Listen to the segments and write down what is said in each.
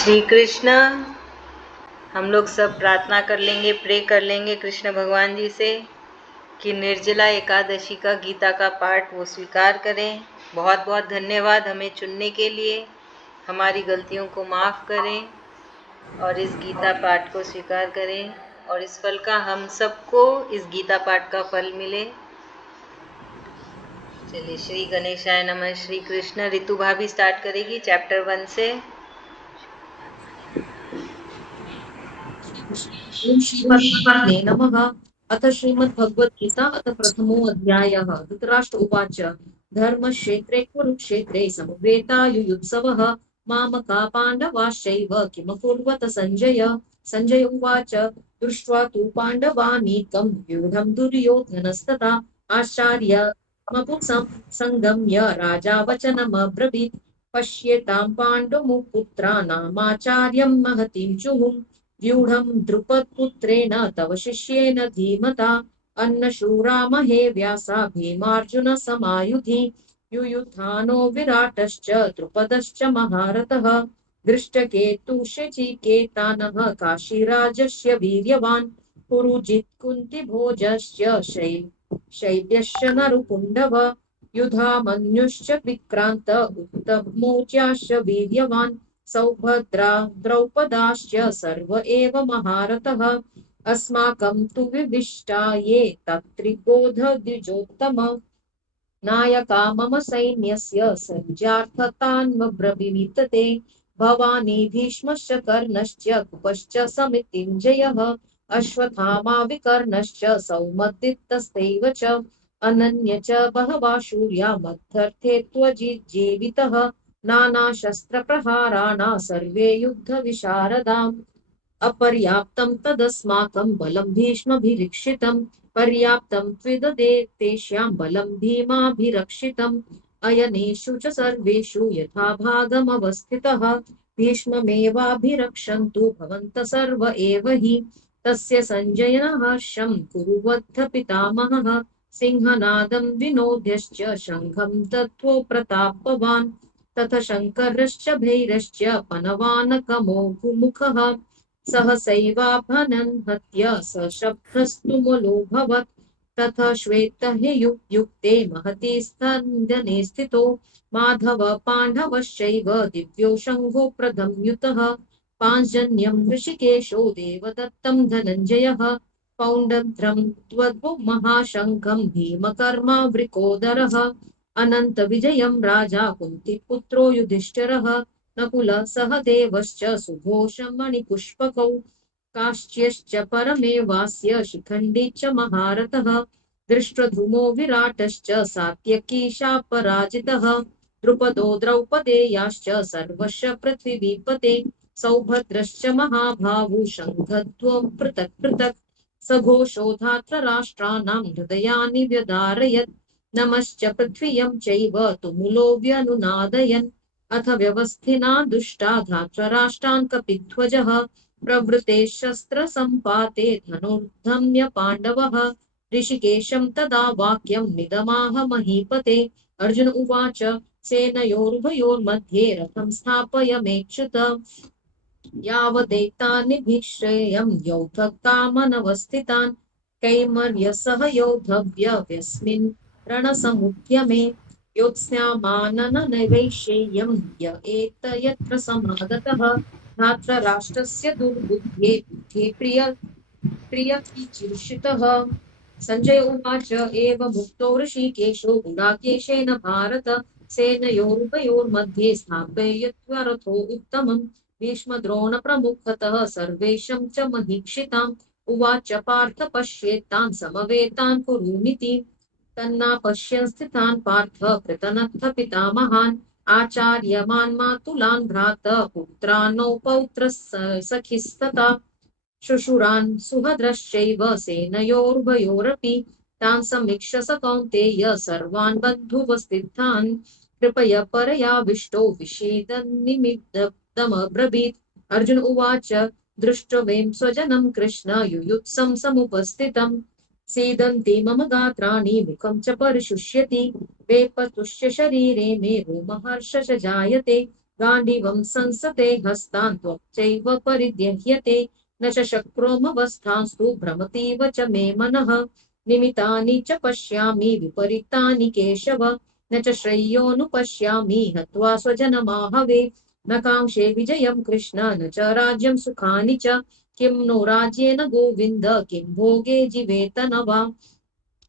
श्री कृष्ण। हम लोग सब प्रार्थना कर लेंगे, प्रे कर लेंगे कृष्ण भगवान जी से कि निर्जला एकादशी का गीता का पाठ वो स्वीकार करें। बहुत बहुत धन्यवाद हमें चुनने के लिए, हमारी गलतियों को माफ़ करें और इस गीता पाठ को स्वीकार करें और इस फल का हम सबको इस गीता पाठ का फल मिले। चलिए, श्री गणेशाय नमः। श्री कृष्ण। ऋतु भाभी स्टार्ट करेगी चैप्टर 1 से। ओम श्रीमद्भगवते नमः। अथ श्रीमद्भगवद्गीता अथ प्रथमो अध्यायः। धृतराष्ट्र उवाच धर्मक्षेत्रे कुरुक्षेत्रे समवेतायुयुत्सवः मामका पाण्डवाश्चैव किमकुर्वत सञ्जय। सञ्जय उवाच दृष्ट्वा तु पाण्डवानीकं व्यूढं दुर्योधनस्तथा आचार्यमपुसं संगम्य राजा वचनमब्रवीत् पश्येतां पाण्डुपुत्राणामाचार्यं महतीं चुहुम् व्यूढं द्रुपदपुत्रेण तव शिष्येन धीमता अन्नशूरामहे व्यासा भीमार्जुन समायुधि युयुधानो विराटश्च द्रुपदश्च महारथः दृष्टकेतुश्चिकेतानः काशीराजस्य वीर्यवान् पुरुजित् कुन्तिभोजश्च शैब्यश्च नरुकुण्डव युधामन्युश्च विक्रान्त उत्तमोच्याश्च वीर्यवान् सौभद्रा द्रौपदाश्च सर्व एव महारथः अस्माकं तु विविष्टा ये तत्त्रिपोध द्विजोत्तम नायका मम सैन्यस्य सञ्जार्थतान्ब्रवीमीत ते भवानी भीष्मश्च कर्णश्च कुपश्च समितिञ्जयः अश्वत्थामा विकर्णश्च सौमद्दित्तस्तैव च अनन्य च बहवः शूर्या मद्धर्थे त्वजिज्जीवितः नानाशस्त्रप्रहाराणा सर्वे युद्धविशारदाम् अपर्याप्तं तदस्माकं बलं भीष्मभिरक्षितं पर्याप्तं त्विददे तेषां बलं भीमाभिरक्षितम् अयनेषु च सर्वेषु यथा भागमवस्थितः भीष्ममेवाभिरक्षन्तु भवन्तः सर्व एव हि तस्य सञ्जयः हर्षं कुरुवद्ध पितामहः सिंहनादं विनोद्यश्च शङ्खं दत्त्वो प्रतापवान् तथ शङ्करश्च भैरश्च पनवानकमोघुमुखः सहसैवाभनन् हत्य सशब्दस्तुमुलोऽभवत् तथ श्वेतयुक्ते महति स्कन्दने स्थितो माधव पाण्डवश्चैव दिव्यो शङ्खो प्रदम्युतः पाञ्जन्यं ऋषिकेशो देवदत्तं धनञ्जयः पौण्ड्रं त्वद्महाशङ्खं भीमकर्मा वृकोदरः अनन्तविजयं राजा कुन्तीपुत्रो युधिष्ठिरः नकुलः सहदेवश्च सुघोषमणिपुष्पकौ काश्चिश्च परमेवास्य शिखण्डी च महारथः दृष्टद्रुमो विराटश्च सात्यकी शापराजितः द्रुपदो द्रौपदेयाश्च सर्वस्य पृथिवीपते सौभद्रश्च महाभावु शङ्खध्वं पृथक् पृथक् सघोषो धार्तराष्ट्राणां हृदयानि व्यधारयत् नमश्च पृथ्व्यं चैव तुमुलो व्यनुनादयन् अथ व्यवस्थिना दुष्टा धार्तराष्ट्रान् कपिध्वजः प्रवृते शस्त्रसम्पाते धनुर्धम्य पाण्डवः ऋषिकेशं तदा वाक्यं निदमाह महीपते अर्जुन उवाच सेनयोरुभयोर्मध्ये रथं स्थापयमेच्युत यावदेतान्निभीक्षेयं योद्धकामनवस्थितान् कैर्मर्यसह योद्धव्यस्मिन् रणसमुद्यमे योत्स्यामानननैवेशेयं य एतयत्र समागतः धार्तराष्ट्रस्य दुर्बुद्धे बुद्धे प्रियचिर्षितः सञ्जय उवाच एवमुक्तो ऋषिकेशो गुडाकेशेन भारत सेनयोरुभयोर्मध्ये स्थापयित्वा रथो उत्तमम् भीष्मद्रोणप्रमुखतः सर्वेषां च महीक्षिताम् उवाच पार्थ पश्येत्तान् समवेतान् कुरुनिति तन्ना पश्यन् स्थितान् पार्थ कृतनत्थ पितामहान् आचार्यमान् मातुलान् भ्रातः पुत्रान्नौ पौत्र सखिस्तथा शुशुरान् सुभद्रश्चैव सेनयोरुभयोरपि तान् समीक्ष्य स कौन्तेय सर्वान् बन्धुवस्थितान् कृपया परयाविष्टो विषेदन्निमित्तमब्रवीत् अर्जुन उवाच दृष्ट्वें स्वजनं कृष्ण युयुत्सं समुपस्थितम् सीदन्ति मम गात्राणि मुखं च परिशुष्यति वेपतुष्य शरीरे मे रोमहर्षश्च जायते गाण्डीवं संसते हस्तान् त्वच्चैव परिद्यह्यते न च शक्रोमवस्थांस्तु भ्रमतीव च मे मनः निमितानि च पश्यामि विपरीतानि केशव न च श्रेयोऽनुपश्यामि हत्वा स्वजनमाहवे न काङ्क्षे विजयं कृष्ण न च राज्यं सुखानि च किं नो राज्येन गोविन्द किं भोगे जीवेतन वा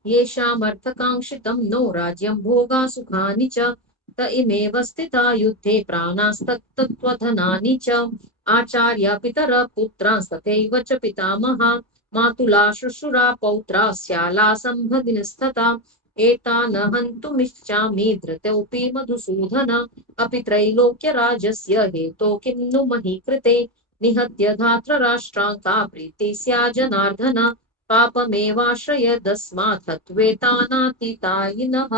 येषामर्थकाङ्क्षितं नो राज्यं भोगा सुखानि च त इमेव स्थिता युद्धे प्राणास्तत्त्वधनानि च आचार्य पितर पुत्रांस्तथैव च पितामहा मातुला श्वशुरा पौत्रा स्याला सम्भगिनस्तथा एतान् हन्तुमिच्छामि धृतोऽपि मधुसूदन अपि त्रैलोक्यराजस्य हेतो किं नु मही कृते निहत्य धार्तराष्ट्रान् का प्रीति स्या जनार्दन पापमेवाश्रयदस्मात् हत्वेतानातितायिनः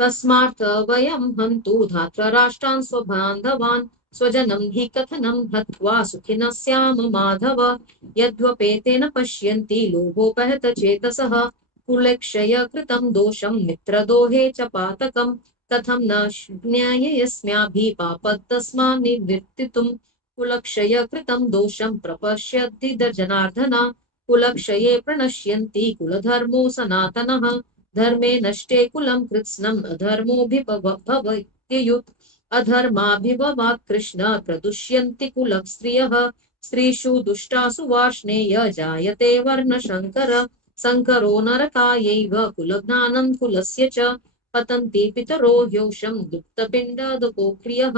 तस्मात् वयं हन्तु धार्तराष्ट्रान् स्वबान्धवान् स्वजनं हि कथनं हत्वा सुखिनः स्याम माधव यद्वपेतेन पश्यन्ति लोभोपहत चेतसः कुलक्षय कृतं दोषं मित्रदोहे च पातकम् कथं न ज्ञायस्म्याभिः पापतस्मान् निवर्तितुम् कुलक्षय कृतं दोषं प्रपश्यति जनार्दन कुलक्षये प्रणश्यन्ति कुलधर्मो सनातनः धर्मे नष्टे कुलं कृत्स्नम् अधर्मोऽभिभवत्ययुत् अधर्माभिभवात् कृष्ण प्रदुष्यन्ति कुलस्त्रियः स्त्रीषु दुष्टासु वार्ष्णेय जायते वर्णशङ्कर शङ्करो नरकायैव कुलज्ञानं कुलस्य च पतन्ति पितरो ह्योषं दुःखपिण्डदपोक्रियः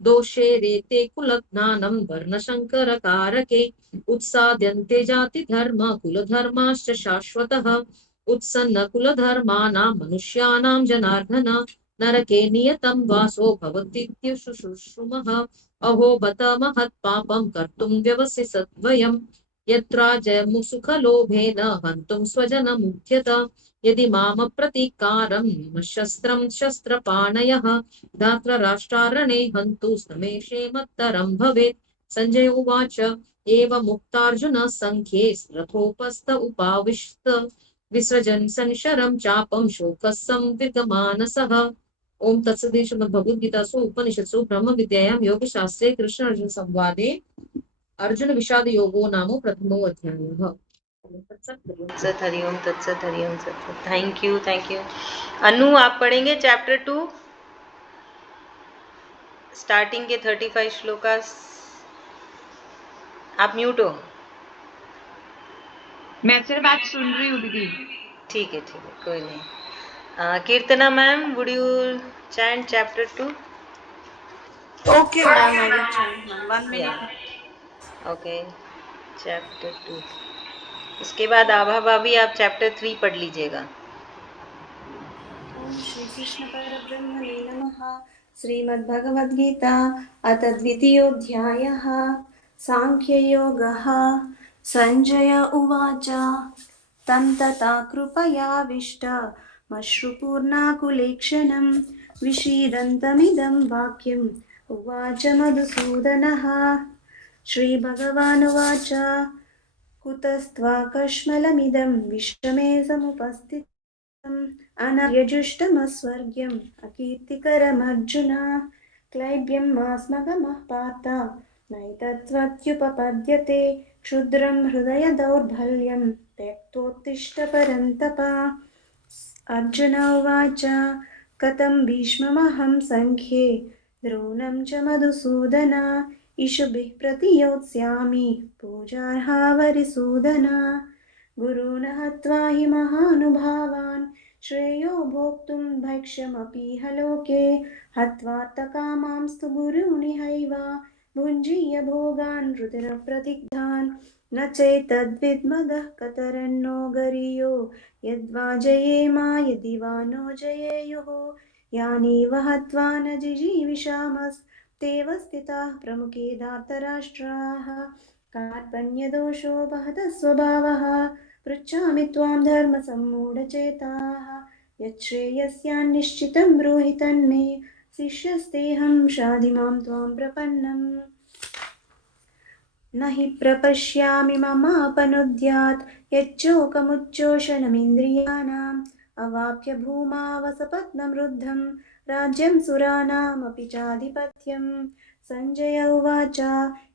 दोषे रेते कुलज्ञानं वर्णशङ्करकारके उत्साद्यन्ते जातिधर्म कुलधर्माश्च शाश्वतः उत्सन्न कुलधर्माणां मनुष्याणां जनार्दन नरके नियतं वासो भवतीत्युशुश्रुमः अहो बत महत्पापं कर्तुं व्यवसितद्वयं यत्राजयमुसुखलोभेन हन्तुं स्वजनमुच्यत यदि मामप्रतीकारं शस्त्रं शस्त्रपाणयः धार्तराष्ट्रारणे हन्तु समेषेमत्तरं भवेत् सञ्जय उवाच एवमुक्तार्जुनः सङ्ख्ये रथोपस्थ उपाविष्ट विसृजन् संशरं चापं शोकः संविगमानसः ओम तत्सदि श्रीमद्भगवद्गीतासु उपनिषत्सु ब्रह्मविद्यायां योगशास्त्रे कृष्ण अर्जुन संवादे अर्जुन विषाद योगो नाम प्रथमो अध्यायः। तत्सत हरिओम तत्सत हरिओम तत्सत। थैंक यू अनु, आप पढ़ेंगे चैप्टर 2 स्टार्टिंग के 35 श्लोकास। आप म्यूट हो। मैं सिर्फ बात सुन रही हूँ दीदी। ठीक है कोई नहीं। Keerthana ma'am, would you chant chapter 2? Okay, ma'am, I will chant, ma'am. 1 minute. Okay, chapter 2। उसके बाद आभा भाभी आप चैप्टर 3 पढ़ लीजिएगा। ओम श्री कृष्ण परब्रह्मणे नमः। श्रीमद्भगवद्गीता अथ द्वितीयोऽध्यायः। सांख्ययोगः। संजय उवाच तं तथा कृपयाविष्टमश्रुपूर्णाकुलेक्षणं विषीदन्तमिदं वाक्यम् उवाच मधुसूदनः। श्रीभगवानुवाच कुतस्त्वाकश्मलमिदं विश्वमे समुपस्थितम् अनर्यजुष्टमस्वर्ग्यम् अकीर्तिकरमर्जुन क्लैब्यं मास्मगमः पार्थ नैतत्त्वत्युपपद्यते क्षुद्रं हृदय दौर्बल्यं त्यक्तोत्तिष्ठ परन्तप। अर्जुन उवाच कथं भीष्ममहं सङ्ख्ये द्रोणं च मधुसूदन इषुभिः प्रतियोत्स्यामि पूजार्हा वरिसूदन गुरून् हत्वा हि महानुभावान् श्रेयो भोक्तुं भक्ष्यमपीह लोके हत्वार्थकामांस्तु गुरूनिहैव भुञ्जीय भोगान् रुधिरप्रदिग्धान् न चैतद्विद्मदः कतरन्नो गरीयो यद्वा जयेमा यदि वा नो जयेयुः यानेव हत्वा न जिजीविषामस्तेव स्थिताः प्रमुखे धार्तराष्ट्राः कार्पण्यदोषो बहतः स्वभावः पृच्छामि त्वां धर्मसम्मूढचेताः यच्छ्रेयस्यान्निश्चितं ब्रूहि तन्मे शिष्यस्तेऽहं शाधि मां त्वां प्रपन्नम् न हि प्रपश्यामि ममापनुद्यात् यच्चोकमुच्चोषणमिन्द्रियाणाम् अवाप्य भूमा वसपत्नमृद्धं राज्यं सुराणामपि चाधिपत्यं। सञ्जय उवाच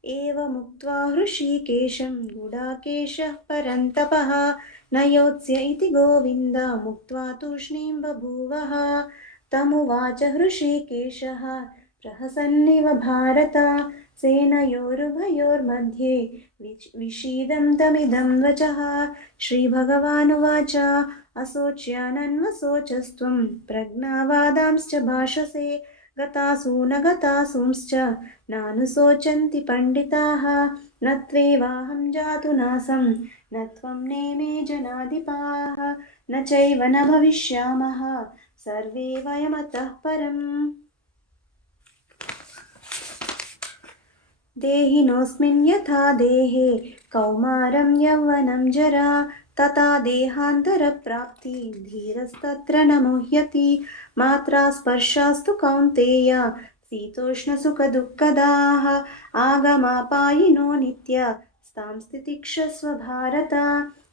एवमुक्त्वा हृषीकेशं गुडाकेशः परन्तपः न योत्स्य इति गोविन्द मुक्त्वा तूष्णीं बभूवः। तमुवाच हृषीकेशः प्रहसन्निव भारत सेनयोरुभयोर्मध्ये विषीदन्तमिदं वचः। श्रीभगवानुवाच असोच्यानन्वसोचस्त्वं प्रज्ञावादांश्च भाषसे गतासु न गतासूंश्च नानुशोचन्ति पण्डिताः। न त्वेवाहं जातु नासं न त्वं नेमे जनाधिपाः न चैव न भविष्यामः सर्वे वयमतः परम्। देहिनोऽस्मिन् यथा देहे कौमारं यौवनं जरा तथा देहान्तरप्राप्ति धीरस्तत्र न मुह्यति। मात्रा स्पर्शास्तु कौन्तेय शीतोष्णसुखदुःखदाः आगमापायिनो नित्य स्तां स्थितिक्षस्व भारत।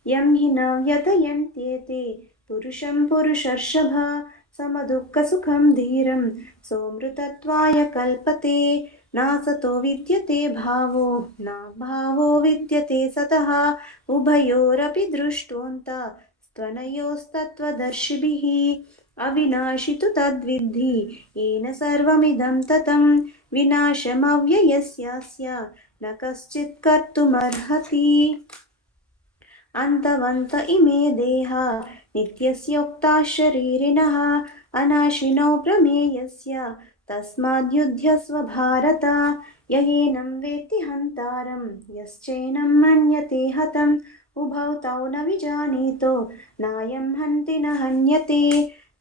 यं हि न व्यतयन्त्येते पुरुषं पुरुषर्षभ समदुःखसुखं धीरं सोऽमृतत्वाय कल्पते। नासतो विद्यते भावो न भावो विद्यते सतः उभयोरपि दृष्टोऽन्तस्त्वनयोस्तत्त्वदर्शिभिः। अविनाशि तु तद्विद्धि येन सर्वमिदं ततं विनाशमव्ययस्यास्य न कश्चित् कर्तुमर्हति। अन्तवन्त इमे देहा नित्यस्योक्ताः शरीरिणः अनाशिनो प्रमेयस्य तस्माद्युध्यस्व भारत। ययेनं वेत्ति हन्तारं यश्चैनं मन्यते हतम् उभौ तौ न विजानीतो नायं हन्ति न हन्यते।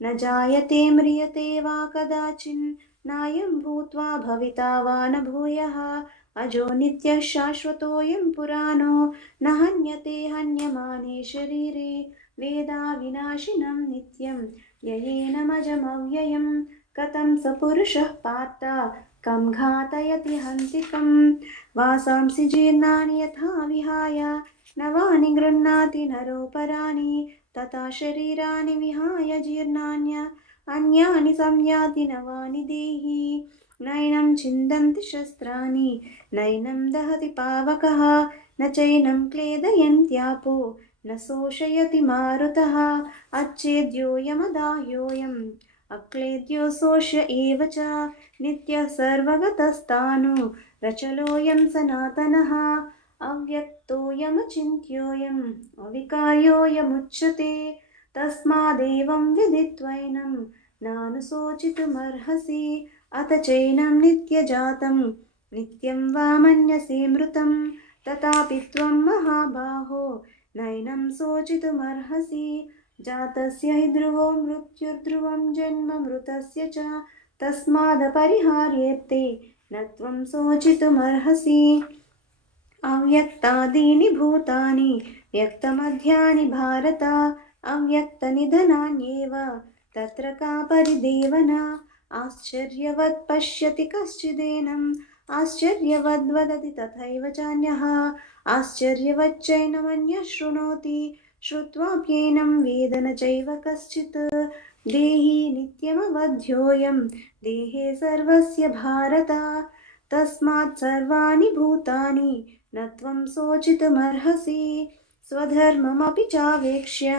न जायते म्रियते वा कदाचिन् नायं भूत्वा भविता वा न भूयः। अजो नित्यः शाश्वतोऽयं पुराणो न हन्यते हन्यमाने शरीरे। वेदा विनाशिनं नित्यं ययेनमजमव्ययम् कथं स पुरुषः पार्थ कं घातयति हन्तिकं। वासांसि जीर्णानि यथा विहाय नवानि गृह्णाति नरोपराणि तथा शरीराणि विहाय जीर्णान्य अन्यानि संयाति नवानि देहि। नैनं छिन्दन्ति शस्त्राणि नैनं दहति पावकः न चैनं क्लेदयन्त्यापो न शोषयति मारुतः। अच्छेद्योऽयमदाह्योऽयम् अक्लेद्यो शोष्य एव च नित्यः सर्वगतस्तानु रचलोऽयं सनातनः। अव्यक्तोऽयमचिन्त्योऽयम् अविकार्योऽयमुच्यते। तस्मादेवं विदित्वैनं नानुशोचितुमर्हसि। अथ चैनं नित्यजातं नित्यं वा मन्यसे मृतं तथापि त्वं महाबाहो नैनं शोचितुमर्हसि। जातस्य हि ध्रुवो मृत्युर्ध्रुवं जन्म मृतस्य च तस्मादपरिहार्येते न त्वं शोचितुमर्हसि। अव्यक्तादीनि भूतानि व्यक्तमध्यानि भारत अव्यक्तनिधनान्येव तत्र का परिदेवना। आश्चर्यवत् पश्यति कश्चिदेनम् आश्चर्यवद् वदति तथैव चान्यः आश्चर्यवच्चैनमन्यः शृणोति श्रुत्वाप्येनं वेद न चैव कश्चित्। देहि नित्यमवध्योऽयं देहे सर्वस्य भारत तस्मात् सर्वाणि भूतानि न त्वं शोचितुमर्हसि। स्वधर्ममपि चावेक्ष्य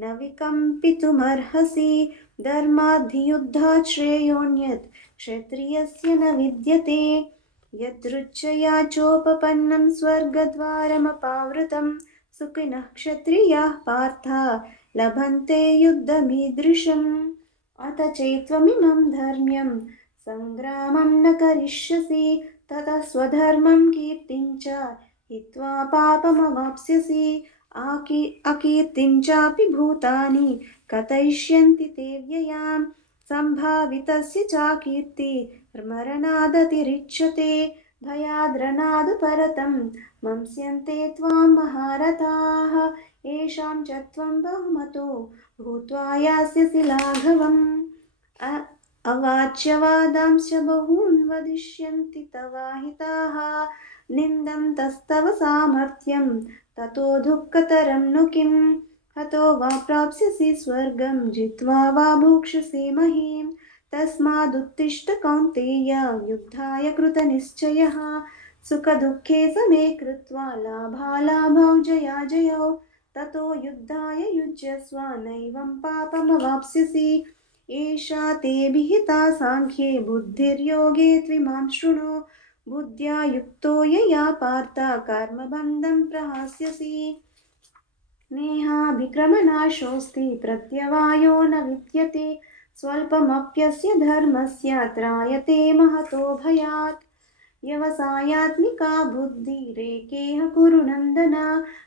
न विकम्पितुमर्हसि। धर्माद्धियुद्धात् श्रेयोऽन्यत् क्षत्रियस्य न विद्यते। यदृच्छया चोपपन्नं स्वर्गद्वारमपावृतं सुखिनः क्षत्रियाः पार्थ लभन्ते युद्धमीदृशम्। अथ चैत्वमिमं धर्म्यं सङ्ग्रामं न करिष्यसि ततः स्वधर्मं कीर्तिं च हित्वा पापमवाप्स्यसि। अकीर्तिं चापि भूतानि कथयिष्यन्ति ते व्ययां सम्भावितस्य चाकीर्ति मरणादतिरिच्यते। भयाद्रणादु परतं मंस्यन्ते त्वां महारथाः येषां च त्वं बहुमतो भूत्वा यास्यसि लाघवम्। अवाच्यवादांश्च बहून् वदिष्यन्ति तवाहिताः निन्दन्तस्तव सामर्थ्यं ततो दुःखतरं नु किम्। हतो वा प्राप्स्यसि स्वर्गं जित्वा वा भोक्ष्यसे महीम् तस्मादुत्तिष्ठ कौन्तेय युद्धाय कृतनिश्चयः सुखदुःखे समे कृत्वा लाभालाभौ जयाजयौ ततो युद्धाय युज्यस्व नैवं पापमवाप्स्यसि एषा ते विहिता साङ्ख्ये बुद्धिर्योगे त्विमां शृणु बुद्ध्या युक्तो यया पार्थ कर्मबन्धं प्रहास्यसि नेहाभिक्रमनाशोऽस्ति प्रत्यवायो न विद्यते स्वल्पमप्यस्य धर्मस्य त्रायते महतो भयात् व्यवसायात्मिका बुद्धिरेकेह कुरु नन्दन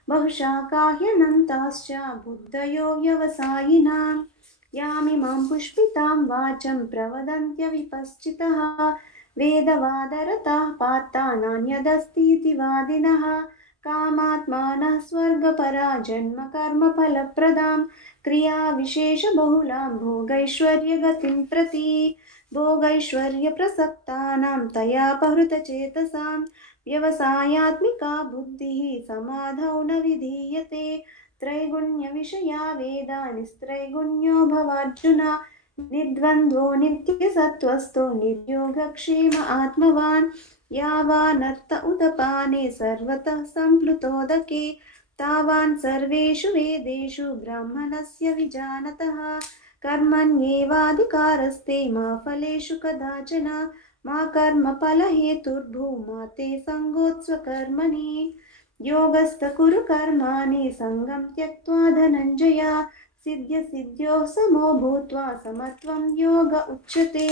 बहुशाखा ह्यनन्ताश्च बुद्धयो व्यवसायिनां यामिमां पुष्पितां वाचं प्रवदन्त्यविपश्चितः वेदवादरताः पार्था नान्यदस्तीति वादिनः कामात्मानः स्वर्गपरा जन्मकर्मफलप्रदां क्रियाविशेषबहुलां भोगैश्वर्यगतिं प्रति भोगैश्वर्यप्रसक्तानां तयापहृतचेतसां व्यवसायात्मिका बुद्धिः समाधौ न विधीयते त्रैगुण्यविषया वेदा निस्त्रैगुण्यो भवार्जुन निर्द्वन्द्वो नित्यसत्त्वस्थो निर्योगक्षेम आत्मवान् यावानर्थ उदपाने सर्वतः सम्प्लुतोदके तावान् सर्वेषु वेदेषु ब्राह्मणस्य विजानतः कर्मण्येवाधिकारस्ते मा फलेषु कदाचन मा कर्मफलहेतुर्भूमा ते सङ्गोत्स्वकर्मणि योगस्थ कुरु कर्माणि सङ्गं त्यक्त्वा धनञ्जय सिद्ध्यसिद्ध्योः समो भूत्वा समत्वं योग उच्यते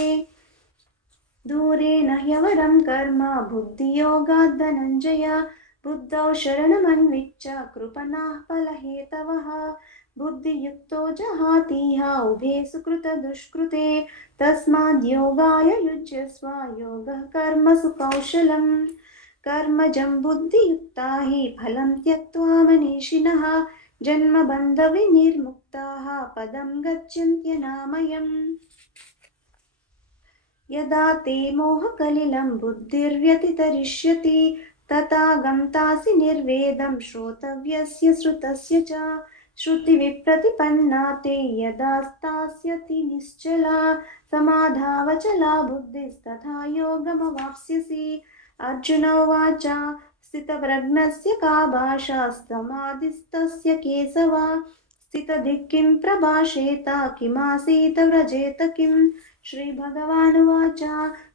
दूरेण ह्यवरं कर्म बुद्धियोगात् धनञ्जय बुद्धौ शरणमन्विच्छ कृपणाः फलहेतवः बुद्धियुक्तो जहातीह उभे सुकृतदुष्कृते तस्माद् योगाय युज्यस्व योगः कर्मसु कौशलम् कर्मजं बुद्धियुक्ता हि फलं त्यक्त्वा मनीषिणः जन्मबन्धविनिर्मुक्ताः पदं गच्छन्त्यनामयम् यदा ते मोहकलिलं बुद्धिर्व्यतितरिष्यति तथा गन्तासि निर्वेदं श्रोतव्यस्य श्रुतस्य च श्रुतिविप्रतिपन्ना ते यदा स्थास्यति निश्चला समाधावचला बुद्धिस्तथा योगमवाप्स्यसि अर्जुन उवाच स्थितप्रज्ञस्य का भाषा समाधिस्तस्य केशव स्थितधिक्किं प्रभाषेत किमासीत व्रजेत किम् श्रीभगवानुवाच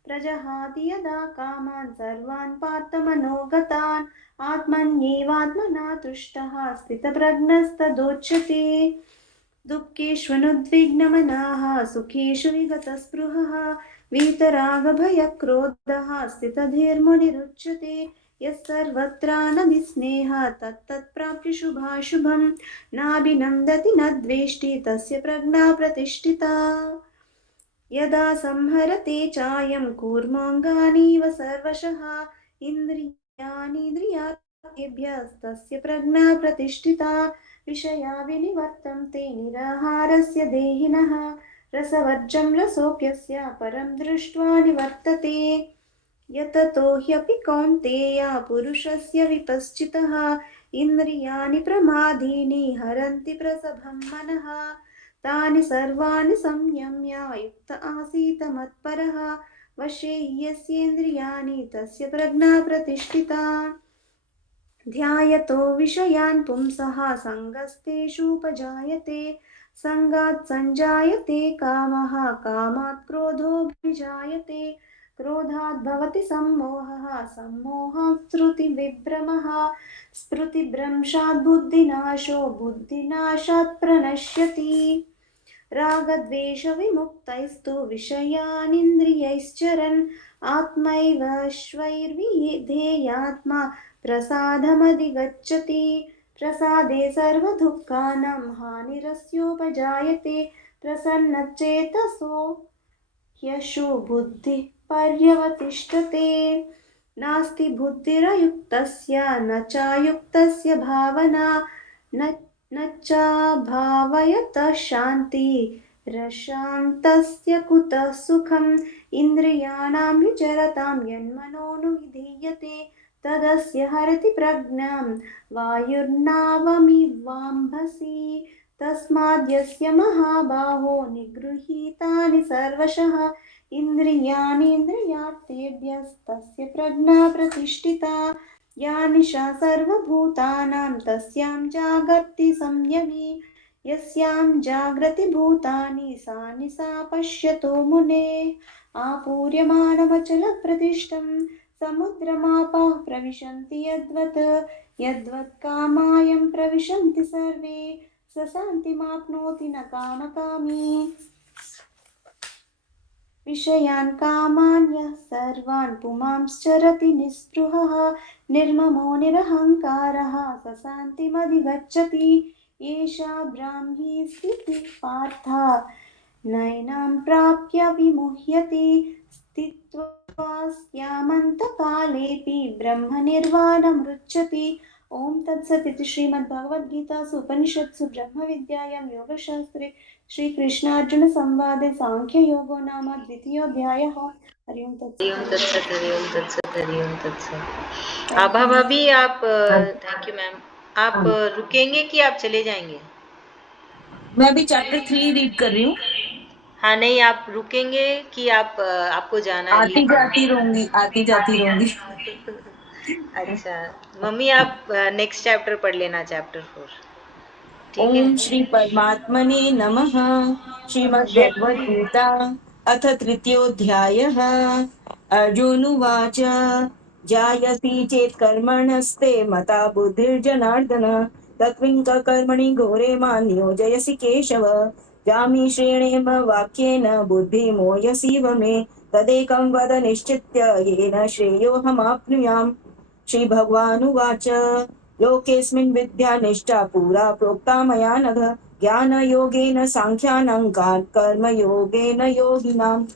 प्रजहाति यदा कामान् सर्वान् पार्थमनोगतान् आत्मन्येवात्मना तुष्टः स्थितप्रज्ञस्तदोच्यते दुःखेष्वनुद्विग्नमनाः सुखेषु विगतस्पृहः वीतरागभयक्रोधः स्थितधीर्मुनिरुच्यते यः सर्वत्रानभिस्नेहः तत्तत्प्राप्य शुभाशुभं नाभिनन्दति न द्वेष्टि तस्य प्रज्ञा प्रतिष्ठिता यदा संहरते चायं कूर्माङ्गानीव सर्वशः इन्द्रियाणीन्द्रियार्थेभ्यस्तस्य प्रज्ञा प्रतिष्ठिता विषया विनिवर्तन्ते निराहारस्य देहिनः रसवर्जं रसोऽप्यस्य परं दृष्ट्वा निवर्तते यततो ह्यपि कौन्तेय पुरुषस्य विपश्चितः इन्द्रियाणि प्रमादीनि हरन्ति प्रसभं मनः तानि सर्वाणि संयम्य युक्त आसीत मत्परः वशे यस्येन्द्रियाणि तस्य प्रज्ञा प्रतिष्ठिता ध्यायतो विषयान् पुंसः सङ्गस्तेषूपजायते सङ्गात् सञ्जायते कामः कामात् क्रोधोऽभिजायते क्रोधात् भवति सम्मोहः सम्मोहात् स्मृतिविभ्रमः स्मृतिभ्रंशात् बुद्धिनाशो बुद्धिनाशात् प्रणश्यति रागद्वेषविमुक्तैस्तु विषयानिन्द्रियैश्चरन् आत्मैव श्वैर्विधेयात्मा प्रसादमधिगच्छति प्रसादे सर्वदुःखानां हानिरस्योपजायते प्रसन्नचेतसो ह्यशु बुद्धिः पर्यवतिष्ठते नास्ति बुद्धिरयुक्तस्य न चायुक्तस्य भावना न चाभावयतः शान्तिरशान्तस्य कुतः सुखम् इन्द्रियाणां विचरतां यन्मनोनुविधीयते तदस्य हरति प्रज्ञां वायुर्नावमिवाम्भसि तस्माद्यस्य महाबाहो निगृहीतानि सर्वशः इन्द्रियाणीन्द्रियार्थेभ्यस्तस्य प्रज्ञा प्रतिष्ठिता या निशा सर्वभूतानां तस्यां जागर्ति संयमी यस्यां जाग्रति भूतानि सा निशा पश्यतो मुनेः आपूर्यमाणमचलप्रतिष्ठं समुद्रमापः प्रविशन्ति यद्वत् कामायं प्रविशन्ति सर्वे स शान्तिमाप्नोति न कामकामी विषयान् कामान्यः सर्वान् पुमांश्चरति निःस्पृहः निर्ममो निरहङ्कारः स शान्तिमधिगच्छति एषा ब्राह्मी स्थितिः पार्थ नैनां प्राप्य विमुह्यति स्थित्वास्यामन्तकालेऽपि ब्रह्मनिर्वाणमृच्छति ओम तत्सत् इति श्रीमद्भगवद्गीतासु उपनिषत्सु ब्रह्मविद्यायां योगशास्त्रे श्रीकृष्णार्जुन संवादे सांख्ययोगो नाम द्वितीयोऽध्यायः। हरि ओम तत्सत्। हरि ओम तत्सत, हरि ओम तत्सत, हरि ओम तत्सत। आभा भाभी आप थैंक यू मैम। आप रुकेंगे कि आप चले जाएंगे? मैं अभी चैप्टर 3 रीड कर रही हूँ। हाँ नहीं, आप रुकेंगे कि आप आपको जाना है? आती जाती रहूंगी, आती जाती रहूंगी। अच्छा मम्मी, आप नेक्स्ट चैप्टर पढ़ लेना, चैप्टर 4। ठीक है। ओम श्री परमात्मने नमः। श्रीमद्भगवद्गीता अथ तृतीयोऽध्यायः। अर्जुनुवाच जायसी चेत् कर्मणस्ते मता बुद्धिर्जनार्दन तत्त्विं कर्मणि घोरे मां नियोजयसि केशव जामि श्रेणेम वाक्येन बुद्धिमोयसीव मे तदेकं वद निश्चित्य येन श्रेयोऽहमाप्नुयाम्। श्रीभगवानुवाच लोकेऽस्मिन् विद्या निष्ठा पुरा प्रोक्ता मया नघ ज्ञानयोगेन साङ्ख्यानां कर्मयोगेन योगिनाम्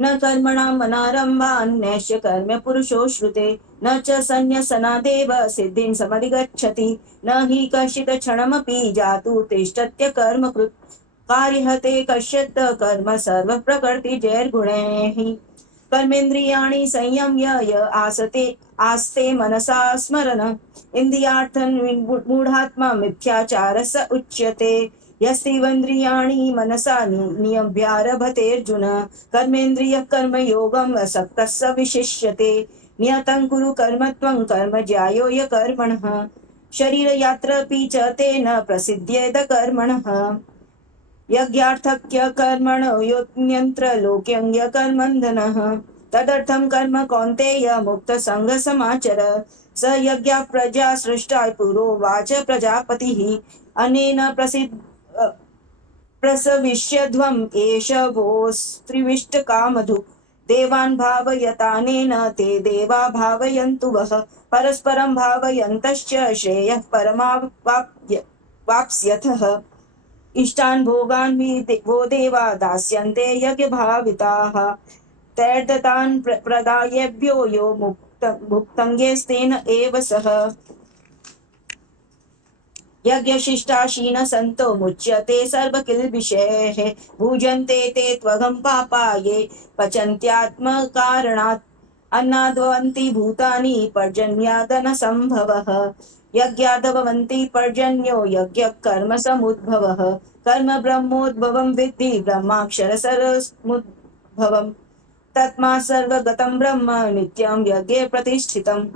न कर्मणां मनारम्भान्यस्य कर्म पुरुषो श्रुते न च संन्यसनादेव सिद्धिं समधिगच्छति न हि कश्चित् क्षणमपि जातु तिष्ठत्य कर्मकृत् कार्यहते कश्चित् कर्म सर्वप्रकृतिजैर्गुणैः कर्मेन्द्रियाणि संयम्य य आस्ते मनसा स्मरन् इन्द्रियार्थं मूढात्मा मिथ्याचारः स उच्यते यस्त्विन्द्रियाणि मनसा नियम्यारभतेऽर्जुन कर्मेन्द्रियः कर्मयोगं सक्तः स विशिष्यते नियतं कुरु कर्म त्वं कर्म ज्यायो य कर्मणः शरीरयात्रापि च तेन प्रसिद्ध्येद कर्मणः यज्ञार्थक्य कर्मणो योऽन्यत्र लोक्यङ्ग्य कर्मन्धनः तदर्थं कर्म कौन्तेय मुक्तसङ्गसमाचर स यज्ञः प्रजा सृष्टा पुरोवाच प्रजापतिः अनेन प्रसविष्यध्वम् एष वोस्त्रिविष्टकामधुक् देवान् भावयतानेन ते देवा भावयन्तु वः परस्परं भावयन्तश्च श्रेयः परमावाप्स्यथः इष्टान् भोगान् वो देवा दास्यन्ते यज्ञभाविताः तैर्दतान् प्रदायेभ्यो यो भुक्तङ्गेस्तेन एव सः यज्ञशिष्टाशीन सन्तो मुच्यते सर्वकिल्बिषैः भुजन्ते ते त्वगं पापा ये पचन्त्यात्मकारणात् अन्नाद्भवन्ति भूतानि पर्जन्यादनसम्भवः यज्ञाद्भवन्ति पर्जन्यो यज्ञः कर्म समुद्भवः कर्म ब्रह्मोद्भवं विद्धि ब्रह्माक्षरसरसमुद्भवम् तस्मात् सर्वगतं ब्रह्म नित्यं यज्ञे प्रतिष्ठितम्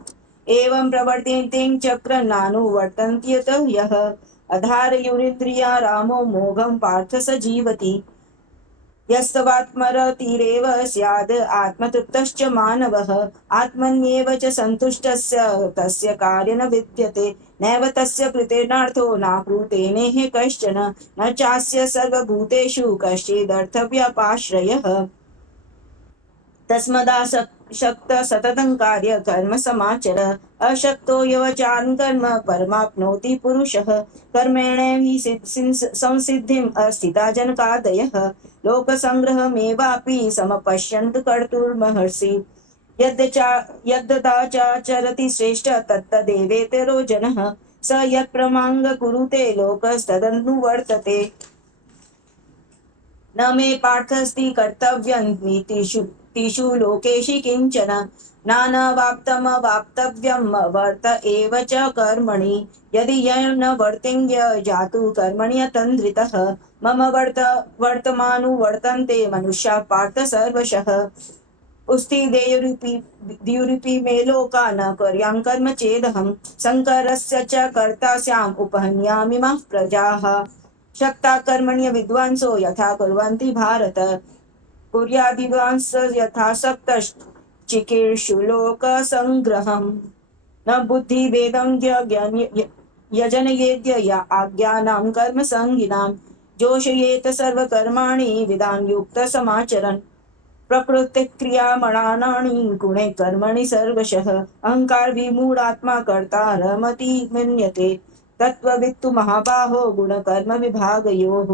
एवं प्रवर्तितं चक्रं नानुवर्तन्त्यत यः अधारयुरिन्द्रिया रामो मोघं पार्थ स जीवति यस्तवात्मरतिरेव स्याद् आत्मतृप्तश्च मानवः आत्मन्येव च सन्तुष्टस्य तस्य कार्य न विद्यते नैव तस्य कृतेनार्थो नाकृतेनेह कश्चन न चास्य सर्वभूतेषु कश्चिदर्थव्यापाश्रयः तस्मादासक्त सततं कार्य कर्म समाचर अशक्तो यवचान् कर्म परमाप्नोति पुरुषः कर्मेण हि संसिद्धिम् अस्थिता जनकादयः लोकसंग्रहमेवापि समपश्यन्तु कर्तुर्महर्षि यद्दाचारति श्रेष्ठ तत्तदेवेतरो जनः स यत्प्रमाङ्ग कुरुते लोकस्तदनुवर्तते न मे पार्थस्ति कर्तव्यं नीतिषु लोकेषु किंचन नानवाप्तमवाप्तव्यं वर्त एव च कर्मणि यदि न वर्तिङ्य जातु कर्मणि तन्द्रितः मम वर्तमानुवर्तन्ते मनुष्याः पार्थ सर्वशः उस्ति द्युरुपि मे लोका न कर्यां कर्म चेदहं शङ्करस्य च कर्ता स्याम् उपहन्यामि मः प्रजाः शक्ता कर्मण्य विद्वांसो यथा कुर्वन्ति भारत कुर्याद्विद्वांस यथा शक्तश्चिकीर्षुलोकसङ्ग्रहम् न बुद्धिभेदं यजनयेद्य या आज्ञानां कर्मसङ्गिनां जोषयेत सर्वकर्माणि विधान युक्तसमाचरन् प्रकृतिक्रियामणानानि गुणे कर्मणि सर्वशः अहङ्कार विमूढात्मा कर्तारमति मन्यते तत्त्ववित्तु महाबाहो गुणकर्म विभागयोः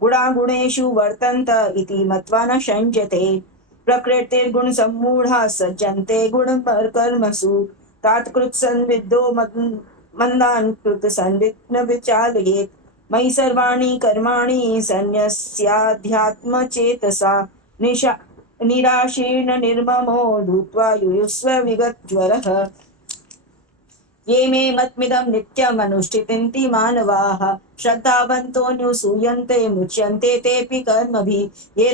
गुणागुणेषु वर्तन्त इति मत्वा न शञ्चते प्रकृतिर्गुणसम्मूढाः सज्जन्ते गुणकर्मसु तात्कृत्सन्विद्धो मन्दान् कृतसन्वित् न विचालयेत् मयि सर्वाणि कर्माणि सन्न्यस्याध्यात्मचेतसा निराशीर्ण निर्ममो भूत्वा युयुस्व विगतज्वरः ये मे मतमिदं नित्यमनुष्ठितन्ति मानवाः श्रद्धावन्तोऽनुसूयन्ते मुच्यन्ते तेऽपि कर्मभिः ये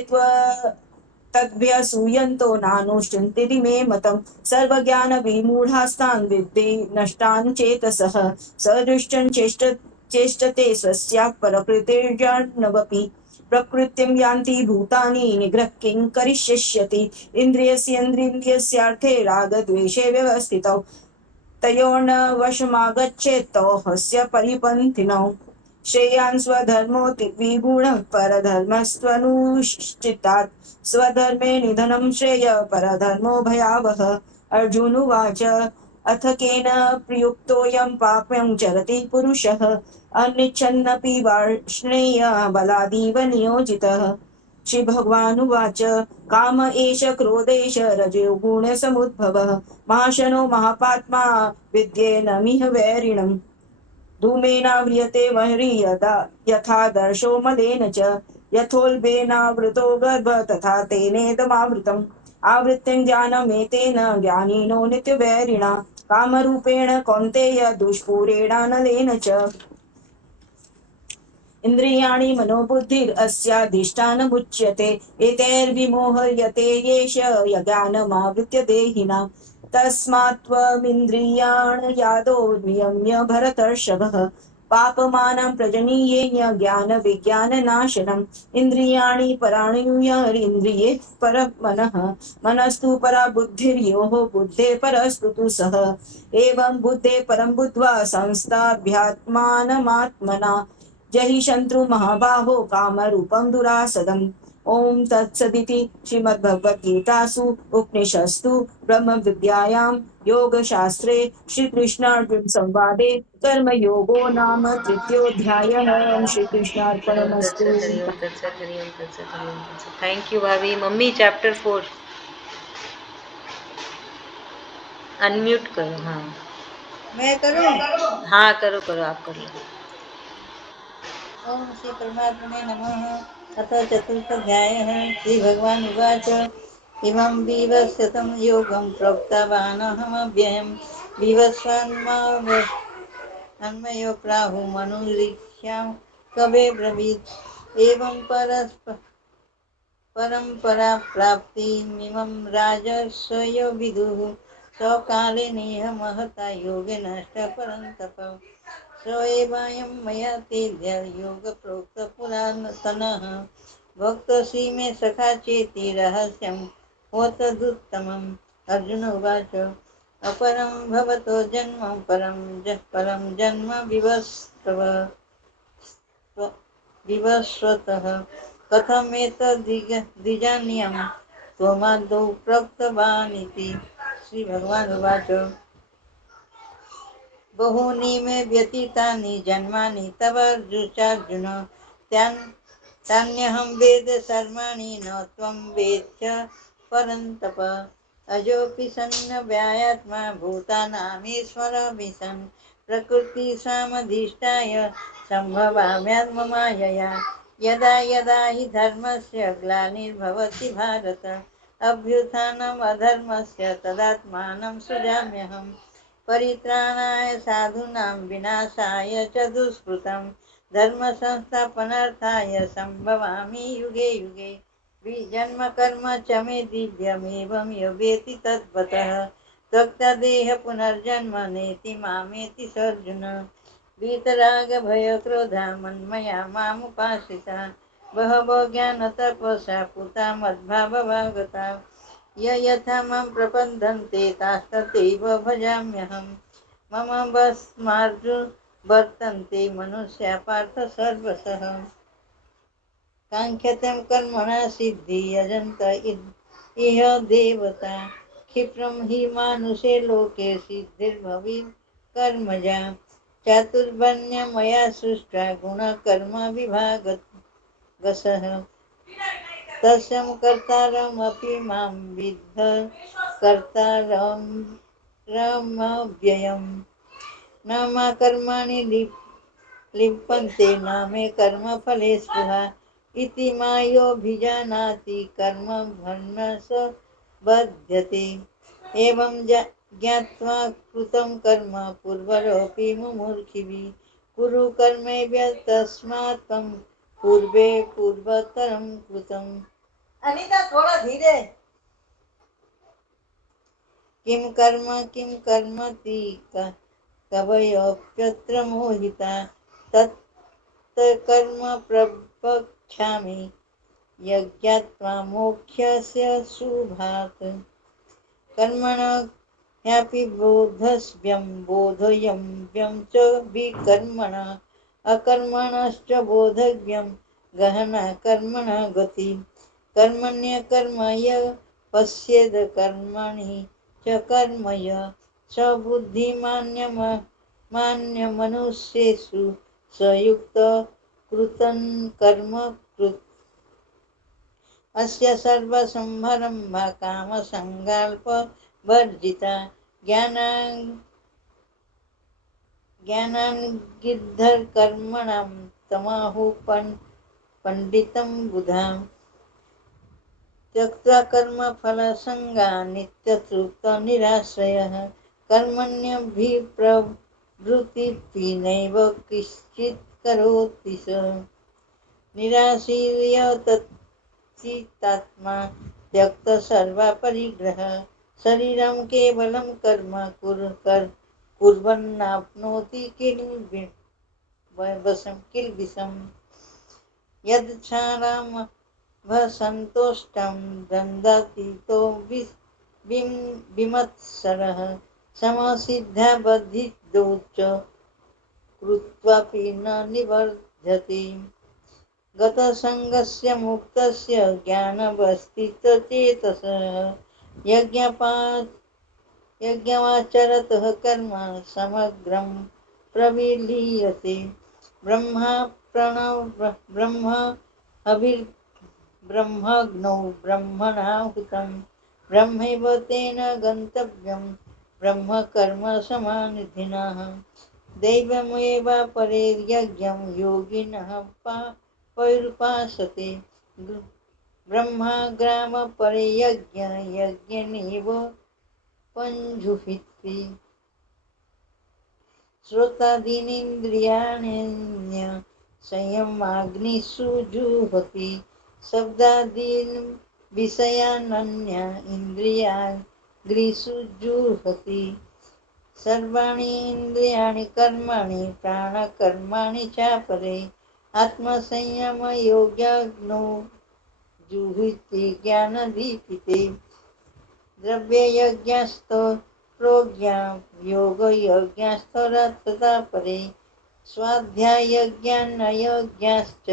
तद्भ्यसूयन्तो नानुष्ठन्ति मे मतं सर्वज्ञानविमूढास्तान् विद्धि नष्टान् चेतसः सदृष्टं चेष्टते स्वस्याः प्रकृतिर्जन्मवपि प्रकृतिं यान्ति भूतानि निग्रह किं करिष्यति इन्द्रियस्येन्द्रियस्यार्थे रागद्वेषे व्यवस्थितौ तयोर्न वशमागच्छेत्तौ हस्य परिपन्थिनौ श्रेयान् स्वधर्मोऽति विगुणः परधर्मस्त्वनुष्ठितात् स्वधर्मे निधनं श्रेय परधर्मो भयावह अर्जुनुवाच अथ केन प्रयुक्तोऽयं पाप्यं चरति पुरुषः अनिच्छन्नपि वार्ष्णेय बलादीव नियोजितः श्रीभगवानुवाच काम एष क्रोधेश रजोगुणसमुद्भवः महाशनो महापात्मा विद्येनमिह वैरिणम् धूमेनाव्रियते वह्रि यथा दर्शो मलेन च यथोल्बेनावृतो गर्भ तथा तेनेदमावृतम् आवृत्तिं ज्ञानमेतेन ज्ञानिनो नित्यवैरिणा कामरूपेण कौन्तेय दुष्पूरेणानलेन च इन्द्रियाणि मनोबुद्धिरस्याधिष्ठानमुच्यते एतैर्विमोह्यते येष यज्ञानमावृत्य देहिनां तस्मात्त्वमिन्द्रियाणि यादो नियम्य भरतर्षभः पापमानं प्रजनीयेन ज्ञानविज्ञाननाशनम् इन्द्रियाणि पराणुयरिन्द्रिये परमनः मनस्तु परा बुद्धिर्योः बुद्धे परस्तु तु सः एवं बुद्धे परं बुद्ध्वा संस्थाभ्यात्मानमात्मना जहि शत्रु महाबाहो कामरूपं दुरासदम् ओम तत्सदिति श्रीमद्भगवद्गीतासु उपनिषत्सु ब्रह्मविद्यायां योगशास्त्रे श्रीकृष्णार्जुन संवादे कर्मयोगो नाम तृतीयोऽध्यायः। श्रीकृष्णार्पणमस्तु। हरिओम तत्सत हरिओम तत्सत हरिओम तत्सत। थैंक यू भाभी। मम्मी चैप्टर 4 अनम्यूट करो। हाँ मैं करूं? हाँ करो करो, आप कर लो। ओम श्री परमात्मने नमः। अथ चतुर्थोऽध्यायः। श्रीभगवानुवाच इमं विवस्वतं योगं प्रोक्तवानहमव्ययं विवस्वन्मयो प्राहुमनुरीक्ष्यां कवे ब्रवीत् एवं परम्परा प्राप्तिमिमं राजस्वयो विदुः स्वकाले नेह महता योगे नष्ट परन्तप स एवायं मया तेभ्य योगप्रोक्तपुरातनः भक्तोऽसि मे सखा चेति रहस्यं होतदुत्तमम्। अर्जुन उवाच अपरं भवतो जन्म परं जन्म विवस्वतः कथमेतद्विजानीयं त्वमादौ प्रोक्तवानिति। श्रीभगवानुवाच बहूनि मे व्यतीतानि जन्मानि तव चार्जुन तान्यहं वेद सर्वाणि न त्वं वेत्थ परन्तप अजोऽपि सन्नव्यायात्मा भूतानामीश्वरोऽपि सन् प्रकृतिसामधिष्ठाय सम्भवाम्यात्ममायया यदा यदा हि धर्मस्य ग्लानिर्भवति भारत अभ्युत्थानम् अधर्मस्य तदात्मानं सृजाम्यहम् परित्राणाय साधूनां विनाशाय च दुष्कृतं धर्म संस्थापनार्थाय संभवामि युगे युगे जन्म कर्म च मे दिव्यमेवं योगेति तद्वतः त्यक्ता देह पुनर्जन्म नेति मामेति सर्जुन वीतराग भय क्रोधा मन्मया मामुपाश्रिता बहवो ज्ञानतपसा पूता मद्भावभागता य यथा मां प्रपद्यन्ते तास्तथैव भजाम्यहम् मम भस्मार्जुन वर्तन्ते मनुष्या पार्थ सर्वशः काङ्क्षतं कर्मणा सिद्धि यजन्त इह देवता क्षिप्रं हि मानुषे लोके सिद्धिर्भवेत् कर्मजा चातुर्वर्ण्य मया सृष्टा गुणकर्म विभागसः तस्यं कर्तारमपि मां विद्ध कर्तारमव्ययम् न मा कर्माणि लिप्यन्ते न मे कर्मफले स्पृहा इति मायोभिजानाति कर्म स बध्यते एवं ज्ञात्वा कृतं कर्म पूर्वरोऽपि मुमुर्खिभिः कुरु कर्मैव तस्मात् त्वं पूर्वे पूर्वतरं कृतम् अनिता थोड़ा धीरे किं कर्मति कवयोऽप्यत्र मोहिता तत्कर्म प्रवक्ष्यामि यज्ञात्वा मोक्षस्य शुभात् कर्मण ह्यापि बोधयव्यं च विकर्मण अकर्मणश्च बोधव्यं गहना कर्मण गति कर्मण्यकर्म य पश्येद कर्मणि च कर्मय स बुद्धिमान्यमनुष्येषु स युक्त कृतं कर्म कृत् अस्य सर्वसंभरम्भा कामसङ्कल्पवर्जिता ज्ञानान्विद्धकर्मणां तमाहुः पण्डितं बुधाम् त्यक्त्वा कर्मफलसङ्गा नित्यतृप्तनिराश्रयः कर्मण्यभिप्रवृत्तिः नैव किञ्चित् करोति स निराशीर्य तच्चित्तात्मा त्यक्तसर्वपरिग्रहः शरीरं केवलं कर्म कुर्वन्नाप्नोति किल्बिषम् यच्छारामभसन्तुष्टं दन्दतीतो विमत्सरः समसिद्धाबद्धितो च कृत्वापि न निवर्धते गतसङ्गस्य मुक्तस्य ज्ञानवस्थितचेतसः यज्ञमाचरतः कर्म समग्रं प्रविलीयते ब्रह्मग्नौ ब्रह्मणाहुतं ब्रह्मैव तेन गन्तव्यं ब्रह्मकर्मसमाधिनः दैवमेव परे यज्ञं योगिनः पौरुपासते ब्रह्मग्रामपरे यज्ञेनैव पञ्जुभित्ति श्रोतादीनिन्द्रियाण्यन्य संयमाग्निषु जुह्वति शब्दादीन् विषयानन्य इन्द्रियाग्निषु जुह्वति सर्वाणि इन्द्रियाणि कर्माणि प्राणकर्माणि चापरे आत्मसंयमयोगाग्नौ जुह्वति ज्ञानदीपिते द्रव्ययज्ञस्थो प्रोज्ञा योगयज्ञस्थोरथता परे स्वाध्यायज्ञानयज्ञाश्च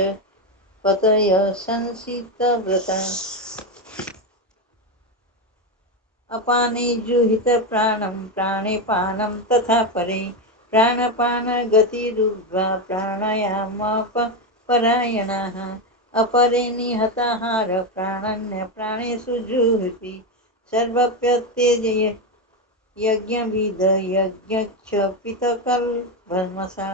पतय संसितव्रता अपाने जुहित प्राणं प्राणेपानं तथा परे प्राणपानगतिरुद्ध्वा प्राणायामपरायणाः अपरे निहताहार प्राणेषु जुह्वति सर्वप्यत्यज्य यज्ञविद यज्ञक्षपितकल्भस्मसा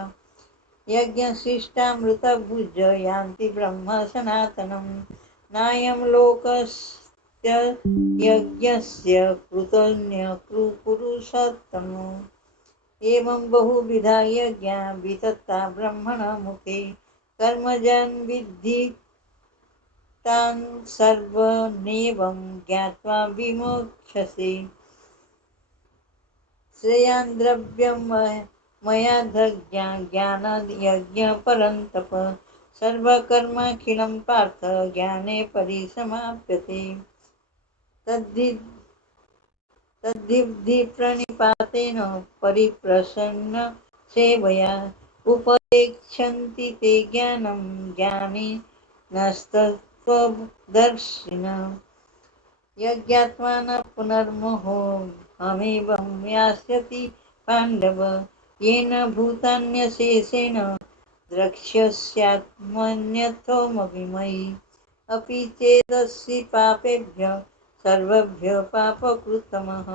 यज्ञशिष्टामृतभुज यान्ति ब्रह्म सनातनं नायं लोकस् यज्ञस्य कृतन्यकृपुरुषोत्तमो एवं बहुविधा यज्ञा वितता ब्रह्मण मुखे कर्मजन् विद्धि तान् सर्वनेवं ज्ञात्वा विमोक्ष्यसे श्रेयान् द्रव्यं मया ज्ञानाद् यज्ञ परन्तप सर्वकर्माखिलं पार्थ ज्ञाने परिसमाप्यते तद्विद्धि प्रणिपातेन परिप्रसन्न सेवया उपदेक्षन्ति ते ज्ञानं ज्ञानिनस्तत्त्वदर्शिनः यज्ञात्वा न पुनर्मोहो हमेवं यास्यति पाण्डव येन भूतान्यशेषेण द्रक्ष्यस्यात्मन्यथोमभिमयि अपि चेदसि पापेभ्यः सर्वभ्यः पापकृतमः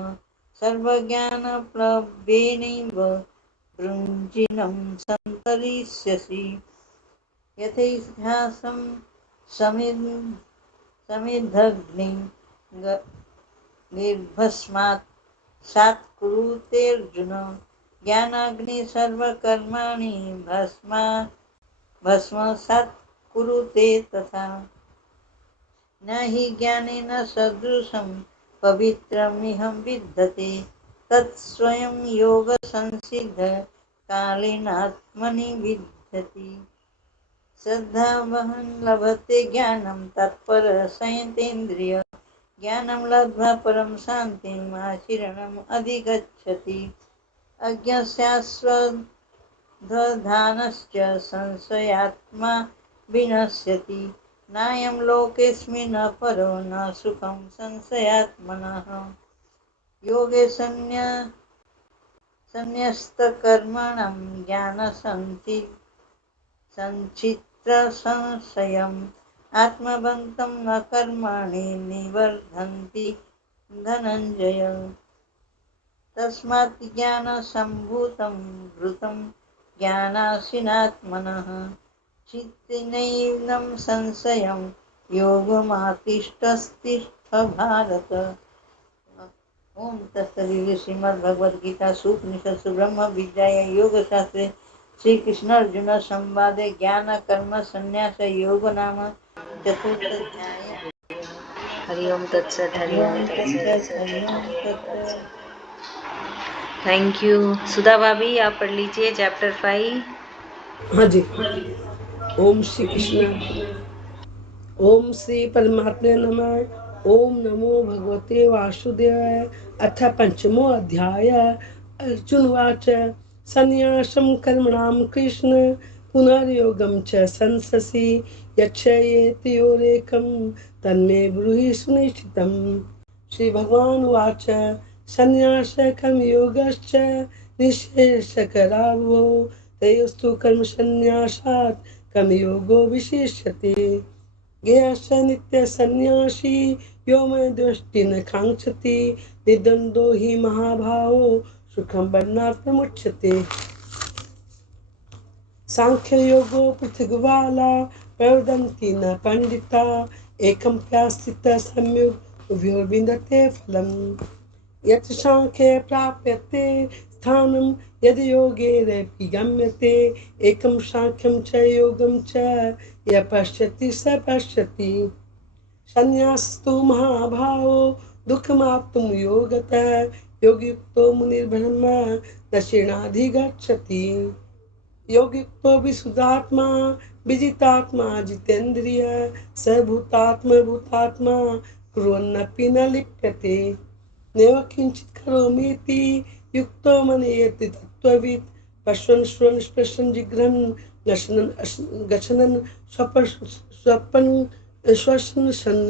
सर्वज्ञानप्लवेनैव वृञ्जिनं सन्तरिष्यसि यथैहासं समिद्धग्निं निर्भस्मात् कुरुतेऽर्जुन ज्ञानाग्नि सर्वकर्माणि भस्मसात् कुरुते तथा न हि ज्ञानेन सदृशं पवित्रमिहं विद्यते तत्स्वयं योगसंसिद्ध कालेनात्मनि विद्यति श्रद्धावहं लभते ज्ञानं तत्पर संयतेन्द्रिय ज्ञानं लब्ध्वा परं शान्तिम् आचरणम् अधिगच्छति अज्ञस्यास्वधानश्च संशयात्मा विनश्यति नायं लोकेऽस्मिन् न परो न सुखं संशयात्मनः योगे संन्यस्तकर्मणं संचित्रसंशयम् आत्मवन्तं न कर्माणि निवर्धन्ति धनञ्जय तस्मात् ज्ञानसम्भूतं घृतं ज्ञानासीनात्मनः चित्तिनैनं संशयं योगमातिष्ठस्तिष्ठ भारत ओम तत्सदिति श्रीमद्भगवद्गीता उपनिषत्सु ब्रह्म विद्यायां योगशास्त्रे श्री कृष्ण अर्जुन संवादे ज्ञान कर्म संन्यास योग नाम चतुर्थाध्याय हरि ओम तत्सत हरि ओम तत्सत थैंक यू सुधा भाभी आप पढ़ लीजिए चैप्टर 5 हाँ जी। ओम श्री कृष्ण। ओम श्री परमात्मे नमः। ओम नमो भगवते वासुदेवाय। अथ पंचमो अध्याय। अर्जुनवाच संन्यासं कर्मणां कृष्ण पुनर्योगं च संससि यच्छयेति योरेकं तन्मे ब्रूहि सुनिश्चितम्। श्री भगवान् उवाच संन्यासकर्मयोगश्च निःशेषकरावो तयोस्तु कर्मसन्न्यासात् कर्मयोगो विशिष्यते ज्ञेयश्च नित्यसन्न्यासी यो मद्वेष्टि न काङ्क्षति निर्द्वन्द्वो हि महाभावो सुखं बन्धार्थमुच्यते सांख्ययोगो पृथग्बाला प्रवदन्ति न पण्डिता एकं प्यास्थितः सम्यक् उभयोर्विन्दते फलम् यत् सांख्ये प्राप्यते स्थानं यद् योगेरपि गम्यते एकं सांख्यं च योगं च यः पश्यति स पश्यति संन्यासस्तु महाभावो दुःखमाप्तुं योगतः योगयुक्तो मुनिर्ब्रह्म दक्षिणाधिगच्छति योगयुक्तो विशुद्धात्मा विजितात्मा जितेन्द्रिय स भूतात्मा कुर्वन्नपि न लिप्यते नैव किञ्चित् करोमीति युक्तो मनयति तत्त्ववित् पश्यन् श्रवन् स्पृशन् जिघ्रन् गच्छन् स्वपन् श्वसन् सन्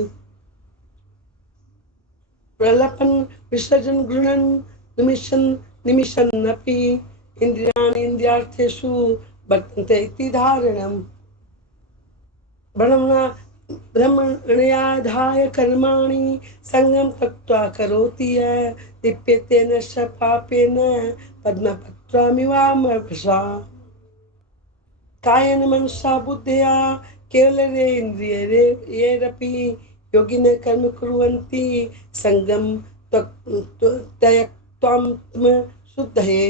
प्रलपन् विसर्जन् गृह्णन् निमिषन्नपि इन्द्रियाणि इन्द्रियार्थेषु वर्तन्ते इति धारणम् ब्रह्मण्याधाय कर्माणि संगं त्यक्त्वा करोति यः लिप्यते न स पापेन पद्मपत्रामिवाम्भसा कायेन मनसा बुद्ध्या केवलेन्द्रियैरपि योगिनः कर्म कुर्वन्ति संगम त्यक्त्वात्म शुद्धये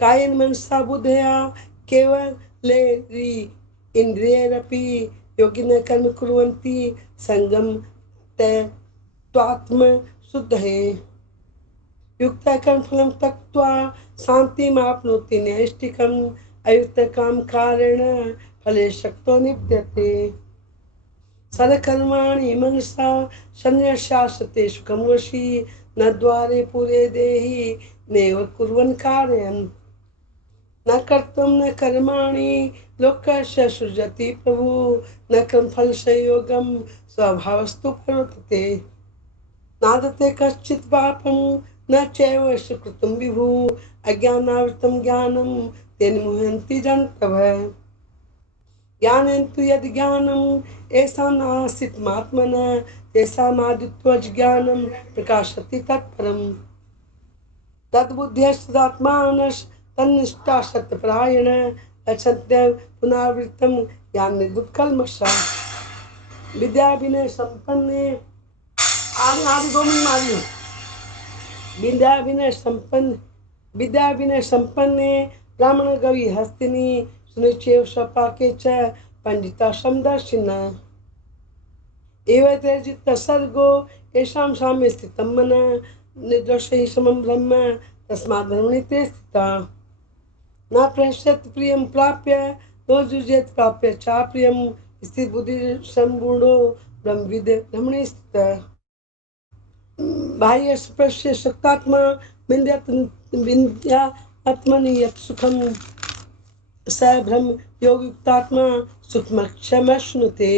कायेन मनसा बुद्धया केवले इन्द्रियैरपि योगिनः कर्म कुर्वन्ति संगम त्यक्त्वात्म शुद्धये युक्तः कर्मफलं त्यक्त्वा शान्तिमाप्नोति नैष्ठिकम् अयुक्तकाम कारेण फले शक्तो निबध्यते सर्वकर्माणि मनसा संन्यस्यासते सुखं वशी न द्वारे पुरे देहि नैव कुर्वन् कार्यम् न कर्तुं न कर्माणि लोकस्य सृजति प्रभु न कर्मफलसंयोगं स्वभावस्तु प्रवर्तते नादते कश्चित् पापं न चैव सुकृतं विभु अज्ञानावृतं ज्ञानं तेन मुह्यन्ति जन्तवः ज्ञानेन तु यद् ज्ञानम् येषां नासीत्मात्मनः तेषामादित्वज्ञानं प्रकाशति तत्परम् तद्बुद्ध्यस्तदात्मानस्तन्निष्ठा सत्यपरायण अक्षन्त्य पुनरावृत्तं ज्ञाननिर्बुद्धकल्मषा विद्या विनय संपन्ने विद्या विनय संपन्ने ब्राह्मण गवि हस्तिनी सुनिचेव स्वपाके च पंडिता समदर्शिन एवं तेजित सर्गो येषां साम्ये स्थितं मनः निर्दोषैः समं ब्रह्म तस्मात् ब्रह्मणि ते स्थिता न प्रहस्यत् प्रियं प्राप्य नो जुज्येत् प्राप्य चाप्रियं स्थितबुद्धिसम्पूर्णो ब्रह्मविद् ब्रह्मणि स्थितः बाह्यस्पर्शे शक्तात्मा विन्द्यात्मनि यत् सुखं स ब्रह्म योगयुक्तात्मा सुखमक्षमश्नुते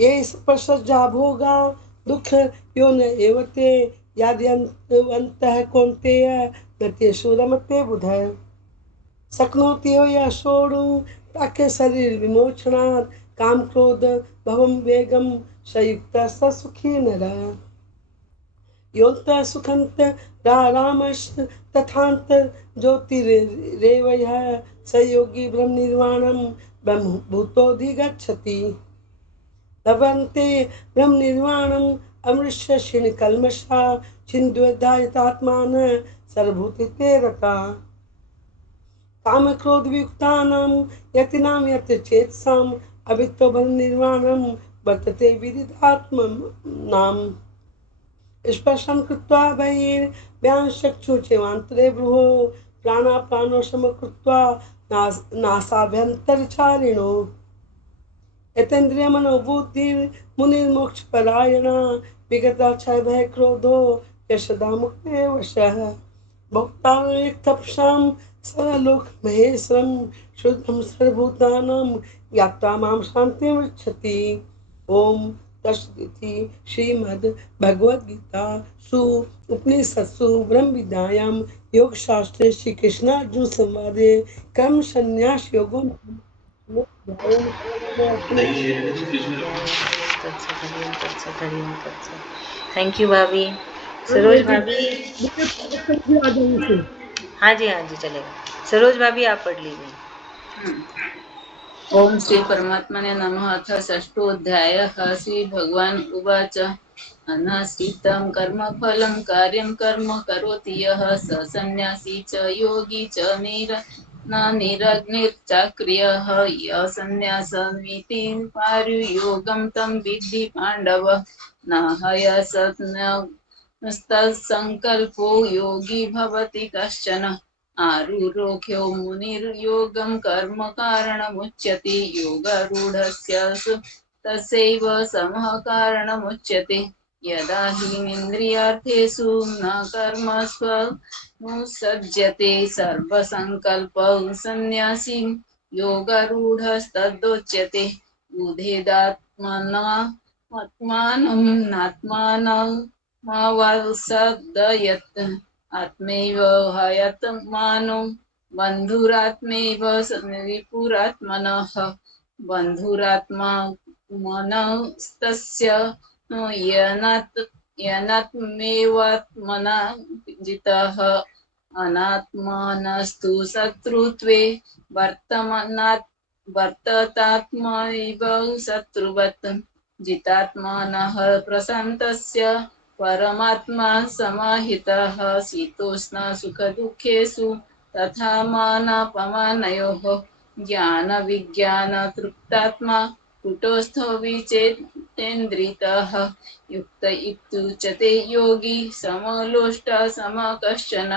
ये स्पर्शजा भोगा दुःख यो न एवते याद्यन्तः कौन्तेय न तेषु रमते बुधः शक्नोति यो यः सोढुं ताके शरीर विमोचनात् काम क्रोध भवं वेगं स युक्तः स सुखी नरः योऽन्तः सुखन्त रामश्च तथान्त ज्योतिरेवयः स योगी ब्रह्म निर्वाणं ब्रह्मभूतोऽधिगच्छति लभन्ते ब्रह्म निर्वाणम् अमृष्य क्षीणकल्मषा छिन्द्वदायितात्मानः सर्वभूतिते रता कामक्रोधवियुक्तानां यतीनां यत् चेतसाम् अवित्तो ब्रह्म निर्वाणं वर्तते विदितात्मनाम् स्पर्शं कृत्वा बहिर्व्यांशचक्षुचेवान्तरे भ्रुवो प्राणापानो समकृत्वा नासाभ्यन्तरचारिणो यतेन्द्रियमनोबुद्धिर्मुनिर्मोक्षपरायणा विगता च भयक्रोधो यशदा मुक्ते वशः भोक्तारक्तपशां सर्वलोकमहेश्वरं शुद्धं सर्वभूतानां ज्ञात्वा मां शान्तिमृच्छति ओम तस्दिति श्रीमद् भगवद गीता सु उपनिषत्सु ब्रह्म विद्यायां योग शास्त्रे श्री कृष्ण अर्जुन संवादे कर्म संन्यास योगो थैंक यू भाभी। सरोज भाभी। हाँ जी चलेगा। सरोज भाभी आप पढ़ लीजिए। ओम श्री परमात्मने नमः। अथ षष्ठोऽध्यायः। श्री भगवान् उवाच अनाश्रितं कर्मफलं कार्यं कर्म करोति यः स सन्न्यासी च योगी च निरग्निर्चाक्रियः यः सन्न्यासमिति पारुयोगं तं विद्धि पाण्डव न हयसत्सङ्कल्पो योगी भवति कश्चन आरुरोह्यो मुनिर्योगं कर्म कारणमुच्यते योगारूढस्य तस्यैव समः कारणमुच्यते यदा हीनिन्द्रियार्थेषु न कर्मस्वनुसज्जते सर्वसङ्कल्पं सन्न्यासी योगारूढस्तदोच्यते उदेदात्मनात्मानं नात्मानमवसदयत् आत्मैव हयत्मानो बन्धुरात्मैव रिपुरात्मनः बन्धुरात्मनस्तस्य यनात्मेवात्मना जितः अनात्मानस्तु शत्रुत्वे वर्ततात्मैव शत्रुवत् जितात्मानः प्रशान्तस्य परमात्मा समाहितः शीतोष्ण सुखदुःखेषु तथा मानापमानयोः ज्ञानविज्ञानतृप्तात्मा कुटस्थो विचेतेन्द्रितः युक्त इत्युच्यते योगी समलोष्ट समकश्चन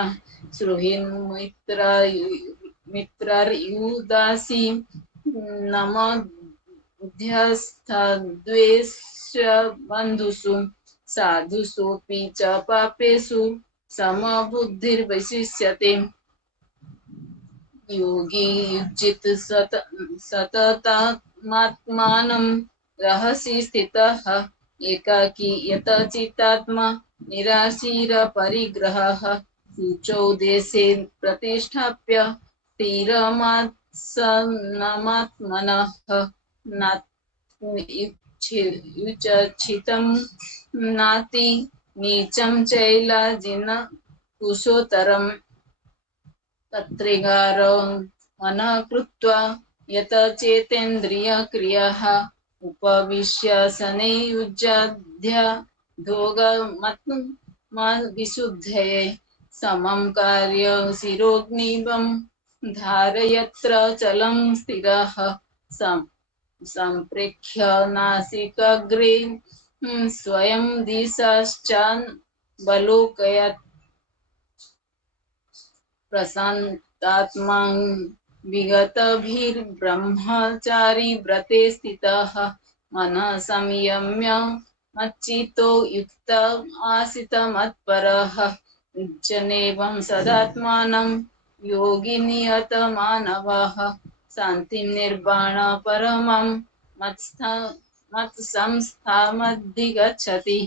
मित्रर्युदासी नम ध्यस्थद्वेष साधुषोऽपि च पापेषु समबुद्धिर्वशिष्यते योगी युज्यत सततमात्मानं रहसि स्थितः एकाकी यतचित्तात्मा निराशीरपरिग्रहः शुचौ देशे प्रतिष्ठाप्य स्थिरमात्सनमात्मनः युचच्छितं नाति नीचं चैलाजिन कुशोत्तरम् तत्रिगारो मनः कृत्वा यत चेतेन्द्रियक्रियाः उपविश्य शनैयुज्याध्यात्मविशुद्धये समं कार्यशिरोग्निवं धारयत्र चलं स्थिरः सम्प्रेक्ष्य नासिकाग्रे स्वयं दिशाश्चान् बलोकयत् प्रशान्तात्मा विगतभिर्ब्रह्मचारी व्रते स्थितः मनः संयम्य मच्चित्तो युक्त आसित मत्परः उच्चनेवं सदात्मानं योगी नियतमानवः शान्तिं निर्वाण परमं मत्संस्थामधिगच्छति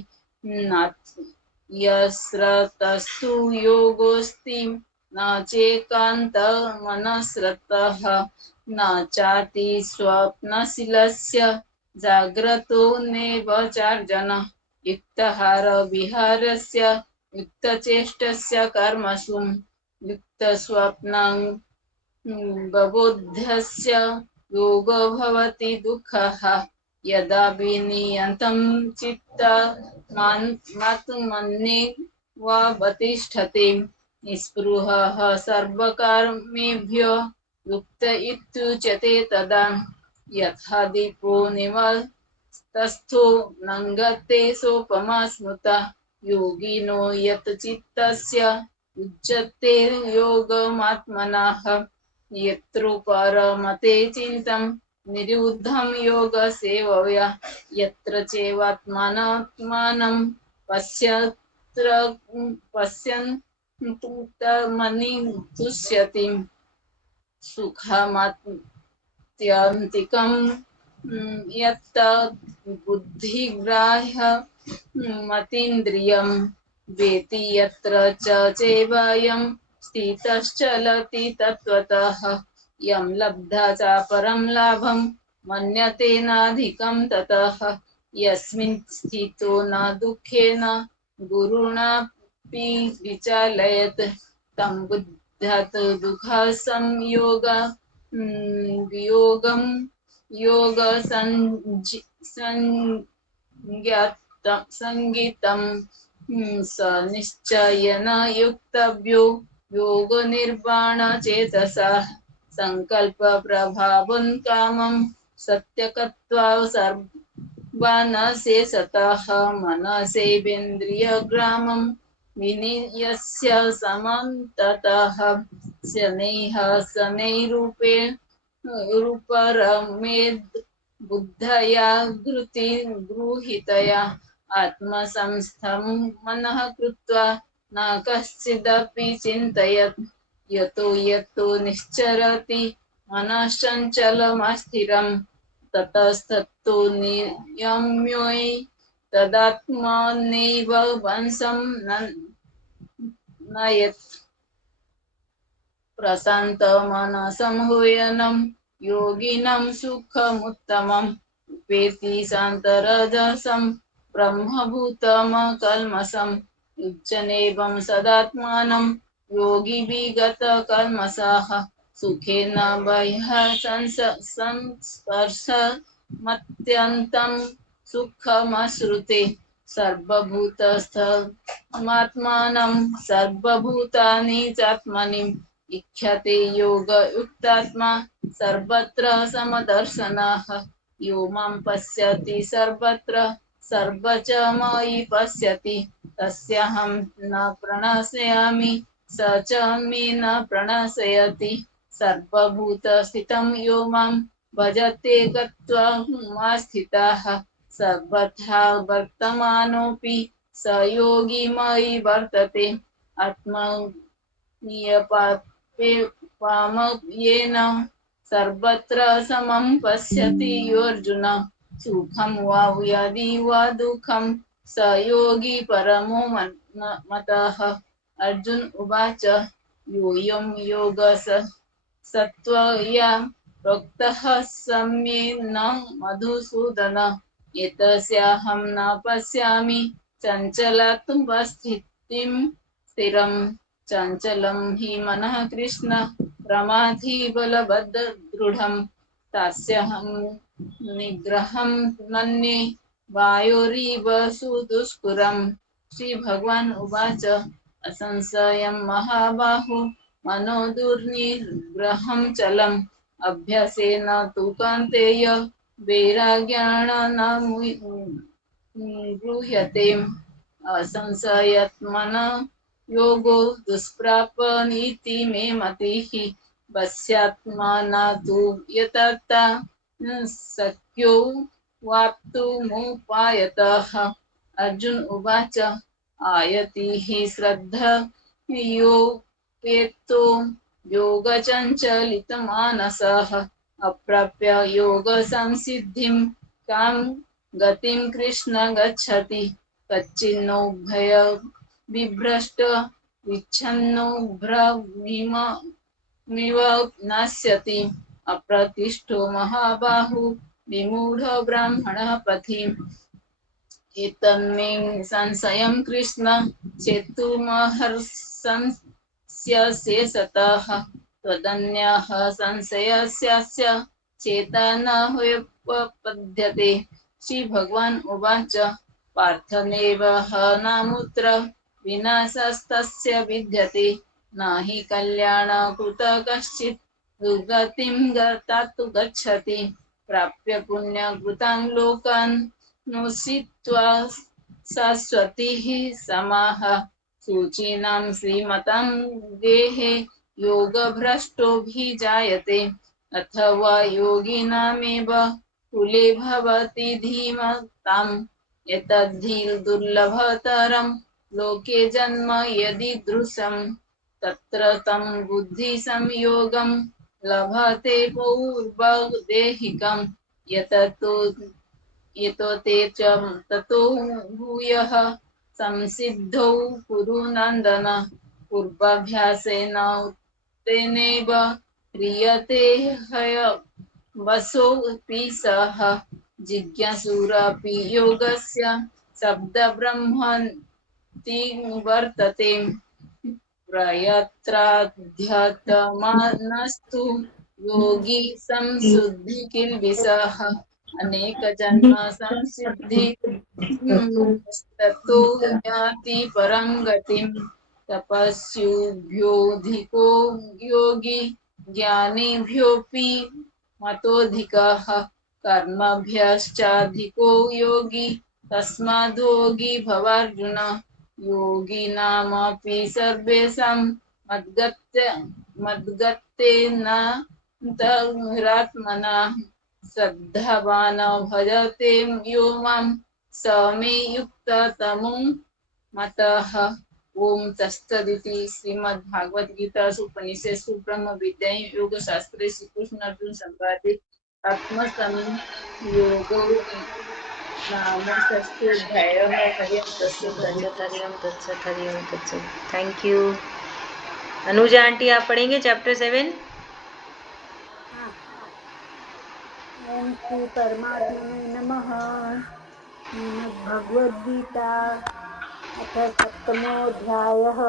यस्रतस्तु योगोऽस्ति न चेकान्तमनस्रतः न चाति स्वप्नशीलस्य जाग्रतो नैव चार्जन युक्तहारविहारस्य युक्तचेष्टस्य कर्मसु युक्तस्वप्नं बबोध्यस्य योगो भवति दुःखः यदा विनियन्तं चित्तमात्मन्ये वावतिष्ठते निःस्पृहः सर्वकर्मेभ्यो युक्त इत्युच्यते तदा यथा दीपो निवातस्थो नङ्गते सोपमा स्मृता योगिनो यत् चित्तस्य उच्यते योगमात्मनः यत्र परमते चिन्तं निरुद्धं योगसेवया यत्र चैवात्मानात्मानं पश्यन्तमनि तुष्यति सुखमात्यन्तिकं यत्त बुद्धिग्राह्य मतीन्द्रियं वेति यत्र च चैवायं स्थितश्चलति तत्त्वतः यं लब्धा च परं लाभं मन्यते नाधिकं ततः यस्मिन् स्थितो न दुःखेन गुरुणापि विचालयत् तं बुद्ध्यात् दुःखसंयोग वियोगं संगीतं स निश्चयेन युक्तव्यो योगनिर्वाणचेतसा संकल्प प्रभावं कामं सत्यकत्वा सर्वानशेषतः मनसेन्द्रियग्रामं विनियस्य समन्ततः शनैः रूपरमेद् बुद्धया गृहीतया आत्मसंस्थं मनः कृत्वा न कश्चिदपि चिन्तयत् यतो निश्चरति मनश्चञ्चलमस्थिरं ततस्तत्तो नियम्योऽयि तदात्मनैव वंशं नयेत् प्रशान्तमनसंहूयनं योगिनं सुखमुत्तमम् उपेति शान्तरजसं ब्रह्मभूतमकल्मषम् युज्यनेवं सदात्मानं योगी विगतकल्मषः सुखेन बाह्यसंस्पर्शमत्यन्तं सुखमश्नुते सर्वभूतस्थमात्मानं सर्वभूतानि चात्मनि इच्छते योगयुक्तात्मा सर्वत्र समदर्शनः यो मां पश्यति सर्वत्र सर्व च मयि पश्यति तस्याहं न प्रणश्यामि स च मे न प्रणश्यति सर्वभूतस्थितं यो मां भजते गत्वा स्थितः सर्वथा वर्तमानोऽपि स योगी मयि वर्तते आत्मनियपामेन सर्वत्र समं पश्यति योऽर्जुन सुखं वा यदि वा दुःखं स योगी परमो मतः अर्जुन उवाच योऽयं योगः सत्त्वया प्रोक्तः सम्येन मधुसूदन एतस्याहं न पश्यामि चञ्चलत्वस्थितिं स्थिरं चञ्चलं हि मनः कृष्ण प्रमाथि बलवद्दृढं तस्याहं निग्रहं मन्ये वायोरिव सुदुष्करम् श्री भगवान उवाच असंशयं महाबाहो मनो दुर्निग्रहं चलम् अभ्यासेन तु कौन्तेय वैराग्येण न गृह्यते असंशयत्मन योगो दुष्प्राप नीति मे मतिः वश्यात्मना तु यतता शक्यो वाप्तुमुपायतः अर्जुन उवाच आयति हि श्रद्धा योपेतो योगचञ्चलितमानसः अप्राप्य योगसंसिद्धिं कां गतिं कृष्ण गच्छति कच्चिन्नो भय बिभ्रष्ट विच्छन्नो भ्रमिव नास्यति अप्रतिष्ठो महाबाहु विमूढ ब्राह्मणः पथि एतन्मे संशयं कृष्ण चेतुमहर्षस्य शेषतः त्वदन्यः संशयस्य चेता न ह्युपपद्यते श्री भगवान उवाच पार्थनेव नामुत्र विनाशस्तस्य विद्यते न हि कल्याणकृत कश्चित् दुर्गतिं तु गच्छति प्राप्य पुण्यकृतां लोकान् नुषित्वा शाश्वतीः समाः शुचीनां श्रीमतां देहे योगभ्रष्टोऽभिजायते अथवा योगिनामेव कुले भवति धीमताम् एतद्धि दुर्लभतरं लोके जन्म यदीदृशं तत्र तं बुद्धिसंयोगं लभते पौर्वदेहिकं यतो ते च ततो भूयः संसिद्धौ कुरु नन्दन पूर्वाभ्यासेन तेनैव क्रियते ह्यवशोऽपि सः जिज्ञासुरपि योगस्य शब्दब्रह्मति वर्तते प्रयत्राध्यतमानस्तु योगी संशुद्धि किल्बिषः अनेक जन्म संसिद्धि ततो याति परं गतिं तपस्युभ्योऽधिको योगी ज्ञानिभ्योऽपि मतोऽधिकः कर्मभ्यश्चाधिको योगी तस्माद्योगी भवार्जुन योगिनामपि सर्वेषां मद्गतेनान्तरात्मना श्रद्धावान् भजते यो मां स मे युक्ततमो मतः ओम तत्सदिति श्रीमद्भागवतगीतासु उपनिषत्सु ब्रह्म विद्यायां योगशास्त्रे श्रीकृष्ण अर्जुन संवादे आत्मसंयोगो नाम षष्ठोऽध्यायः। हरिः हरिओम तत्सत। Thank you. अनुजा आंटी आप पढ़ेंगे चैप्टर 7। ओम श्री परमात्मने नमः। श्रीमद्भगवद्गीता अथ सप्तमोऽध्यायः।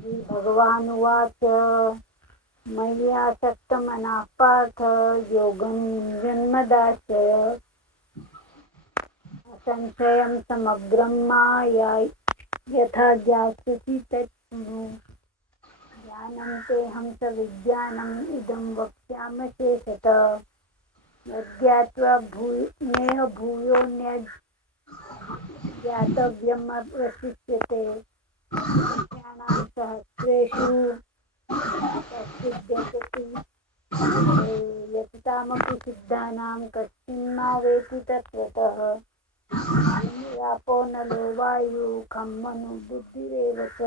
श्रीभगवानुवाच मय्यासक्तमनः पार्थ योगं जन्मदाश्रय संशयं समग्रं माया यथा ज्ञास्यसि तच्छृणु ज्ञानं तेऽहं सविज्ञानम् इदं वक्ष्यामि शेषतः यज्ञात्वा नेह भूयोऽन्यज्ञातव्यम् अवशिष्यते मनुष्याणां सहस्रेषु कश्चिद्यतति सिद्धे यततामपि सिद्धानां कश्चिन्मा वेति तत्त्वतः भूमिरापो नलो वायुः खं मनो बुद्धिरेव च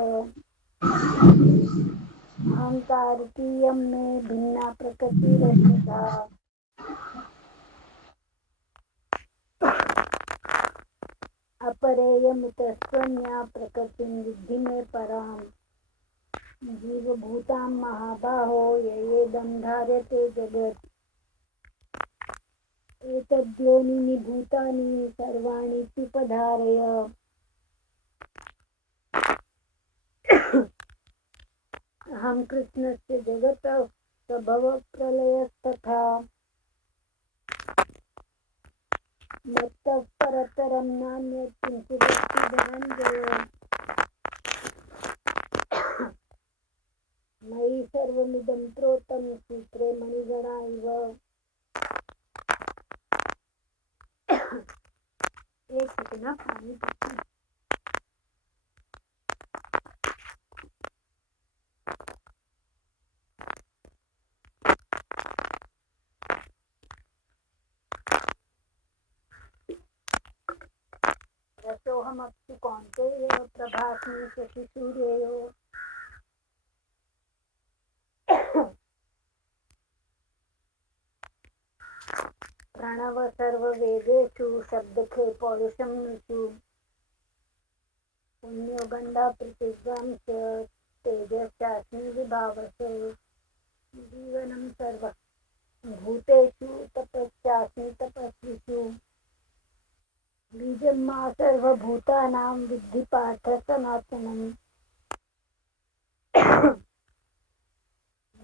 अहङ्कारतीयं मे भिन्ना प्रकृतिरष्टधा अपरेयमितस्त्वन्या प्रकृतिं विद्धि मे पराम् जीवभूतां महाबाहो ययेदं धार्यते जगत् एतद्योनीनि भूतानि सर्वाणीत्युपधारय अहं कृष्णस्य जगतः स्वभवप्रलयस्तथा मत्तः परतरं नान्यत् किञ्चिदस्ति धनञ्जय मयि सर्वमिदं प्रोतं सूत्रे मणिगणा इव एक सेकंड ना पानी पीती हूँ। रसोऽहमप्सु कौन्तेय प्रभास्मि शशिसूर्ययोः प्रणव सर्ववेदेषु शब्दखे पौरुषं नृषु पुण्यो गन्धा पृथिव्यां च तेजश्चास्मि विभावसे जीवनं सर्वभूतेषु तपश्चास्मि तपस्विषु बीजं मा सर्वभूतानां विद्धि पार्थ सनातनम्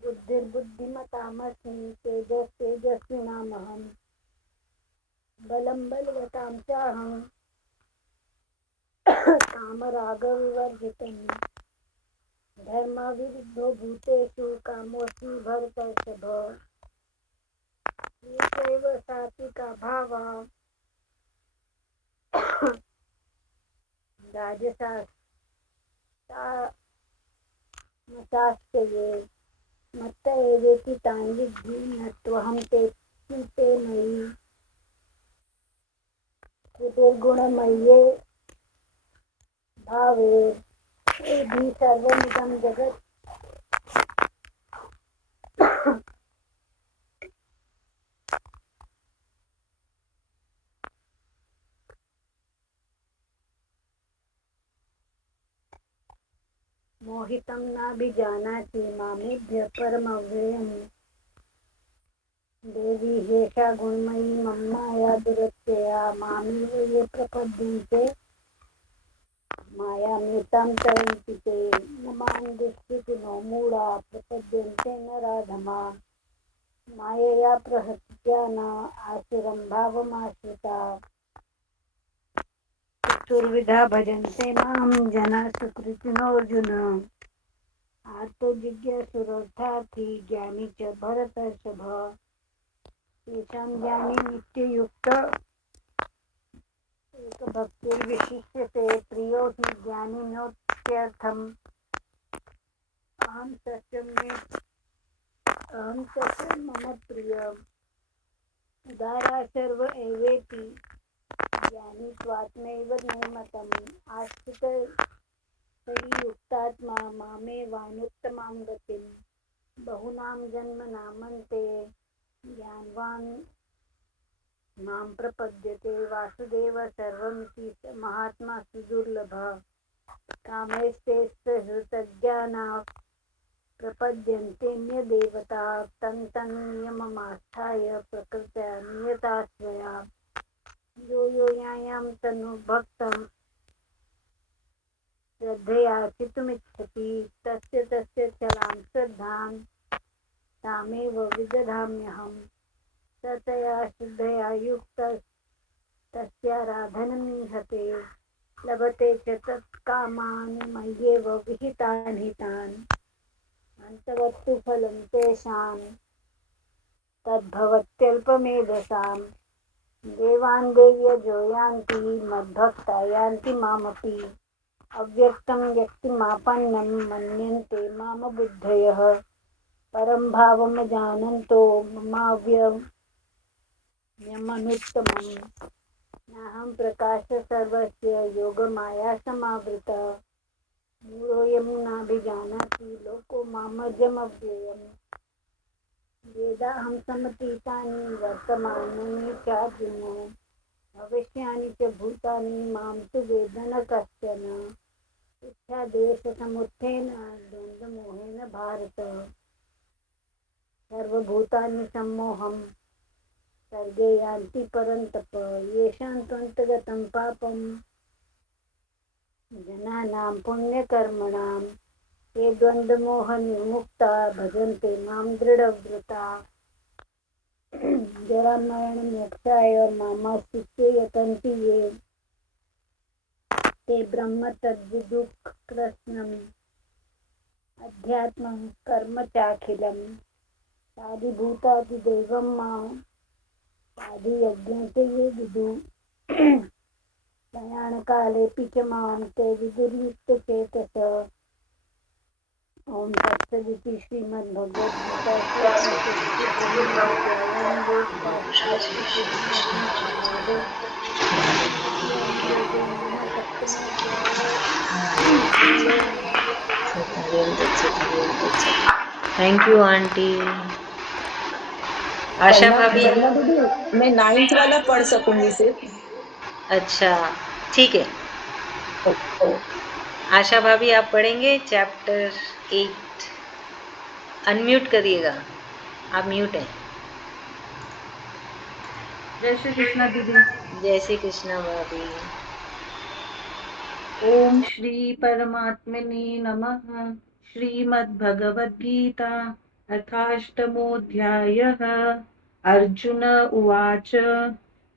बुद्धिर्बुद्धिमतामस्मि तेजस्तेजस्विनामहम् बलं बलवतां चाहं कामरागविवर्जितम् धर्मविरुद्धो भूतेषु कामोऽस्मि भरतर्षभ ये चैव सात्विका भावा राजसास्तामसाश्च ये मत्त एवेति तान् विद्धि न त्वहं ते मयि कृतिर्गुणमय्ये भावे एधि सर्वमिदं जगत् मोहितं नाभिजानाति मामेभ्यः परमव्ययम् देवी हेषा गुणमयी मम माया दुरत्यया मामेव ये प्रपद्यन्ते मायामृतां तरन्ति ते न मां दुष्कृतिनो मूढा प्रपद्यन्ते नराधमा मायया प्रहत्याना आसुरं भावमाश्रिता चतुर्विधा भजन्ते मां जनाः सुकृतिनोऽर्जुन आर्तो जिज्ञासुरर्थार्थी ज्ञानी च भरतर्षभ येषां ज्ञानी नित्ययुक्त एकभक्तिर्विशिष्यते प्रियो हि ज्ञानिनोत्यर्थम् अहं सत्यं मम प्रिय उदारा सर्व एवेति ज्ञानी त्वात्मैव मे मतम् आस्थितः युक्तात्मा मामेवानुत्तमां गतिं बहूनां जन्मनामन्ते ज्ञानवान् मां प्रपद्यते वासुदेव सर्वमिति महात्मा सुदुर्लभः कामैस्तैस्तहृतज्ञानाः प्रपद्यन्तेऽन्यदेवता तं नियममास्थाय प्रकृत्या नियता स्वया यो यायां तनुभक्तं श्रद्धया चित्तमिच्छति तस्य चलां श्रद्धां तामेव विदधाम्यहम् स तया श्रद्धया युक्तः तस्याराधनमीहते लभते च तत्कामान् मय्येव विहितान् हितान् अन्तवत्तु फलं तेषां तद्भवत्यल्पमेधसाम् देवान् देव्यजो यान्ति मद्भक्ता यान्ति मामपि अव्यक्तं व्यक्तिमापन्नं मन्यन्ते माम बुद्धयः परं भावमजानन्तो ममाव्ययमनुत्तमम् नाहं प्रकाश सर्वस्य योगमाया समावृतः मूढोऽयं नाभिजानाति लोको मामजमव्ययम् वेदाहं समतीतानि वर्तमानानि चार्जुन भविष्यानि च भूतानि मां तु वेद न कश्चन इच्छाद्वेषसमुत्थेन द्वन्द्वमोहेन भारत सर्वभूतानि सम्मोहं सर्गे यान्ति परन्तप येषां त्वन्तगतं पापं जनानां पुण्यकर्मणां ये द्वन्द्वमोहनिर्मुक्ता भजन्ते मां दृढव्रता जरामरणमोक्षाय मामाश्रित्य यतन्ति ये ते ब्रह्म तद्विदुः कृत्स्नम् अध्यात्मं कर्म चाखिलम् साधिभूतादिदैवं मां साधियज्ञं ये विदु प्रयाणकालेऽपि च मां ते विदुर्युक्तचेतसः ओम तत्सदिति थैंक यू आंटी। आशा भाभी, वंदना दीदी, मैं 9th वाला पढ़ सकूंगी सिर्फ। अच्छा ठीक है। आशा भाभी आप पढ़ेंगे चैप्टर 8। अनम्यूट करिएगा, आप म्यूट हैं। जय श्री कृष्ण दीदी। जय श्री कृष्ण भाभी। ओम श्री परमात्मने नमः। श्रीमद्भगवद्गीता अथाष्टमोऽध्यायः। अर्जुन उवाच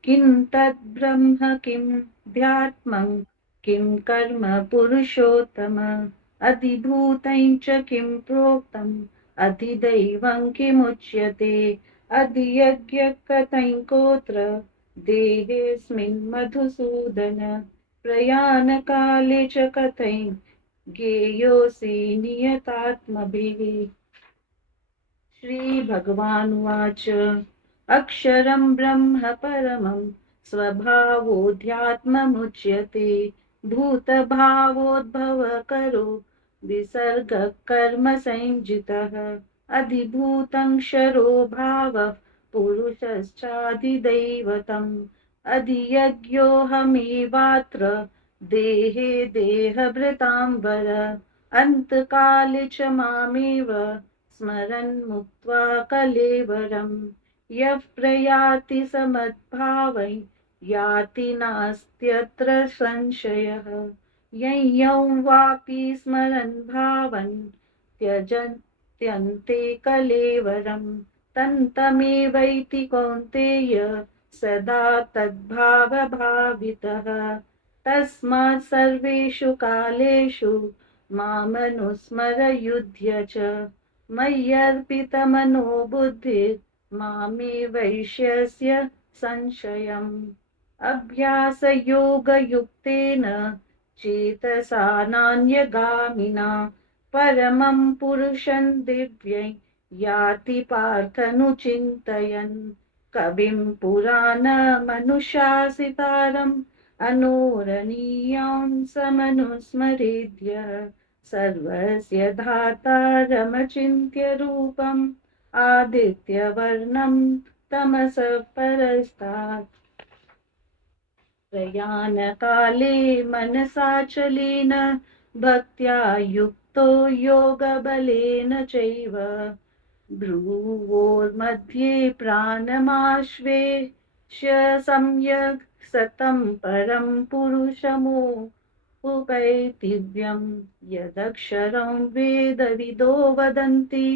किं तद्ब्रह्म किं ध्यात्मं किं कर्म पुरुषोत्तम अधिभूतं च किं प्रोक्तम् अधिदैवं किमुच्यते अधियज्ञः कथं कोत्र देहेऽस्मिन् मधुसूदन प्रयाणकाले च कथं ज्ञेयोऽसि नियतात्मभिः। श्रीभगवानुवाच अक्षरं ब्रह्म परमं स्वभावोऽध्यात्ममुच्यते भूतभावोद्भवकरो विसर्गः कर्म संज्ञितः अधिभूतं क्षरो भावः पुरुषश्चाधिदैवतम् अधियज्ञोऽहमेवात्र देहे देहभृताम्बर अन्तकाले च मामेव स्मरन् मुक्त्वा कलेवरम् यः प्रयाति समद्भावं याति नास्त्यत्र संशयः यं वापि स्मरन् भावन् त्यजन्त्यन्ते कलेवरम् तन्तमेवैति कौन्तेय सदा तद्भावभावितः तस्मात् सर्वेषु कालेषु मामनुस्मर युध्य च मय्यर्पितमनो बुद्धिर्मामे वैश्यस्य संशयम् अभ्यासयोगयुक्तेन चेतसा नान्यगामिना परमं पुरुषं दिव्यं याति पार्थनुचिन्तयन् कविं पुराणमनुशासितारम् अनोरणीयं समनुस्मरेद्य सर्वस्य धातारमचिन्त्य रूपम् आदित्यवर्णं तमसः परस्तात् प्रयाणकाले मनसाचलेन भक्त्या युक्तो योगबलेन चैव भ्रुवोर्मध्ये प्राणमाश्वेश्य सम्यक् सतं परं पुरुषमुपैतिव्यं यदक्षरं वेदविदो वदन्ति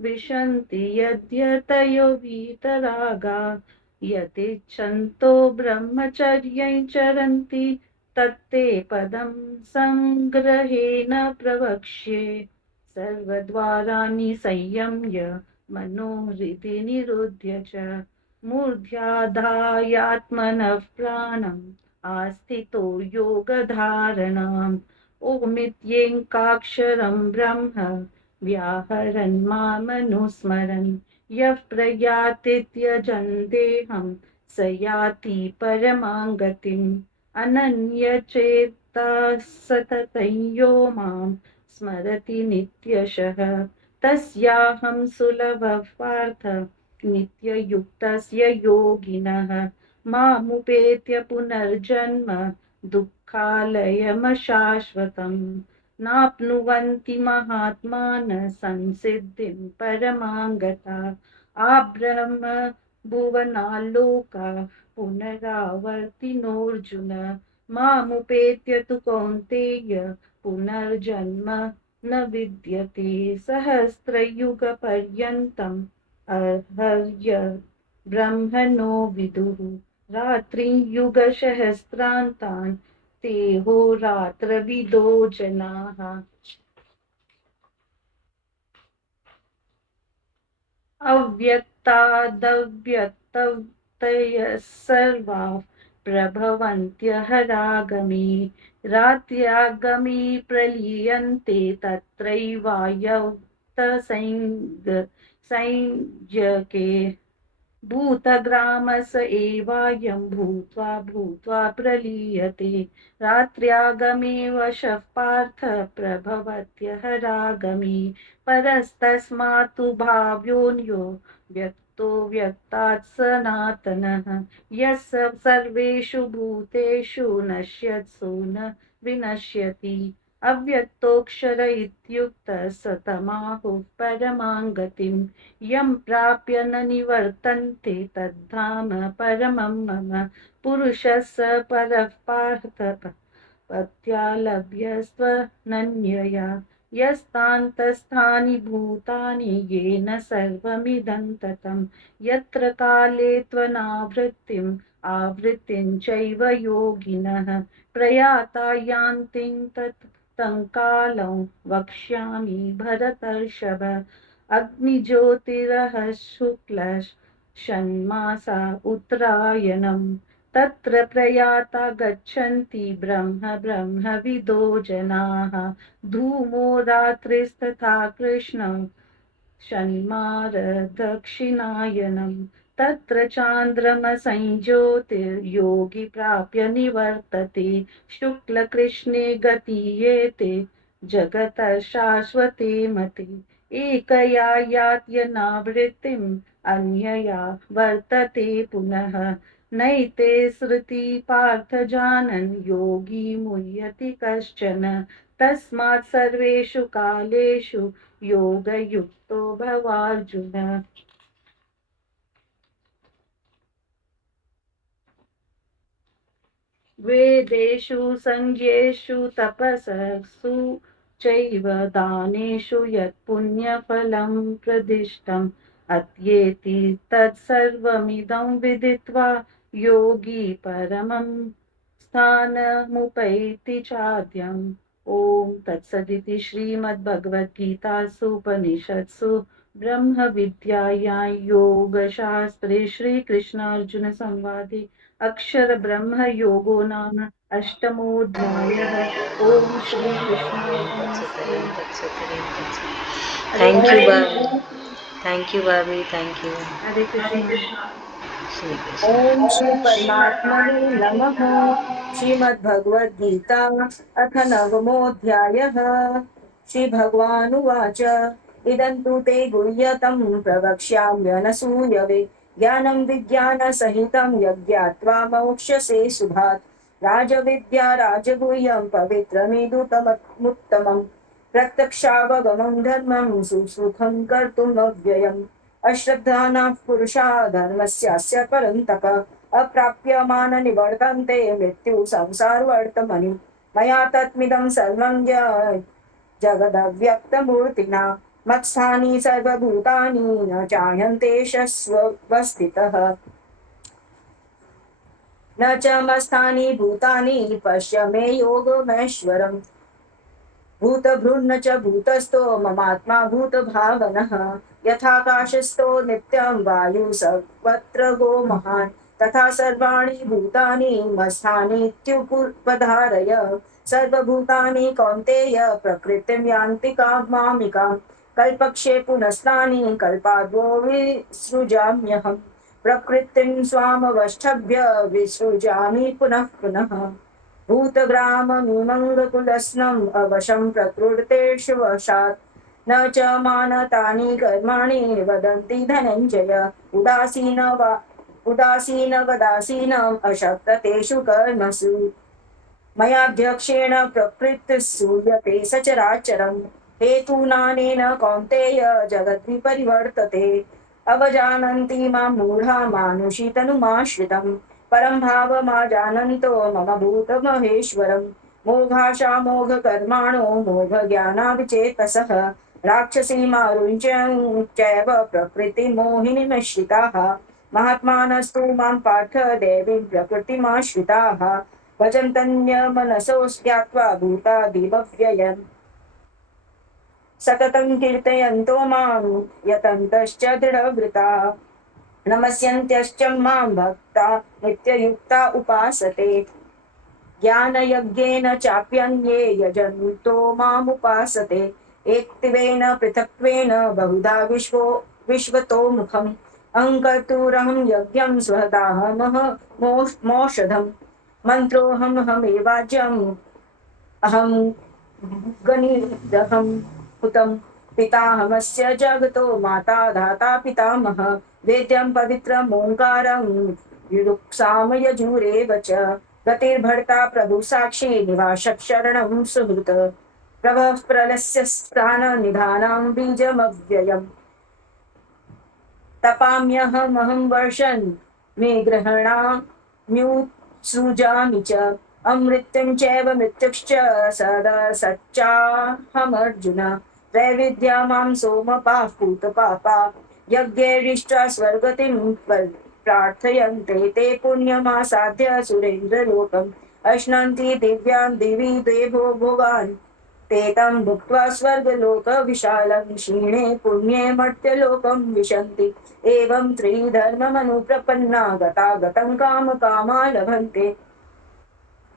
विशन्ति यद्यतयो वीतरागा यदिच्छन्तो ब्रह्मचर्यं चरन्ति तत्ते पदं सङ्ग्रहेण प्रवक्ष्ये सर्वद्वाराणि संयम्य मनोहृदि निरुध्य च मूर्ध्याधायात्मनः प्राणम् आस्थितो योगधारणाम् ओमित्येकाक्षरं ब्रह्म व्याहरन् मामनुस्मरन् यः प्रयाति त्यजन् स याति परमां गतिम् अनन्यचेतः सततं यो मां स्मरति नित्यशः तस्याहं सुलभः पार्थ नित्ययुक्तस्य योगिनः मामुपेत्य पुनर्जन्म दुःखालयमशाश्वतम् नाप्नुवन्ति महात्मानः संसिद्धिं परमां गताः आब्रह्म भुवनाल्लोका पुनरावर्तिनोऽर्जुन मामुपेत्य तु कौन्तेय पुनर्जन्म न विद्यते सहस्रयुगपर्यन्तम् अर्हर्य ब्रह्मणो विदुः रात्रियुगसहस्रान्तान् ते होरात्रविदो जनाः अव्यक्तादव्यक्ततयः सर्वा प्रभवन्त्यहरागमे रात्र्यागमे प्रलीयन्ते तत्रैवायौक्तसंज्ञके भूतग्रामस एवायं भूत्वा भूत्वा प्रलीयते रात्र्यागमे वशः पार्थ प्रभवत्यहरागमे परस्तस्मात् तु भाव्योऽन्यो व्यक्तो व्यक्तात् सनातनः यः सर्वेषु भूतेषु नश्यत्सु न विनश्यति अव्यक्तोऽक्षर इत्युक्तः स तमाहुः परमां गतिं यं प्राप्य न निवर्तन्ते तद्धाम परमं मम पुरुषः स परः पार्थ पत्यालभ्यस्त्वनन्यया यस्तान्तस्थानि भूतानि येन सर्वमिदं ततं यत्र काले त्वनावृत्तिम् आवृत्तिं चैव योगिनः प्रयाता यान्ति तं कालं वक्ष्यामि भरतर्षभ अग्निज्योतिरः शुक्लः षण्मासा उत्तरायणम् तत्र प्रयाता गच्छन्ति ब्रह्मविदो जनाः धूमो रात्रिस्तथा कृष्णं षण्मारदक्षिणायनम् तत्र चान्द्रमसंज्योतिर्योगी प्राप्य निवर्तते शुक्लकृष्णे गतीयेते जगतः शाश्वते मते एकया यात्यनावृत्तिम् अन्यया वर्तते पुनः नैते श्रुति पार्थ जानन् योगी मुह्यति कश्चन तस्मात् सर्वेषु कालेषु योगयुक्तो भवार्जुन वेदेषु संज्ञेषु तपससु चैव दानेषु यत् पुण्यफलं प्रदिष्टम् अत्येति तत्सर्वमिदं विदित्वा योगी परमं स्थानमुपैति चाद्यम् ॐ तत्सदिति श्रीमद्भगवद्गीतासु उपनिषत्सु ब्रह्मविद्यायां योगशास्त्रे श्रीकृष्णार्जुनसंवादे अक्षर ब्रह्म योगो नाम अष्टमोऽध्यायः ॐ श्रीकृष्णार्पणमस्तु thank you Babi, thank you Babi, thank you. Hare Krishna. Shri Krishna. ॐ श्री परमात्मने नमः। श्रीमद्भगवद्गीता अथ नवमोऽध्यायः। श्रीभगवानुवाच इदं तु ते गुह्यतं प्रवक्ष्याम्यनसूयवे ज्ञानं विज्ञानसहितं यज्ञात्वा मोक्ष्यसे शुभात् राजविद्या राजगुह्यं पवित्रमिदुतममुत्तमम् प्रत्यक्षावगमं धर्मं सुसुखं कर्तुमव्ययम् अश्रद्धानाः पुरुषा धर्मस्यास्य परन्तप अप्राप्यमाननिवर्तन्ते मृत्यु संसारवर्तमनि मया तत्मिदं सर्वं जगदव्यक्तमूर्तिना मत्स्थानि सर्वभूतानि न जायन्ते शश्ववस्थितः न च मस्थानि भूतानि पश्य मे योगमैश्वरम् भूतभृन्न च भूतस्थो ममात्मा भूतभावनः यथाकाशस्थो नित्यं वायु सर्वत्र गो महान् तथा सर्वाणि भूतानि मस्थानीत्युपधारय सर्वभूतानि कौन्तेय प्रकृतिं यान्ति कामामिकाम् कल्पक्षे पुनस्तानि कल्पाद्वो विसृजाम्यहम् प्रकृतिं स्वामवष्टभ्य विसृजामि पुनः पुनः भूतग्राममिमङ्गकुलस्नम् अवशं प्रकृतेषु वशात् न च मानतानि कर्माणि वदन्ति धनञ्जय उदासीनवदासीनम् अशक्ततेषु कर्मसु मयाध्यक्षेण प्रकृतिः सूयते सचराचरम् हेतूनानेन कौन्तेय जगद्विपरिवर्तते अवजानन्ति मां मूढा मानुषीतनुमाश्रितम् परं भावमाजानन्तो मम भूतमहेश्वरम् मोघाशामोघकर्माणो मोघज्ञानाविचेतसः राक्षसीमारुञ्चैव प्रकृतिमोहिनीमिश्रिताः महात्मानस्तु मां पार्थ देवीं प्रकृतिमाश्रिताः भजन्तन्यमनसोऽस्त्याक्त्वा भूतादिमव्ययम् सततं कीर्तयन्तो मां यतन्तश्च दृढव्रता नमस्यन्त्यश्च मां भक्ता नित्ययुक्ता उपासते ज्ञानयज्ञेन चाप्यन्ये यजन्तो मामुपासते एकत्वेन पृथक्त्वेन बहुधा विश्वतो मुखम् अहङ्कर्तुरहं यज्ञं स्वहताहमहमौषधम् मन्त्रोऽहमहमेवाज्यम् अहं गणिदहं हुतं पिताहमस्य जगतो माता धाता पितामह वेद्यं पवित्रम् ओङ्कारं युरुक्साम यजुरेव च गतिर्भर्ता प्रभु साक्षी निवासः शरणं सुहृत् प्रभः प्रलस्य स्थाननिधानं बीजमव्ययम् तपाम्यहमहं वर्षन् मे ग्रहणाम्युत्सृजामि च अमृत्युं चैव मृत्युश्च सदा सच्चाहमर्जुन त्रैविद्या मां सोमपाः पूतपापा यज्ञैरिष्टा स्वर्गतिं प्रार्थयन्ते ते पुण्यमासाद्य सुरेन्द्रलोकम् अश्नन्ति दिव्यान् दिवि देवो भोगान् ते तं भुक्त्वा स्वर्गलोकविशालं क्षीणे पुण्ये मर्त्यलोकं विशन्ति एवं त्रिधर्ममनुप्रपन्ना गतागतं कामकामा लभन्ते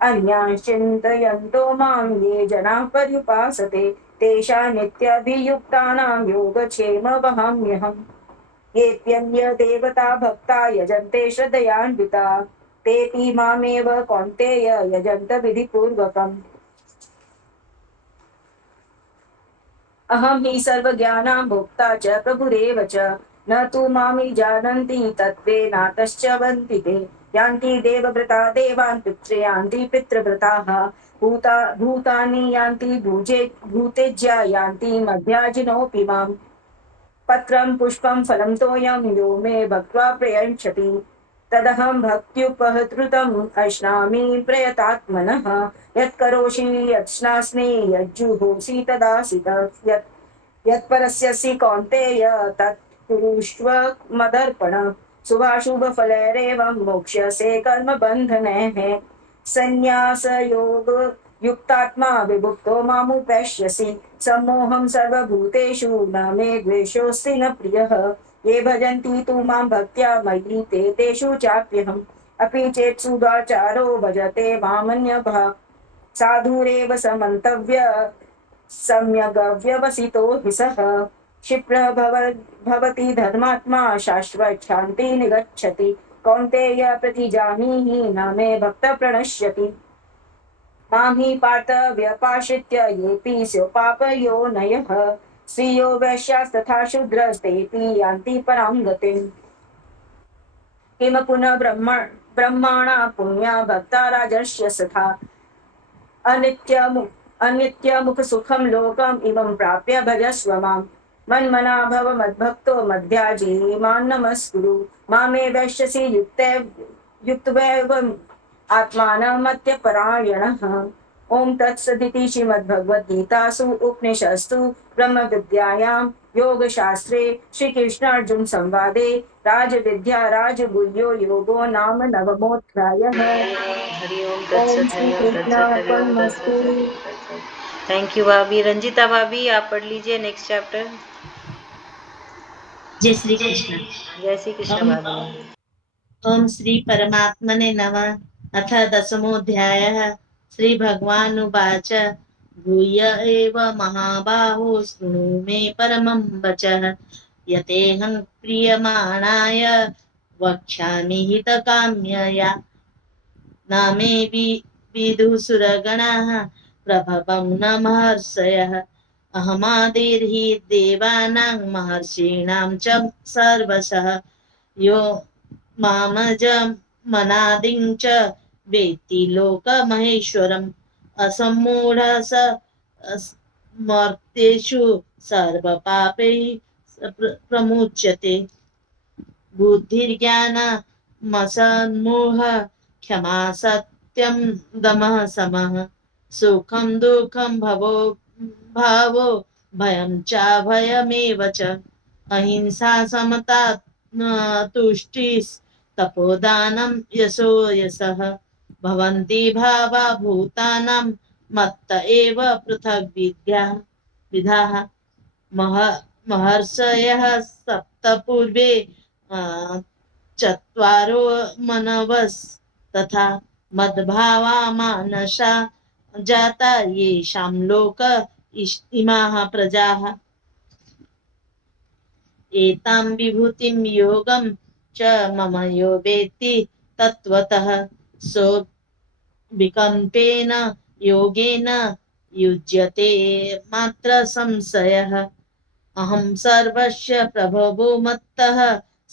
अन्यांश्चिन्तयन्तो मां ये जनाः पर्युपासते तेषा नित्याभियुक्तानां योगक्षेम वहाम्यहम् येऽप्यन्य देवता भक्ता यजन्ते श्रद्धयान्विता तेऽपि मामेव कौन्तेय यजन्त विधिपूर्वकम् अहं हि सर्वज्ञानां भोक्ता च प्रभुरेव च न तु मामि जानन्ति तत्त्वेनातश्च वन्ति ते यान्ति देवव्रता देवान् पितृयान्ति पितृव्रताः भूतानि यान्ति भूतेज्या यान्ति मध्याजिनोऽपि माम् पत्रं पुष्पं फलं तोयं यो मे भक्त्वा प्रयच्छति तदहं भक्त्युपहृतम् अश्नामि प्रयतात्मनः यत्करोषि यत्स्नास्मि यज्जुहोषि तदासि यत्परस्यसि कौन्तेय तत् कुरुष्व मदर्पण शुभाशुभफलैरेवं मोक्ष्यसे कर्मबन्धनैः संन्यासयोग युक्तात्मा विभुक्तो मामुपैष्यसि सम्मोहं सर्वभूतेषु न मे द्वेषोऽस्ति न प्रियः ये भजन्ति तु मां भक्त्या मयि ते तेषु चाप्यहम् अपि चेत् सुदाचारो भजते मामन्यभाक् साधुरेव समन्तव्य सम्यगव्यवसितो हि सः क्षिप्रः भवति धर्मात्मा शाश्वत शान्ति निगच्छति कौन्तेय प्रतिजानीहि न मे भक्त प्रणश्यति मां हि पार्थ व्यपाश्रित्य येऽपि स्योपापयोनयः स्त्रियो वैश्यास्तथा शूद्रस्तेऽपि यान्ति परां गतिम् किम पुनः ब्रह्माणा पुण्या भक्ता राजर्ष्य तथा अनित्यमुखसुखं लोकम् इमं प्राप्य भजस्व माम् मन्मना भव मद्भक्तो मध्याजी मां नमस्कुरु मामे वैश्यसि युक्तवैवम् आत्मानमत्यपरायणः ॐ तत्सदिति श्रीमद्भगवद्गीतासु उपनिषत्सु ब्रह्मविद्यायां योगशास्त्रे श्रीकृष्णार्जुन संवादे राजविद्या राजगुह्यो योगो नाम नवमोऽध्यायः। हरि ओम ओम तत्सत, श्री हरि ओम कृष्ण तत्सत, हरि ओम अर्पणमस्तु। तत्सत। थैंक यू भाभी। रंजिता भाभी आप पढ़ लीजिए नेक्स्ट चैप्टर। जय श्री कृष्ण। जय श्री कृष्ण ओम भाभी। ओम श्री परमात्मने नमः। अथ दशमोऽध्यायः। श्री भगवानुवाच भूय एव महाबाहो शृणु मे परमं वचः यतेऽहं प्रीयमाणाय वक्ष्यामि हितकाम्यया न मे विदुसुरगणाः प्रभवं न महर्षयः अहमादिर्हि देवानां महर्षीणां च सर्वशः यो मामजमनादिं च वेत्ति लोकमहेश्वरम् असम्मूढः स स्मर्तेषु सर्वपापैः प्रमुच्यते बुद्धिर्ज्ञानमसम्मोह क्षमा सत्यं दमः समः सुखं दुःखं भावो भयं च भयमेव च अहिंसा समता तुष्टिस्तपोदानं यशो यशः भवन्ति भावा भूतानां मत्त एव पृथग् विधाः महर्षयः सप्त पूर्वे चत्वारो मनवस् तथा मद्भावा मानसा जाता येषां लोक इमाः प्रजाः एतां विभूतिं योगं च मम यो वेत्ति तत्त्वतः सो विकम्पेन योगेन युज्यते मात्र संशयः अहं सर्वस्य प्रभवो मत्तः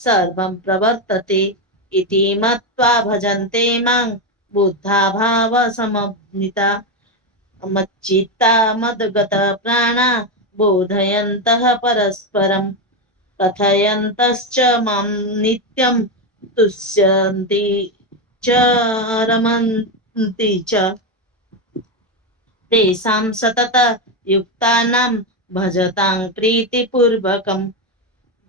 सर्वं प्रवर्तते इति मत्वा भजन्ते मां बुद्धा भावसमन्विता मच्चित्ता मद्गता प्राणा बोधयन्तः परस्परं कथयन्तश्च मां नित्यं तुष्यन्ति च रमन्ति च तेषां सतत युक्तानां भजतां प्रीतिपूर्वकं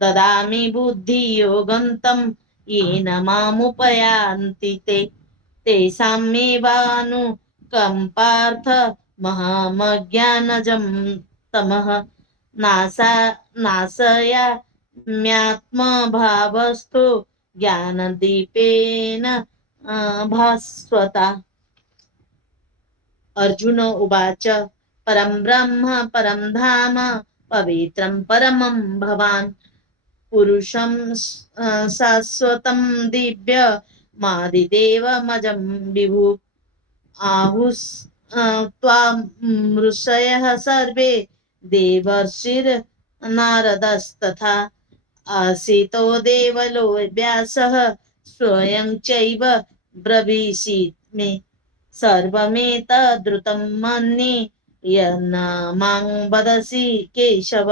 ददामि बुद्धियोगं तं येन मामुपयान्ति ते तेषां मेवानुकम्पार्थ महामज्ञानजं तमः नाशयाम्यात्मभावस्थो ज्ञानदीपेन भास्वता अर्जुन उवाच परं ब्रह्म परं धाम पवित्रं परमं भवान् पुरुषं शाश्वतं दिव्य मादिदेवमजं विभु आहुस् त्वां ऋषयः सर्वे देवर्षिर्नारदस्तथा आसीतो देवलो व्यासः स्वयं चैव ब्रवीषि मे सर्वमेतद्रुतं मन्ये यन्न मां वदसि केशव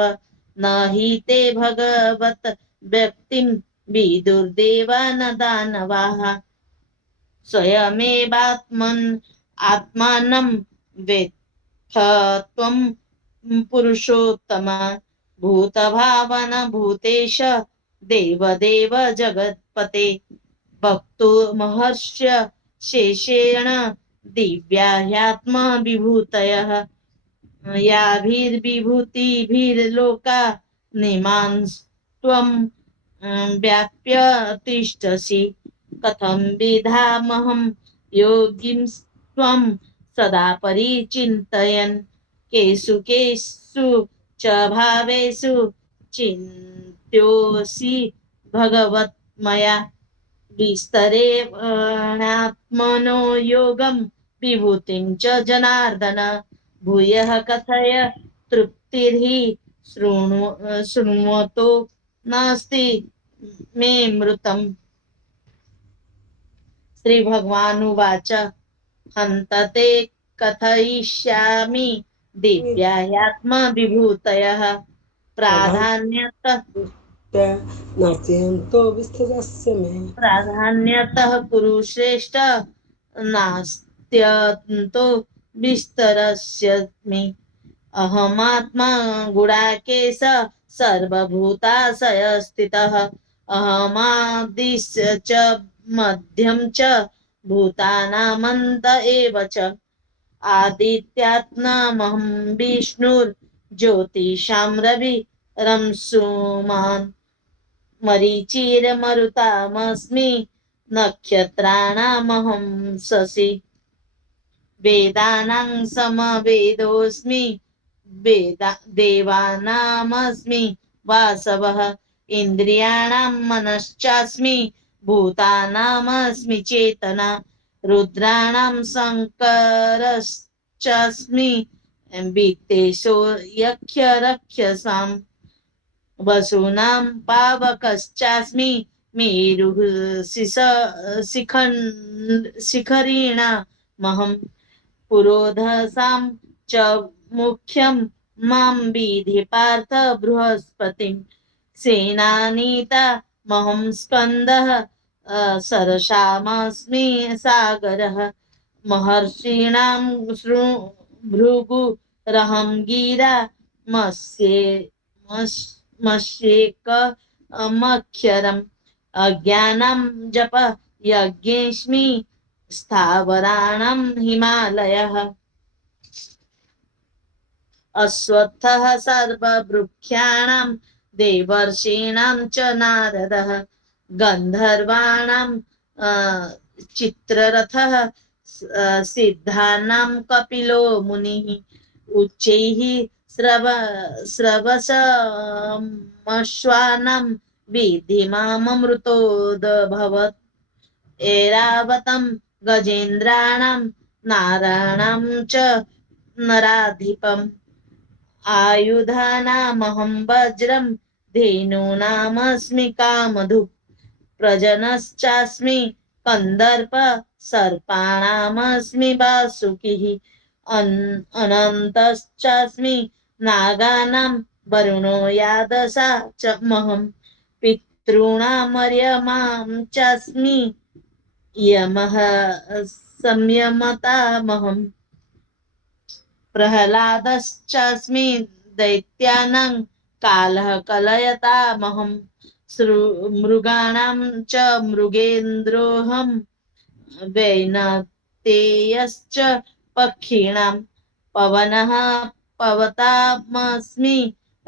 न हि ते भगवत व्यक्तिं विदुर्देवा न दानवाः स्वयमेवात्मानं वेत्थ त्वं पुरुषोत्तम भूतभावन भूतेश देवदेव जगत्पते भक्तो महर्ष्य शेषेण दिव्याह्यात्मविभूतयः याभिर्विभूतिभिर्लोका निमांस्त्वं व्याप्य तिष्ठसि कथं विधामहं योगिं त्वं सदा परिचिन्तयन् केषु केषु च भावेषु चिन्त्योऽसि भगवत्मया विस्तरेणात्मनो योगं विभूतिं च जनार्दन भूयः कथय तृप्तिर्हि शृण्वतो नास्ति मे मृतम् श्री भगवानुवाच हन्त ते कथयिष्यामि दिव्याह्यात्मविभूतयः प्राधान्यतः नास्त्यन्तो विस्तरस्य मे प्राधान्यतः कुरु श्रेष्ठ नास्त्यन्तो विस्तरस्य मे अहमात्मा गुडाकेश सर्वभूताशय स्थितः अहमादिश्य च मध्यम च भूतानामन्त एव च आदित्यात्महं विष्णुर्ज्योतिषां रवि रंसुमान् मरीचिर्मरुतामस्मि नक्षत्राणामहं शशि वेदानां समवेदोऽस्मि देवानामस्मि वासवः इन्द्रियाणां मनश्चास्मि भूतानामस्मि चेतना रुद्राणां शङ्करश्चास्मि वित्तेषो यक्षरक्षसाम् वसूनां पावकश्चास्मि मेरुः शिखरिणामहं पुरोधसां च मुख्यं मां विधि पार्थ बृहस्पतिं सेनानीता महं स्कन्दः सरसामस्मि सागरः महर्षीणां भृगुरहं गिरा मस्येकमक्षरम् अज्ञानं जप यज्ञेऽस्मि स्थावराणां हिमालयः अश्वत्थः सर्ववृक्षाणां देवर्षीणां च नारदः गन्धर्वाणां चित्ररथः सिद्धानां कपिलो मुनिः उच्चैः स्रवसमश्वानां विद्धि माममृतोदभवत् ऐरावतं गजेन्द्राणां नाराणां च नराधिपम् आयुधानामहं वज्रं धेनूनामस्मि कामधुक् प्रजनश्चास्मि कन्दर्प सर्पाणामस्मि वासुकिः अनन्तश्चास्मि नागानां वरुणो यादसा च महं पितॄणामर्यमां चास्मि यमः संयमतामहं प्रह्लादश्चास्मि दैत्यानां कालः कलयतामहं मृगाणां च मृगेन्द्रोऽहं वैनतेयश्च पक्षिणां पवनः पवतामस्मि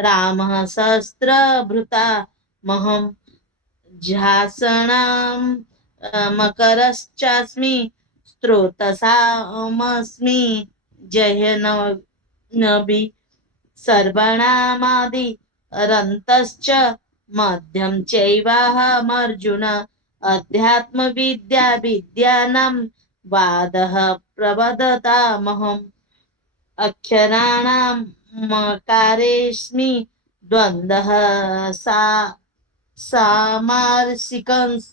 रामः सहस्रभृतामहं झासणां मकरश्चास्मि स्रोतसामस्मि जह्नवी सर्वणामादि रन्तश्च मध्यं चैवाहमर्जुन अध्यात्मविद्या विद्यानां वादः प्रवदतामहम् अक्षराणां मकारेऽस्मि द्वन्द्वः सामार्षिकस्य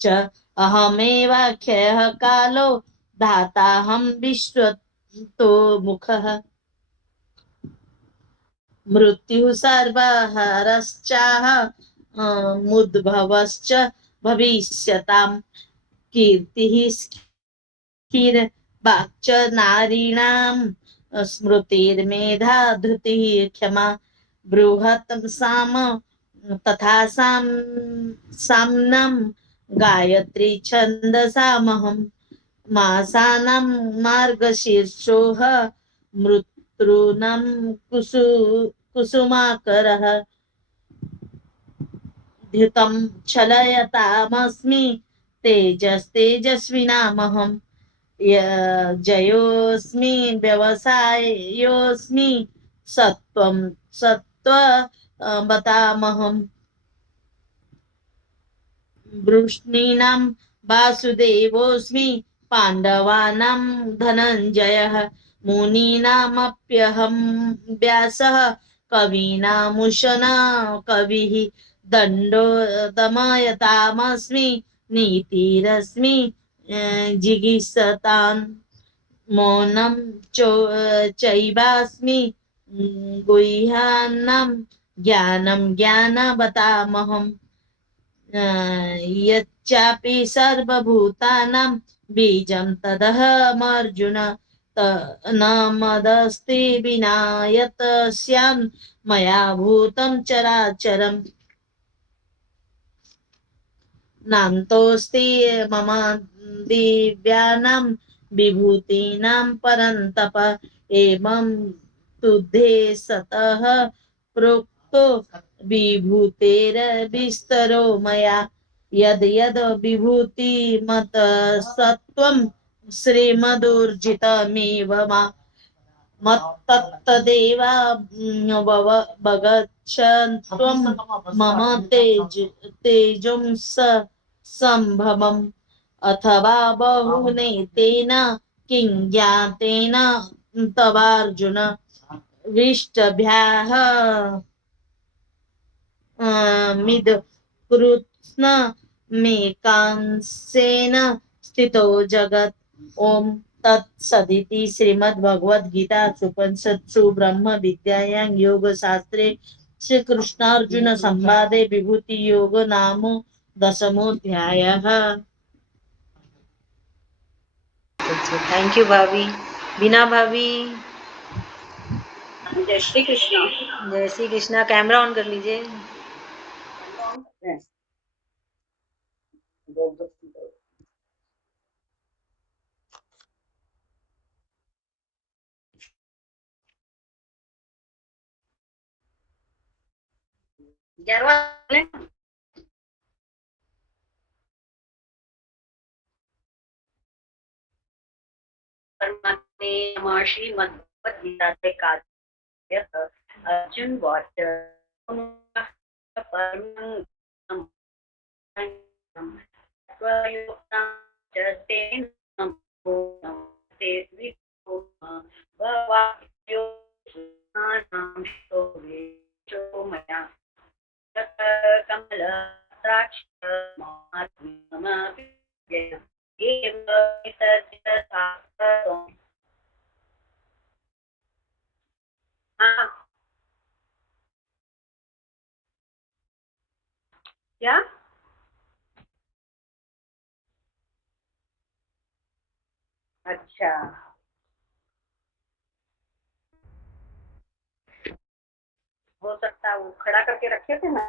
च अहमेवाख्यः कालो धाताहं विश्वतो मुखः मृत्युः सर्वहरश्चाह मुद्भवश्च भविष्यतां कीर्तिः स्थिरवाक्च नारीणां स्मृतिर्मेधा धृतिः क्षमा बृहत् साम तथा साम्नं गायत्री छन्दसामहं मासानां मार्गशीर्षोः मृत्यूनां कुसुमाकरः द्युतं छलयतामस्मि तेजस्तेजस्विनामहं जयोऽस्मि व्यवसायोऽस्मि सत्त्वं सत्त्ववतामहं वृष्णीनां वासुदेवोऽस्मि पाण्डवानां धनञ्जयः मुनीनामप्यहं व्यासः कवीनामुशना कविः दण्डो दमयतामस्मि नीतिरस्मि जिगीषतान् मौनं चैवास्मि गुह्यानां ज्ञानं ज्ञानवतामहम् यच्चापि सर्वभूतानां बीजं तदहमर्जुन न मदस्ति विना यत् स्यान् मया भूतं चराचरम् नान्तोऽस्ति मम दिव्यानां विभूतीनां परन्तप एवं तुद्धे सतः प्रोक्तो विभूतेर्विस्तरो मया यद् यद् विभूतिमतसत्त्वं श्रीमदूर्जितमेव मा मत्तत्तदेव भगच्छत्वं मम तेजोंस संभवम् अथवा बहुनेतेन किं ज्ञातेन तवार्जुन विष्टभ्याः मिद कृत्स्न मेकांसेन स्थितो जगत् ओम तत्सदिति श्रीमद्भगवद्गीतासु ब्रह्म विद्यायां योग शास्त्रे श्री कृष्णार्जुन संवादे विभूति योग नाम दशमोऽध्यायः। थैंक यू भाभी। बीना भाभी, जय श्री कृष्ण। जय श्री कृष्णा। कैमरा ऑन कर लीजिए। श्रीमद्भगवद्गीता से काव्य अर्जुन वाच क्या अच्छा हो सकता है वो खड़ा करके रखे थे ना।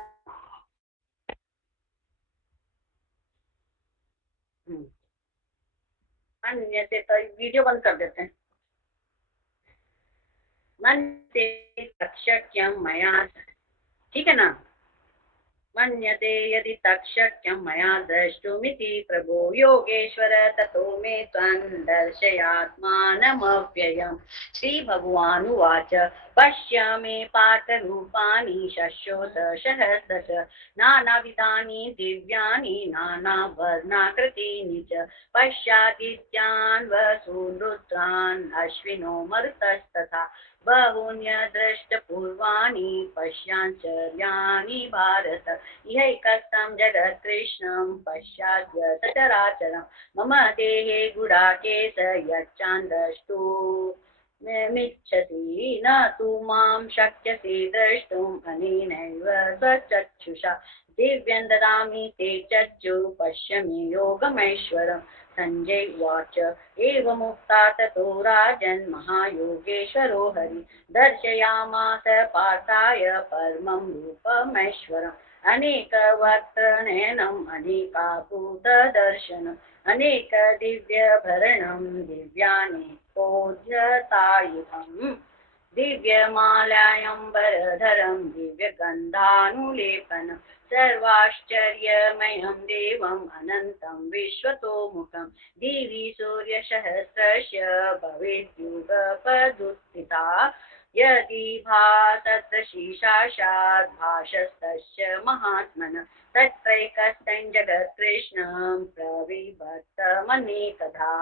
अन्य से तो वीडियो बंद कर देते हैं। मन से तक्षक्यम मया, ठीक है ना। मन्यते यदि तक्षक्यं मया द्रष्टुमिति प्रभो योगेश्वर ततो मे त्वं दर्शयात्मानमव्ययम्। श्रीभगवानुवाच पश्य मे पार्थरूपाणि शशोदशसहस्रश नानाविधानि दिव्यानि नानावर्णाकृतीनि च पश्यादित्यान् वसून् रुद्रान् अश्विनो मरुतस्तथा बहून्यदृष्टपूर्वाणि पश्याञ्चर्याणि भारत इहैकस्थं जगत्कृष्णं पश्चाद्य सचराचरं मम देहे गुडाकेश यच्चान् द्रष्टुमिच्छति न तु मां शक्यसे द्रष्टुम् अनेनैव स्वचक्षुषा दिव्यं ददामि ते चक्षु पश्य मे योगमैश्वरम्। संजय उवाच एवमुक्ता ततो राजन् महायोगेश्वरो हरि दर्शयामास पार्थाय परमं रूपमैश्वरम् अनेकवक्त्रनयनम् अनेकाभूतदर्शनम् अनेकदिव्यभरणं दिव्यानेकोद्यतायुधम् दिव्यमाल्याम्बरधरं दिव्यगन्धानुलेपनं सर्वाश्चर्यमयं देवम् अनन्तं विश्वतोमुखं दिवि सूर्यसहस्रस्य भवेद्युगपदुत्थिता यदि भासदृशी साक्षात् भासस्तस्य महात्मनः तत्रैकस्थं जगत्कृष्णं प्रविभक्तमनेकधा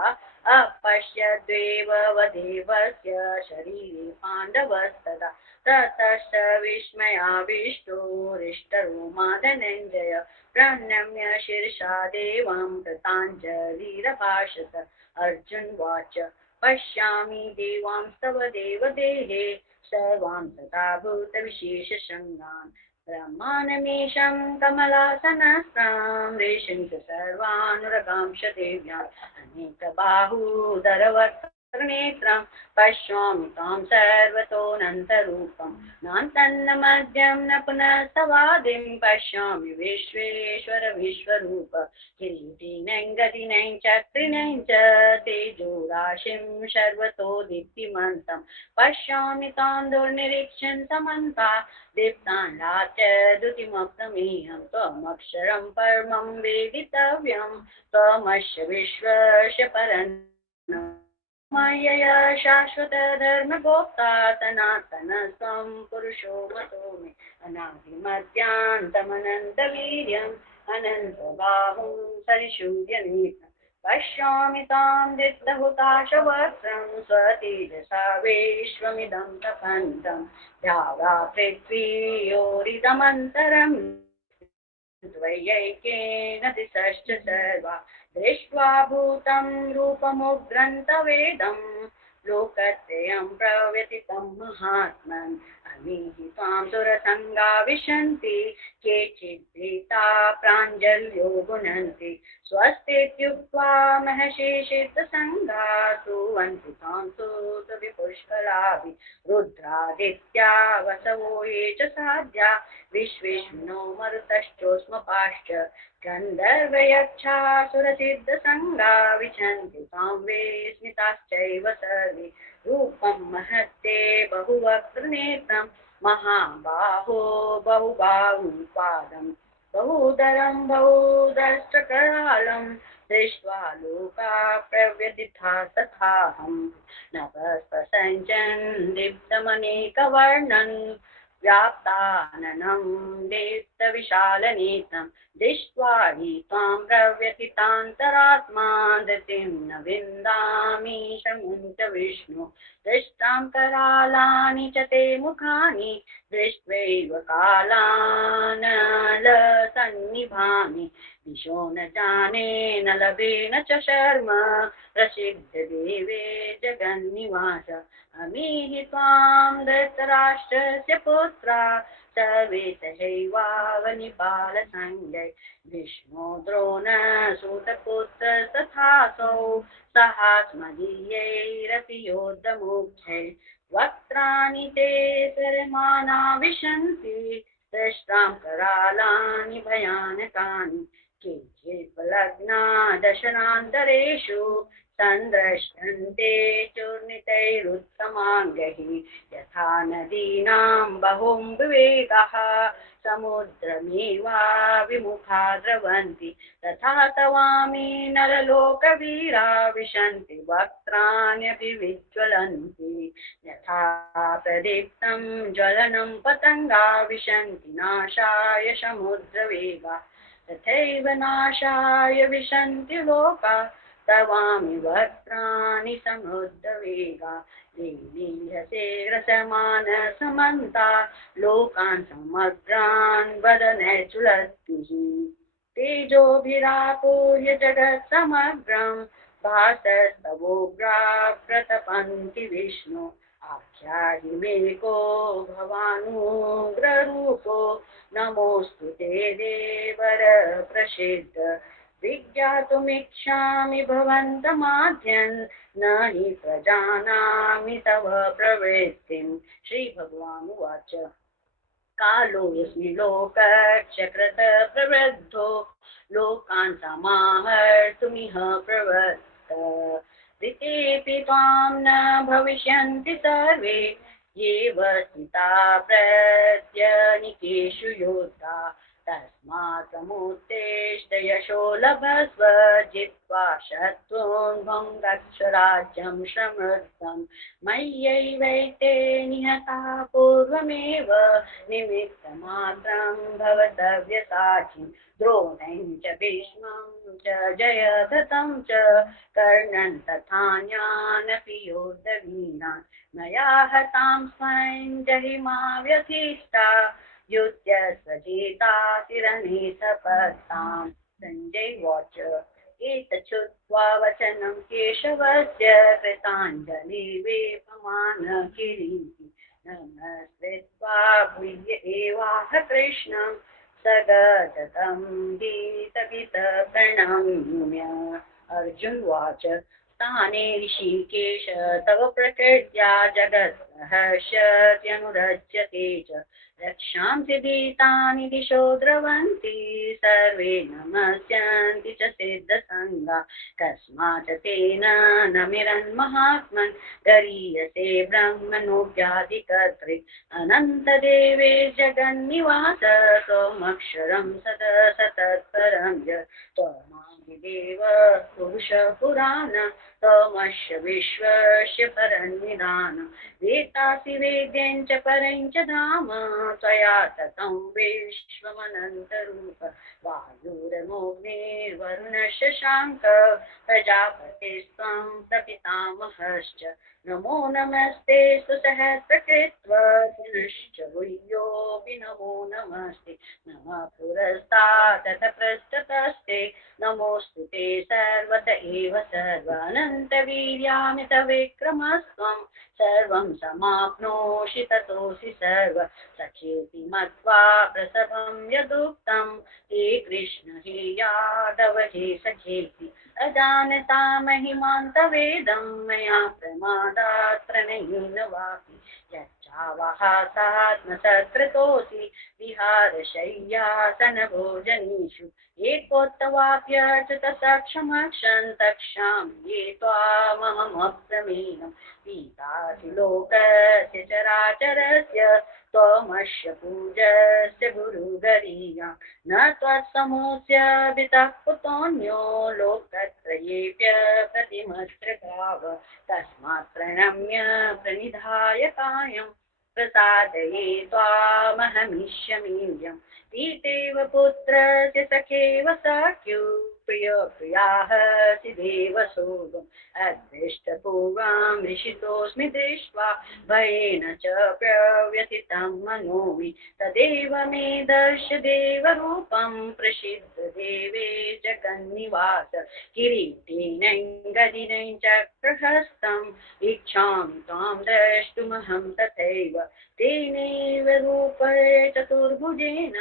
अपश्यद्वेव वदेवस्य शरीरे पाण्डवस्तदा ततश्च विस्मयाविष्टोरिष्टरोमा धनञ्जय प्रणम्य शीर्षा देवं कृताञ्जलिरभाषत। अर्जुन वाच पश्यामि देवांस्तव देवदेहे सर्वान् तथा भूतविशेषसङ्गान् ब्रह्माणमीशं कमलासनस्तां रेशं च सर्वानुरगांश देव्यान् अनेकबाहूदरवक्त्रं नेत्रं पश्यामि तां सर्वतोऽनन्तरूपं नान्तन्न मध्यं न पुनस्तवादिं पश्यामि विश्वेश्वर विश्वरूप किरीटिनं गदिनं चक्रिणं च तेजोराशिं सर्वतो दीप्तिमन्तं पश्यामि तां दुर्निरीक्षं समन्ता दीप्तान्लाच्यद्युतिमप्रमेयं त्वमक्षरं परमं वेदितव्यं त्वमस्य विश्वस्य परं मयया शाश्वत धर्मगोप्ता सनातन स्वं पुरुषो मतो मे अनादिमध्यान्तमनन्तवीर्यम् अनन्तबाहुं सरिशूर्यनेत्रं पश्यामि तां दिग्धहुताशवक्त्रं स्वतेजसा विश्वमिदं तपन्तं द्यावा पृथ्वीयोरिदमन्तरम् द्वयैकेन दिशश्च सर्वा दृष्ट्वा भूतं रूपमुग्रन्थवेदं लोकत्रयं प्रव्यथितं महात्मन् अमीहि त्वां सुरसङ्गा विशन्ति केचिद्भीता प्राञ्जल्यो गुणन्ति स्वस्तीत्युक्त्वा महर्षिसिद्धसङ्घा सुवन्ति तां सुतविपुष्कलाभि रुद्रादित्या वसवो ये च साध्या विश्वेश्विनो मरुतश्चोष्मपाश्च गन्धर्वयक्षासुरसिद्धसङ्गा विशन्ति तां विस्मिताश्चैव सर्वे रूपं महत्ते बहुवक्त्रनेत्रं महाबाहो बहुबाहुपादं बहुधरं बहुदष्टकरालं दृष्ट्वा लोका प्रव्यथिता तथाहं नभस्पशञ्चन् दीप्तमनेकवर्णन् व्याप्ताननं दीप्तविशालनेत्रं दृष्ट्वा हि त्वां प्रव्यथितान्तरात्मा धृतिं न विन्दामि शमुञ्च विष्णु दृष्टां करालानि च ते मुखानि दृष्ट्वैव कालानलसन्निभानि दिशो न जाने न लभे न च शर्म प्रसिद्धदेवे जगन्निवास अमीहि त्वां धृतराष्ट्रस्य पुत्रा सर्वे सहैवावनिपालसंज्ञै विष्णो द्रोणसूतपुत्र तथासौ सहास्मदीयैरपि योद्धमुख्यै वक्त्राणि ते सरमाना विशन्ति दृष्टां करालानि भयानकानि केचिद्लग्ना दशनान्तरेषु सन्दृष्टन्ते चूर्णितैरुत्तमाङ्गैः यथा नदीनां बहुम्बवेगः समुद्रमेवाभिमुखा द्रवन्ति तथा तवामि नरलोकवीरा विशन्ति वक्त्राण्यपि विज्वलन्ति यथा प्रदीप्तं ज्वलनं पतङ्गा विशन्ति नाशाय समुद्रवेगा तथैव नाशाय विशन्ति लोका तवामि वक्त्राणि समुद्रवेगा लीलीयसे रसमान समन्ता लोकान् समग्रान् वदनैर्ज्वलद्भिः तेजोभिरापूर्य जगत् समग्रं भासस्तवोग्रा प्रतपन्ति विष्णु आख्याहि मे को भवानुग्ररूपो नमोऽस्तु ते देवर प्रसिद्ध विज्ञातुमिच्छामि भवन्तमाद्यन् न हि प्रजानामि तव प्रवृत्तिं श्रीभगवानुवाच कालोऽस्मि लोकचक्रत प्रवृद्धो लोकान् समाहर्तुमिह प्रवृत्त ऋतेऽपि त्वां न भविष्यन्ति सर्वे येव स्थिता प्रत्यनिकेषु योद्धा तस्मात् प्रमुत्तिष्ठ यशो लभस्व जित्वा शत्रून् भुङ्क्ष राज्यं समृद्धं मय्यैवैते निहताः पूर्वमेव निमित्तमात्रं भवतव्यसाचिन् द्रोणं च भीष्मं च जयद्रथं च कर्णन् तथान्यानपि योद्धवीरान् मया हतां स्वयं जहिमा व्यथिष्ठा युद्ध स्वजेतातिरणे सपत्तां संजय वाच एतच्छ्रुत्वा वचनं केशवस्य कृताञ्जलिवेपमान किरीटि नमस्कृत्वा भूय एवाह कृष्णं सगदं गीतगीत प्रणम्य अर्जुन वाच स्थाने ऋषिकेश तव प्रकृत्या जगत् हर्षत्यनुरज्यते च रक्षांसि भीतानि दिशो द्रवन्ति सर्वे नमस्यन्ति च सिद्धसङ्गा कस्मात् तेन न मिरन्महात्मन् गरीयसे ब्रह्मणोऽप्यादिकर्तृ अनन्तदेवे जगन्निवास त्वमक्षरं सतत्परं त्वमादिदेव पुरुष पुराण त्वमस्य विश्वस्य परन्निधान वेत्तासि वेद्यं च परं च धाम त्वया ततं विश्वमनन्तरूप वायुरमोऽग्निर्वरुणस्य शाङ्क प्रजापतिस्त्वं प्रपितामहश्च नमो नमस्ते सुसहस्रकृत्वश्च भूयोऽपि नमो नमस्ते नमः पुरस्तात् तथ पृष्ठतस्ते नमोऽस्तु ते सर्वत एव सर्वानन्तवीर्यामितविक्रमस्त्वं सर्वं समाप्नोषि ततोऽसि सर्व सचेति मत्वा प्रसभं यदुक्तं हे कृष्ण हे यादव हे सखेति अजानता महिमान्तवेदं मया प्रमादात् प्रणयेन वापि यच्चावहासात्मसत्कृतोऽसि विहारशय्यासनभोजनेषु एकोत्तवाप्यच्युत सक्षमक्षं तक्षामि ये त्वामहमप्रमेयं पीतासि लोकस्य चराचरस्य त्वमस्य पूजस्य गुरुगरीया न त्वत्समोऽस्य वितः कुतोऽन्यो लोकत्रयेऽप्य प्रतिमस्त्रभाव तस्मात् प्रणम्य प्रणिधाय कायं प्रसादये त्वामहमिष्यमीड्यं पीतेव पुत्रस्य सखेव सख्युः प्रियप्रियाः सिदेव सोगम् अदृष्टपूर्वं ऋषितोऽस्मि दृष्ट्वा भयेन च प्रव्यथितं मनोमि तदेव मे दर्श्य देवरूपं प्रसिद्ध देवे जगन्निवास किरीटेन गदिनं चक्रहस्तम् इच्छामि त्वां द्रष्टुमहं तथैव तेनैव रूपे चतुर्भुजेन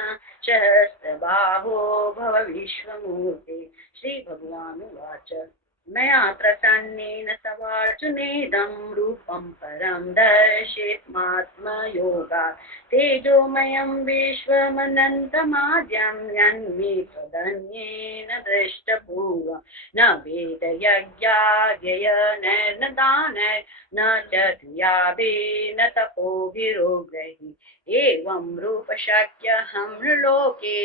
सहस्रबाहो भव विश्वमूर्ते श्रीभगवानुवाच मया प्रसन्नेन तवार्जुनेदं रूपं परं दर्शयित्मात्मयोगात् तेजोमयं विश्वमनन्तमाद्यं यन्मे त्वदन्येन दृष्टपूर्वं न वेदयज्ञाध्ययनैर्न दानैर्न च क्रियाभिर्न तपोभिरुग्रैः एवं रूपशक्यहं नृलोके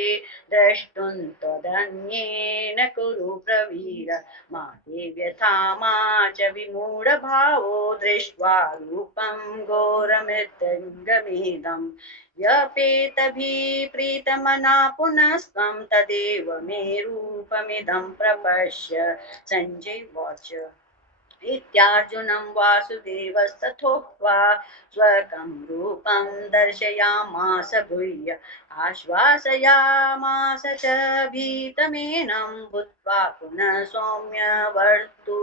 द्रष्टुं त्वदन्येन कुरु प्रवीर मा ते व्यथा मा च विमूढभावो दृष्ट्वा रूपं घोरमित्यङ्गमेदं व्यपेतभिप्रीतमना पुनस्त्वं तदेव मे रूपमिदं प्रपश्य सञ्जय उवाच इत्यार्जुनं वासुदेवस्तथोक्त्वा स्वकं रूपं दर्शयामास भूय आश्वासयामास च भीतमेनं भूत्वा पुनः सौम्य वर्तु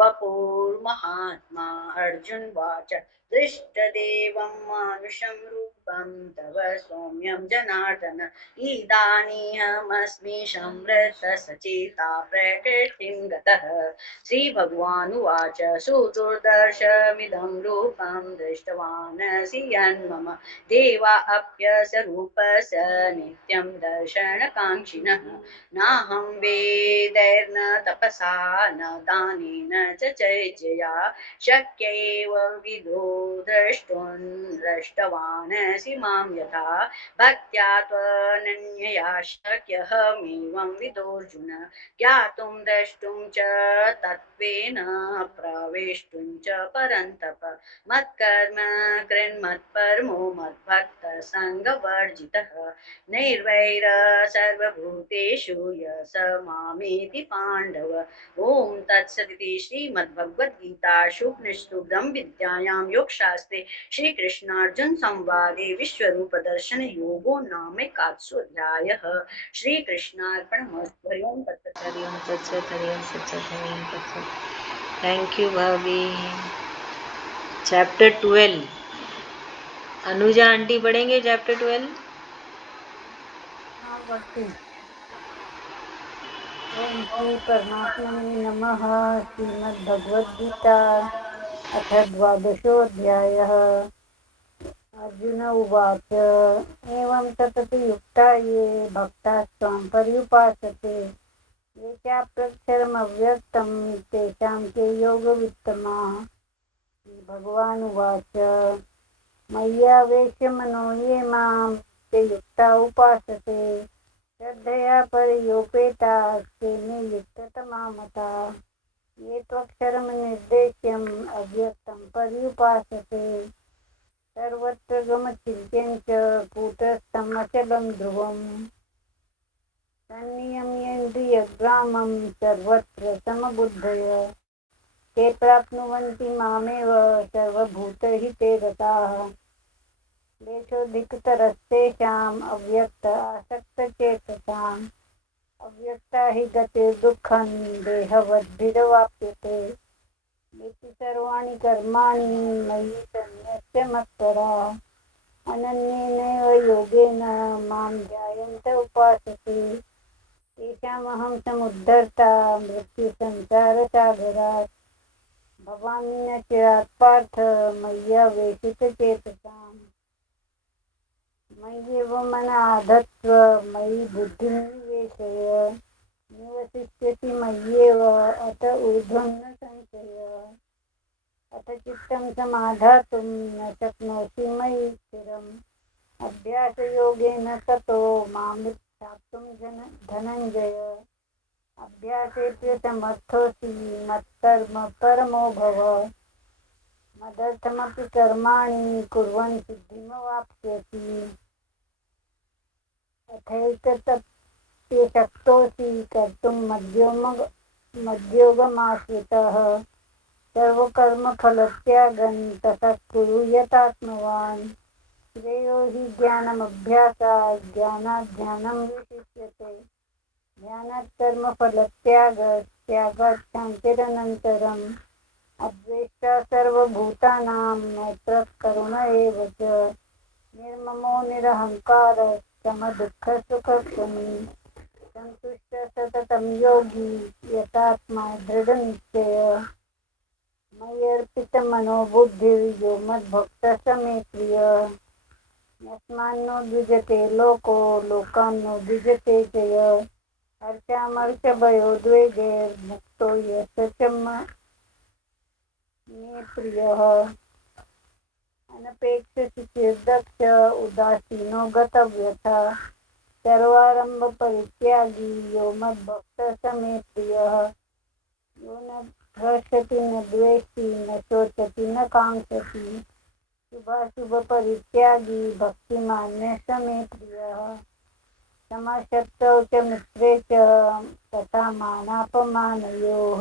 वपुर्महात्मा अर्जुन वाच दृष्टदेवं मानुषं रूपं तव सौम्यं जनार्दन इदानीमस्मि संवृत्तः सचेता प्रकृतिं गतः श्रीभगवानुवाच सुदुर्दर्शमिदं रूपं दृष्टवानसि यन्मम देवा अप्यस्य रूपस्य नित्यं दर्शनकाङ्क्षिणः नाहं वेदैर्न तपसा न दानेन च चर्यया शक्य एव विदो द्रष्टुं दृष्टवानसि मां यथा भक्त्या त्वनन्यया शक्यहमेवं विदोऽर्जुन ज्ञातुं द्रष्टुं च तत्त्वेन प्रवेष्टुं च परन्तप मत्कर्म कृन्मत्परमो मद्भक्तसङ्गवर्जितः निर्वैर सर्वभूतेषु य स मामेति पाण्डव ॐ तत्सदिति श्रीमद्भगवद्गीतासु उपनिषत्सु ब्रह्मविद्यायां योगशास्त्रे श्रीकृष्णार्जुन संवादे विश्वरूपदर्शन योगो नाम एकादशोऽध्यायः श्रीकृष्णार्पणमस्तु हरि ओम तत्सत् हरि ओम तत्सत हरि ओम तत्सत हरि ओम तत्सत थैंक यू भाभी चैप्टर 12 अनुजा आंटी पढ़ेंगे चैप्टर 12 हाँ, वर्षी। ओम श्री परमात्मने नमः। श्रीमद्भगवद्गीता अथ द्वादशोऽध्यायः। अर्जुन उवाच एवं ततयुक्ता ये भक्ताः त्वां पर्युपासते ये चाप्यक्षरमव्यक्तं तेषां के योगवित्तमाः। भगवानुवाच मय्यावेश्य मनो ये मां ते युक्ता उपासते श्रद्धया परयोपेतास्ते मे युक्ततमा मताः। ये त्वक्षरं निर्देश्यम् अव्यक्तं पर्युपासते सर्वत्र गमचिन्त्यं च कूटस्थम् अचलं ध्रुवम् सन्नियम्येन्द्रियग्रामं सर्वत्र समबुद्धय ते प्राप्नुवन्ति मामेव सर्वभूतहिते रताः। क्लेशोऽधिकतरस्तेषाम् अव्यक्त आसक्तचेतसाम् अव्यक्ता हि गतिर्दुःखं देहवद्भिरवाप्यते। इति सर्वाणि कर्माणि मयि सन्न्यस्य मत्पराः अनन्येनैव योगेन मां ध्यायन्त उपासते तेषामहं समुद्धर्ता मृत्युसंसारसागरात् भवामि न चिरात् पार्थ मय्यावेशितचेतसाम्। मय्येव मनः धत्व मयि बुद्धिं निवेशय निवसिष्यसि मय्येव अत ऊर्ध्वं न संशयः। अथ चित्तं समाधातुं न शक्नोषि मयि स्थिरम् अभ्यासयोगेन ततो मां प्राप्तुं धनञ्जय। अभ्यासेऽप्यसमर्थोऽसि मत्कर्म परमो भव मदर्थमपि कर्माणि कुर्वन् सिद्धिमवाप्स्यसि। अथैतदप्यशक्तोऽसि कर्तुं मद्योगमाश्रितः सर्वकर्मफलत्यागं ततः कुरु यतात्मवान्। श्रेयो हि ज्ञानमभ्यासात् ज्ञानात् ध्यानं विशिष्यते ध्यानात् कर्मफलत्यागात् त्यागात् शान्तिरनन्तरम्। अद्वेष्टा सर्वभूतानां मैत्रः करुण एव च निर्ममो निरहङ्कारः समदुःखसुखक्षमी सन्तुष्टः सततं योगी यतात्मा दृढनिश्चयः। मय्यर्पितमनो बुद्धिर्यो मद्भक्तः स मे प्रियः। यस्मान्नो द्विजते लोको लोकान्नो द्विजते च यः हर्षामर्षभयोद्वेगैर्मुक्तो यः च मे प्रियः। अनपेक्षितचिर्दक्ष उदासीनो गतव्यथा सर्वारम्भपरित्यागी यो मद्भक्तः स मे प्रियः। यो न हर्षति न द्वेष्टि न शोचति न काङ्क्षति शुभाशुभपरित्यागी भक्तिमान्यः स मे प्रियः। समशत्रौ च मित्रे च तथा मानापमानयोः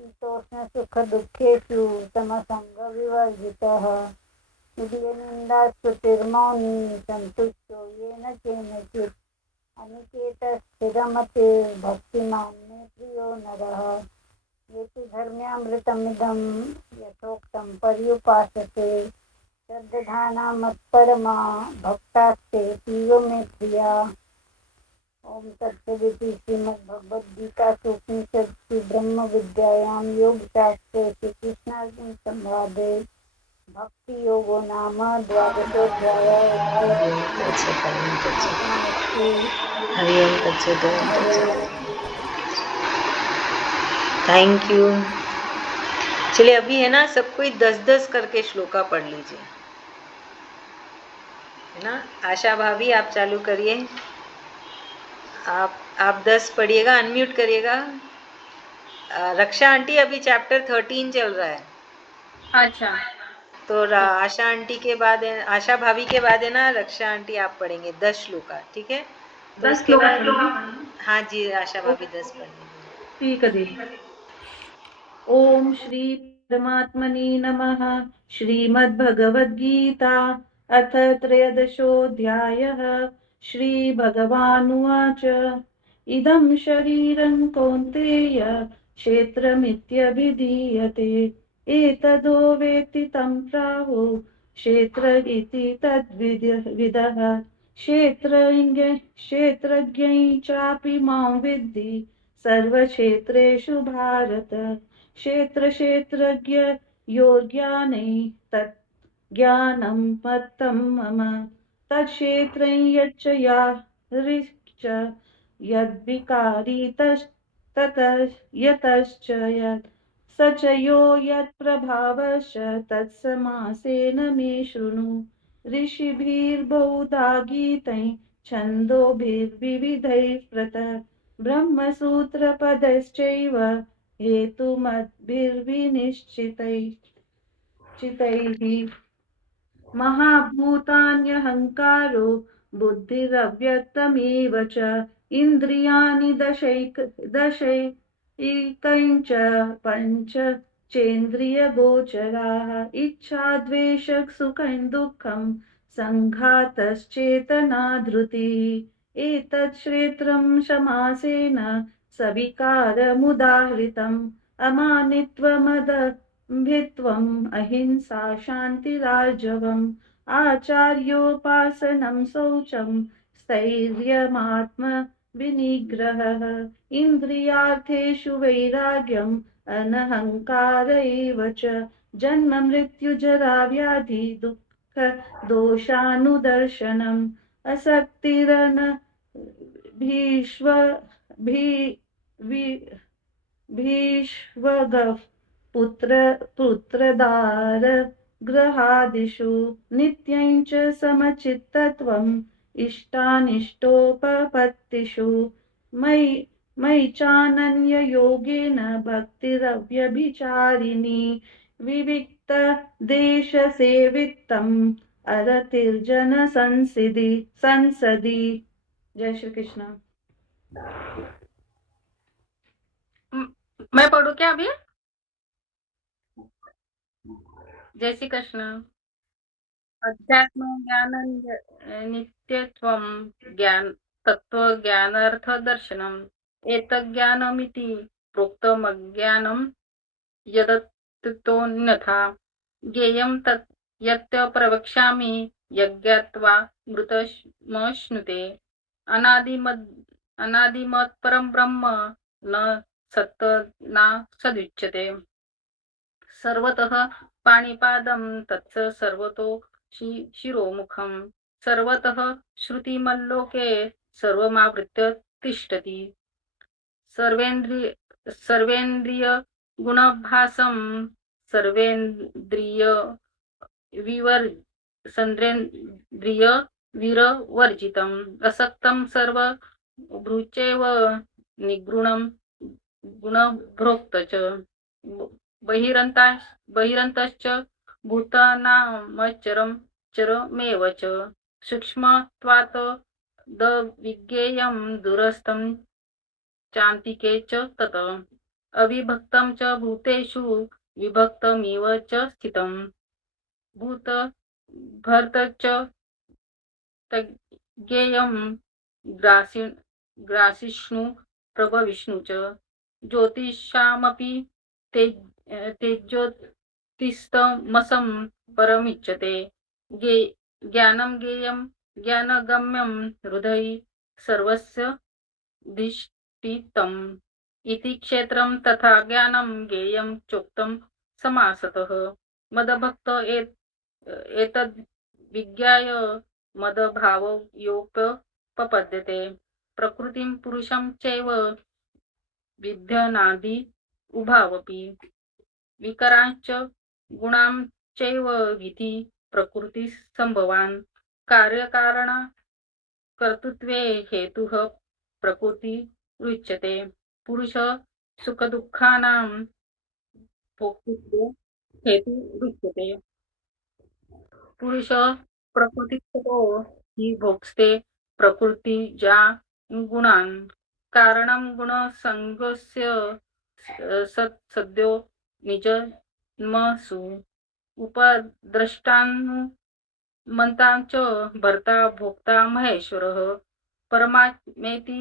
शीतोष्णसुखदुःखेषु समसङ्गविवर्जितः। तुल्यनिन्दास्तुतिर्मौनी सन्तुष्टो येन केनचित् अनिकेतः स्थिरमतिर्भक्तिमान् मे प्रियो नरः। ये तु धर्म्यामृतमिदं यथोक्तं पर्युपासते श्रद्धाना मत्परमा भक्तास्ते तीव मे प्रिया। ओम तत्सदिति श्रीमद्भगवद्गीतासु उपनिषत्सु ब्रह्मविद्यायां योगशास्त्रे श्रीकृष्णार्जुन संवादे भक्ति योगो नाम द्वादशोऽध्यायः। हरि ओम तत्सत। Thank you. चलिए अभी है ना, सब कोई 10-10 करके श्लोका पढ़ लीजिए, है ना। आशा भाभी आप चालू करिए, आप 10 पढ़िएगा, अनम्यूट करिएगा। रक्षा आंटी अभी चैप्टर 13 चल रहा है। अच्छा, तो आशा आंटी के बाद, आशा भाभी के बाद है ना रक्षा आंटी आप पढ़ेंगे 10 श्लोका, ठीक है। तो 10 उसके बाद श्लोक। हाँ जी, आशा भाभी 10 पढ़ेंगे। ठीक है दीदी। ओम श्री परमात्मने नमः। श्रीमद्भगवद्गीता अथ त्रयोदशोऽध्यायः। श्रीभगवानुवाच इदं शरीरं कौन्तेय क्षेत्रमित्यभिधीयते एतदो वेत्ति तं प्राहो क्षेत्र इति तद्विदः। क्षेत्रज्ञै चापि मां विद्धि सर्वक्षेत्रेषु भारत क्षेत्रक्षेत्रज्ञ योर्ज्ञाने तत् ज्ञानं मत्तं मम तत्क्षेत्रं यच्च यादृक् यद्विकारी ततः यतश्च यत् स च यो यत्प्रभावश्च तत्समासेन मे शृणु ऋषिभिर्बहुधा गीतैः छन्दोभिर्विविधैः पृथक् ब्रह्मसूत्रपदैश्चैव हेतुमद्भिर्विनिश्चितैः महाभूतान्यहङ्कारो बुद्धिरव्यक्तमेव च इन्द्रियाणि दशैकञ्च पञ्च चेन्द्रियगोचराः इच्छा द्वेषः सुखं दुःखं सङ्घातश्चेतना धृतिः एतत् क्षेत्रं समासेन सविकारमुदाहृतम् अमानित्वमदम्भित्वम् अहिंसा शान्तिरार्जवम् आचार्योपासनं शौचं स्थैर्यमात्मविनिग्रहः इन्द्रियार्थेषु वैराग्यम् अनहङ्कार एव च जन्म मृत्युजरा व्याधि दुःख दोषानुदर्शनम् असक्तिरन भीष्वगः पुत्रदार ग्रहादिषु नित्यं च समचित्तत्वम् इष्टानिष्टोपपत्तिषु मयि चानन्ययोगेन भक्तिरव्यभिचारिणी विविक्तदेशसेवितम् अरतिर्जन संसदि। जय श्री कृष्ण। मैं पढ़ू क्या अभी? जय श्री कृष्ण। अध्यात्म ज्ञान नित्यत्वं ज्ञान तत्व ज्ञानार्थ दर्शनम् एतज्ज्ञानमिति प्रोक्तमज्ञानं यदतोऽन्यथा ज्ञेयं तत् यत् प्रवक्ष्यामि यज्ञात्वा मृतमश्नुते अनादिमत् परं ब्रह्म न सत् न सदुच्यते सर्वतः पाणिपादं तत्स सर्वतो शिरोमुखं सर्वतः श्रुतिमल्लोके सर्वमावृत्य तिष्ठति सर्वेन्द्रिय गुणभासं सर्वेन्द्रिय विरवर्जितम् असक्तं सर्वभृचैव निगुणं गुणभोक्त च बहिरन्तश्च भूतानामचरं चरमेव च सूक्ष्मत्वात् विज्ञेयं दूरस्थं चान्तिके च तत् अविभक्तं च भूतेषु विभक्तमिव च स्थितं भूतभर्त च तज्ञेयं ग्रासिष्णु प्रभविष्णु च ज्योतिषामपि तेजोतिस्तमसं परमिच्यते ज्ञानं ज्ञेयं ज्ञानगम्यं हृदि सर्वस्य दिष्टितम् इति क्षेत्रं तथा ज्ञानं ज्ञेयं चोक्तं समासतः मदभक्त एतद् विज्ञाय मदभावयोपपद्यते प्रकृतिं पुरुषं चैव विध्यनादि उभावपि विकारांच गुणां चैव विधि प्रकृति संभवान् कार्यकारण कर्तृत्वे हेतुः प्रकृति उच्यते पुरुष सुख दुःखानां भोक्तृत्वे हेतु उच्यते पुरुष प्रकृतिस्थो हि भोक्ते प्रकृतिजा गुणान् कारणं गुणसंगस्य सद्यो निजन्मसु उपद्रष्टानुमन्ताञ्च भर्ता भोक्ता महेश्वरः परमात्मेति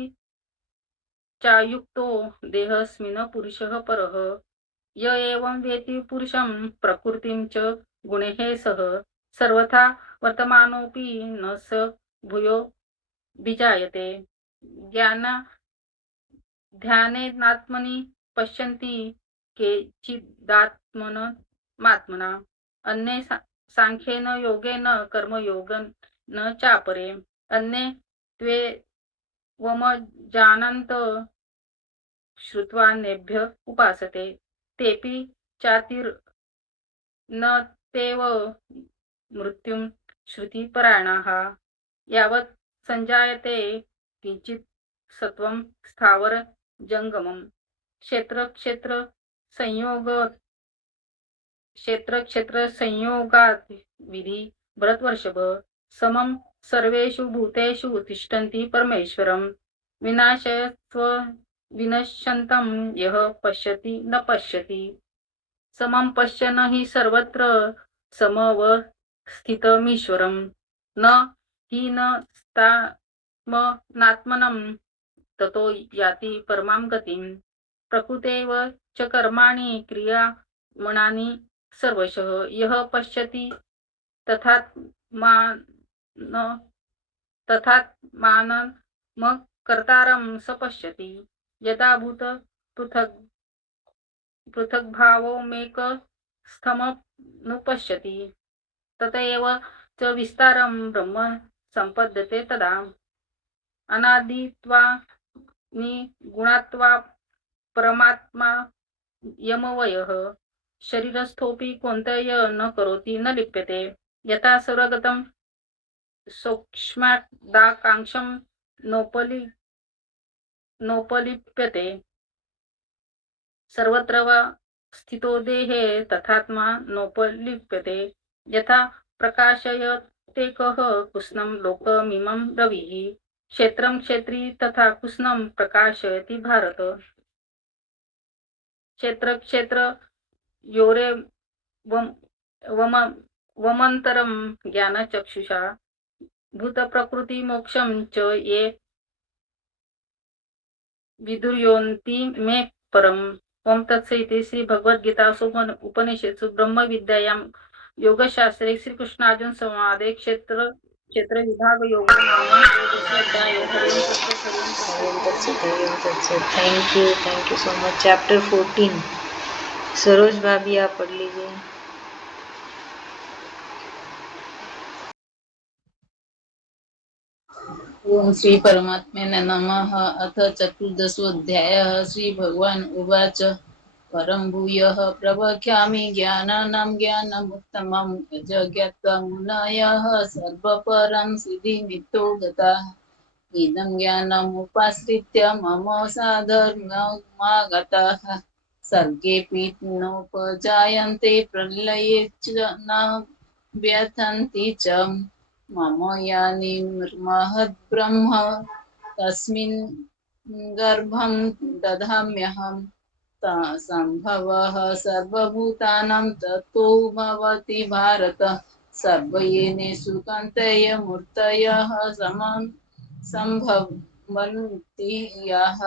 चायुक्तो देहस्मिन् पुरुषः परः य एवं वेति पुरुषं प्रकृतिं च गुणैः सह सर्वथा वर्तमानोऽपि न स भूयो विजायते ध्यानेनात्मनि पश्यन्ति केचिदात्मनमात्मना अन्ये सांख्येन योगेन कर्मयोगेन चापरे अन्ये त्वेवमजानन्त श्रुत्वान्येभ्य उपासते तेऽपि चातिर्न तेव मृत्युं श्रुतिपरायणाः यावत् संजायते किंचित् सत्वं स्थावर जंगमम क्षेत्र संयोगात् विधि भरतवर्षभ समं सर्वेषु भूतेषु तिष्ठन्ति परमेश्वरं विनाशयस्व विनश्यन्तं यः पश्यति न पश्यति समं पश्यन् हि सर्वत्र समवस्थितमीश्वरं न हि न स्थात्मनात्मनं ततो याति परमां गतिं प्रकृतेव च कर्माणि क्रियामणानि सर्वशः यः पश्यति तथात्मानमकर्तारं स पश्यति यदा भूत पृथग्भावमेकस्थमनुपश्यति ततएव च विस्तारं ब्रह्म सम्पद्यते तदा अनादित्वा निगुणात्वा परमात्मा यमवयः शरीरस्थोपि कोन्तय न करोति न लिप्यते यथा सर्वगतं सूक्ष्मादाकांक्षं नोपलिप्यते सर्वत्र वा स्थितो देहे तथात्मा नोपलिप्यते यथा प्रकाशयतेकः कृष्णं लोकमिमं रविः क्षेत्रं क्षेत्री तथा कृष्णं प्रकाशयति भारत क्षेत्र योरे वमन्तरं ज्ञानचक्षुषा भूतप्रकृति मोक्षं च ये विदुर्योन्ति मे परम ओम तत्सदिति श्री भगवद्गीतासु उपनिषत्सु ब्रह्म विद्यायां योगशास्त्रे श्री कृष्णार्जुन संवादे क्षेत्र विभाग योग नाम thank you so much. Chapter 14 Saroj भाभी आप पढ़ लीजिए। ओम श्री परमात्मने नमः। अथ चतुर्दशोऽध्यायः। श्री भगवान उवाच परं भूयः प्रवक्ष्यामि ज्ञानानां ज्ञानमुत्तमं यज्ञात्वा मुनयः सर्वपरं सिद्धिमितो गताः इदं ज्ञानमुपाश्रित्य मम साधर्म्यमागताः सर्गेऽपि नोपजायन्ते प्रलये च न व्यथन्ति च मम यानि महद्ब्रह्म तस्मिन् गर्भं दधाम्यहं सम्भवः सर्वभूतानां ततो भवति भारत सर्वयेनेषु कन्तय मूर्तयः सम्भवन्ति याः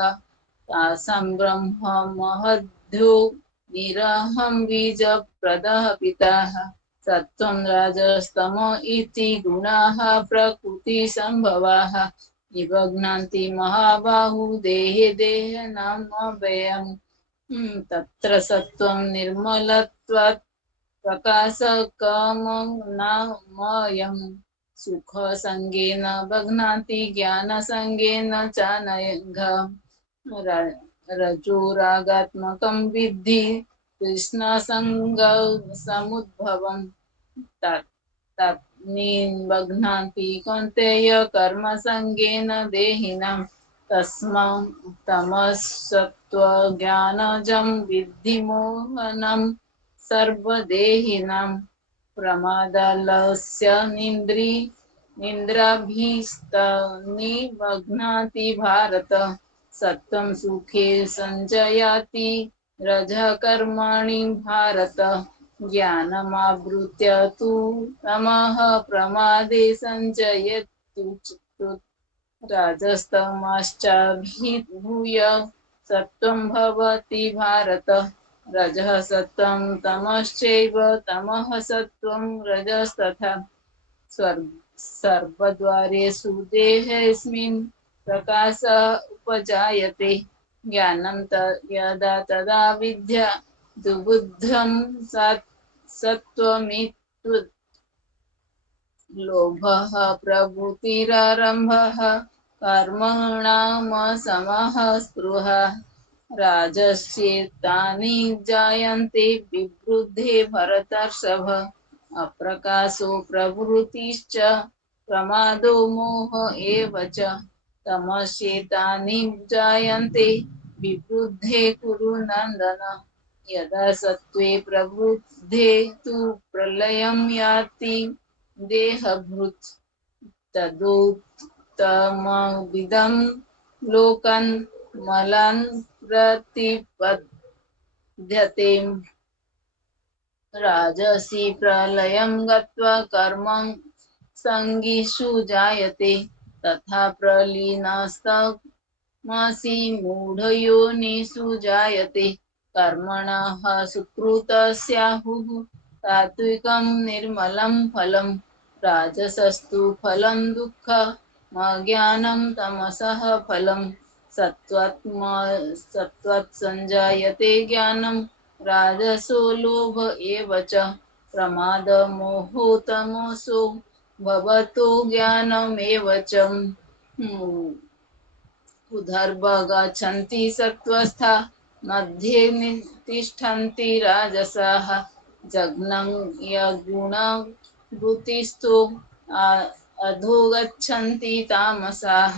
तासां ब्रह्म महद्यो निरहं बीजप्रदः पिताः सत्त्वं राजस्तम इति गुणाः प्रकृतिसम्भवाः निबध्नन्ति महाबाहु देहे देहनामव्ययम् तत्र सत्त्वं निर्मलत्वात् प्रकाशकमनामयम् सुखसङ्गेन बध्नाति ज्ञानसङ्गेन चानघ रजोरागात्मकं विद्धि कृष्णसङ्गसमुद्भवम् तन्निबध्नाति कौन्तेय कर्मसङ्गेन देहिनां तस्मात् तमसत्त्वज्ञानजं विद्धि मोहनं सर्वदेहिनां प्रमादालस्य निन्द्राभीस्तनिबध्नाति भारत सत्त्वं सुखे सञ्जयाति रजः कर्माणि भारत ज्ञानमावृत्य तु तमः प्रमादे सञ्जयतु राजस्तमश्चाभिभूय सत्त्वं भवति भारत रजः सत्त्वं तमश्चैव तमः सत्त्वं रजस्तथा सर्वद्वारेषु देहेऽस्मिन् प्रकाशः उपजायते ज्ञानं यदा तदा विद्या दुबुद्धं सत्त्वमित्युत लोभः प्रवृत्तिरारम्भः कर्मणामसमः स्पृहा राजस्येतानि जायन्ते विवृद्धे भरतर्षभ अप्रकाशो प्रवृत्तिश्च प्रमादो मोह एव च तमस्येतानि जायन्ते विवृद्धे कुरु नन्दन यदा सत्त्वे प्रवृद्धे तु प्रलयं याति देहभृत् तदुत्तमविदं लोकन् मलान् प्रतिपद्यते राजसी प्रलयं गत्वा कर्म संगीषु जायते तथा प्रलीनस्तमसि मूढयोनिषु जायते कर्मणः सुकृतस्याहुः सात्विकं निर्मलं फलं राजसस्तु फलं दुःखमज्ञानं तमसः फलं सत्त्वात् संजायते ज्ञानं राजसो लोभ एव च प्रमाद मोहो तमसो भवतो ज्ञानमेव च उदर्भ गच्छन्ति सत्त्वस्था मध्ये तिष्ठन्ति राजसाः जघ्नं यगुणवृत्तिस्थो अधो गच्छन्ति तामसाः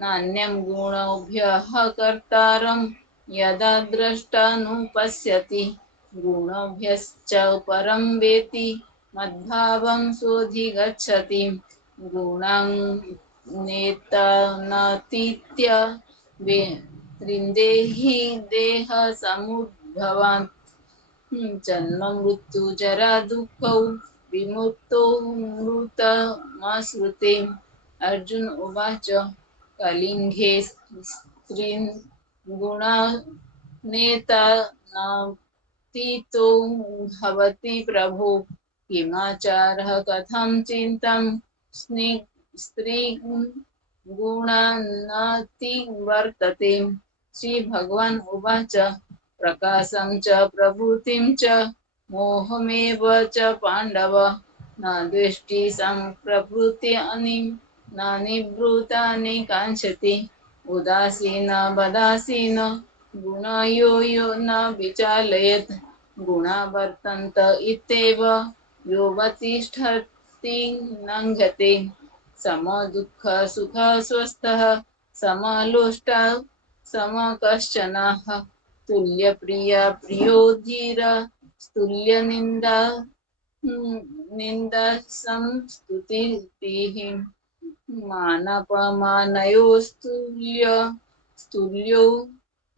नान्यं गुणोभ्यः कर्तारं यदा द्रष्टानुपश्यति गुणोभ्यश्च परं वेति मद्भावं सोऽधिगच्छति गुणान् नेतानतीत्य वृन्देहि देहसमुद्भवान् जन्म मृत्यु जरा दुःखौ विमुक्तो मृतमश्नुते अर्जुन उवाच कलिंगे स्त्रीन् गुणा नेतानातीतो भवति प्रभो किमाचारः कथं चिन्तं स्त्री गुणान्नाति वर्तते श्री भगवान उवाच प्रकाशं च प्रवृत्तिं च मोहमेव च पाण्डव न दृष्टि संप्रवृत्तानि न निवृत्तानि काङ्क्षति उदासीन बदासीन गुणयो यो न विचालयेत् गुणा वर्तन्त इत्येव योऽवतिष्ठति नङ्गते सम दुःख सुख स्वस्थः समलोष्ट समकश्चनः तुल्यप्रिय प्रियो धीर तुल्यनिन्दा निन्दा संस्तुतिः मानापमानयोस्तुल्यो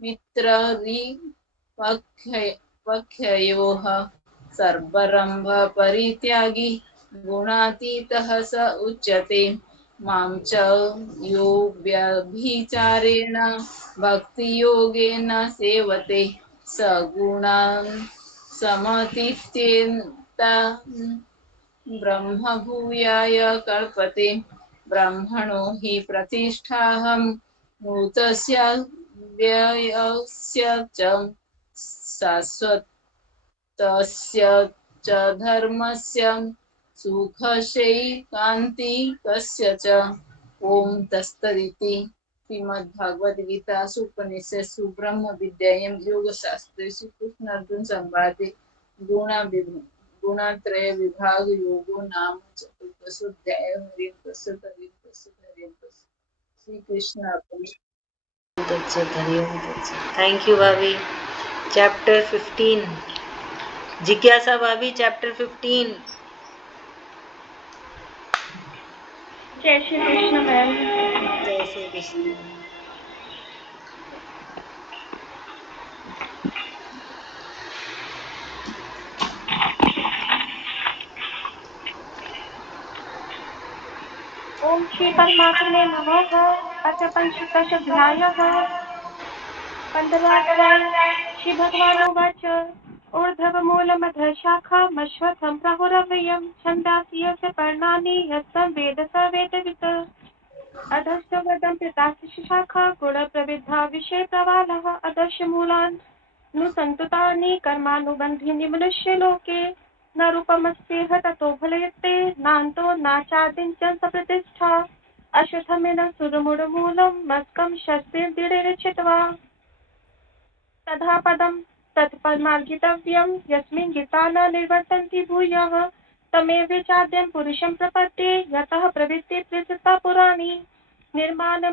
मित्ररिपक्षयोः सर्वारम्भ परित्यागी गुणातीतः स उच्यते मां च यो व्यभिचारेण भक्तियोगेन सेवते स गुणान् समतीत्येन ब्रह्मभूयाय कल्पते ब्रह्मणो हि प्रतिष्ठाहं मृतस्य व्ययस्य च शाश्वतस्य च धर्मस्य सुखशैकान्तिकस्य च ओम तत्सदिति श्रीमद्भगवद्गीतासु उपनिषत्सु ब्रह्म विद्यायां योगशास्त्रे श्रीकृष्ण अर्जुन संवादे गुणत्रय विभाग योगो नाम चतुर्दशोऽध्यायः। हरिं तत्सत् हरिं तत्सत् हरिं तत्सत्। श्री कृष्ण अर्पण। थैंक यू भाभी। चैप्टर 15 जिज्ञासा भाभी, चैप्टर 15। जय श्री कृष्ण मैम। जय श्री कृष्ण। ओम श्री परमात्मने नमः। अथ पंचदशाध्यायः। 15 श्री भगवान् उवाच ऊर्ध्वमूलमधःशाखामश्वत्थं प्राहुरव्ययं छन्दांसि यस्य पर्णानि यस्तं वेद स वेदवित्। अधश्च वदं पितास्य शाखा गुणप्रविद्धा विषये प्रवालः अधश्च मूलान् नुसन्तुतानि कर्मानुबन्धीनि मनुष्यलोके न रूपमस्येह ततो फलयते नान्तो नाचादिञ्च सप्रतिष्ठा अश्वत्थमेन सुरमुडमूलं मस्कं शस्त्रेर्दृढेन छित्त्वा तथा पदं तत्पदमार्गितव्यं यस्मिन् गीता न निर्वर्तन्ति भूयः तमेव चाद्यं पुरुषं प्रपद्ये यतः प्रवृत्ति प्रसृता पुराणी निर्माण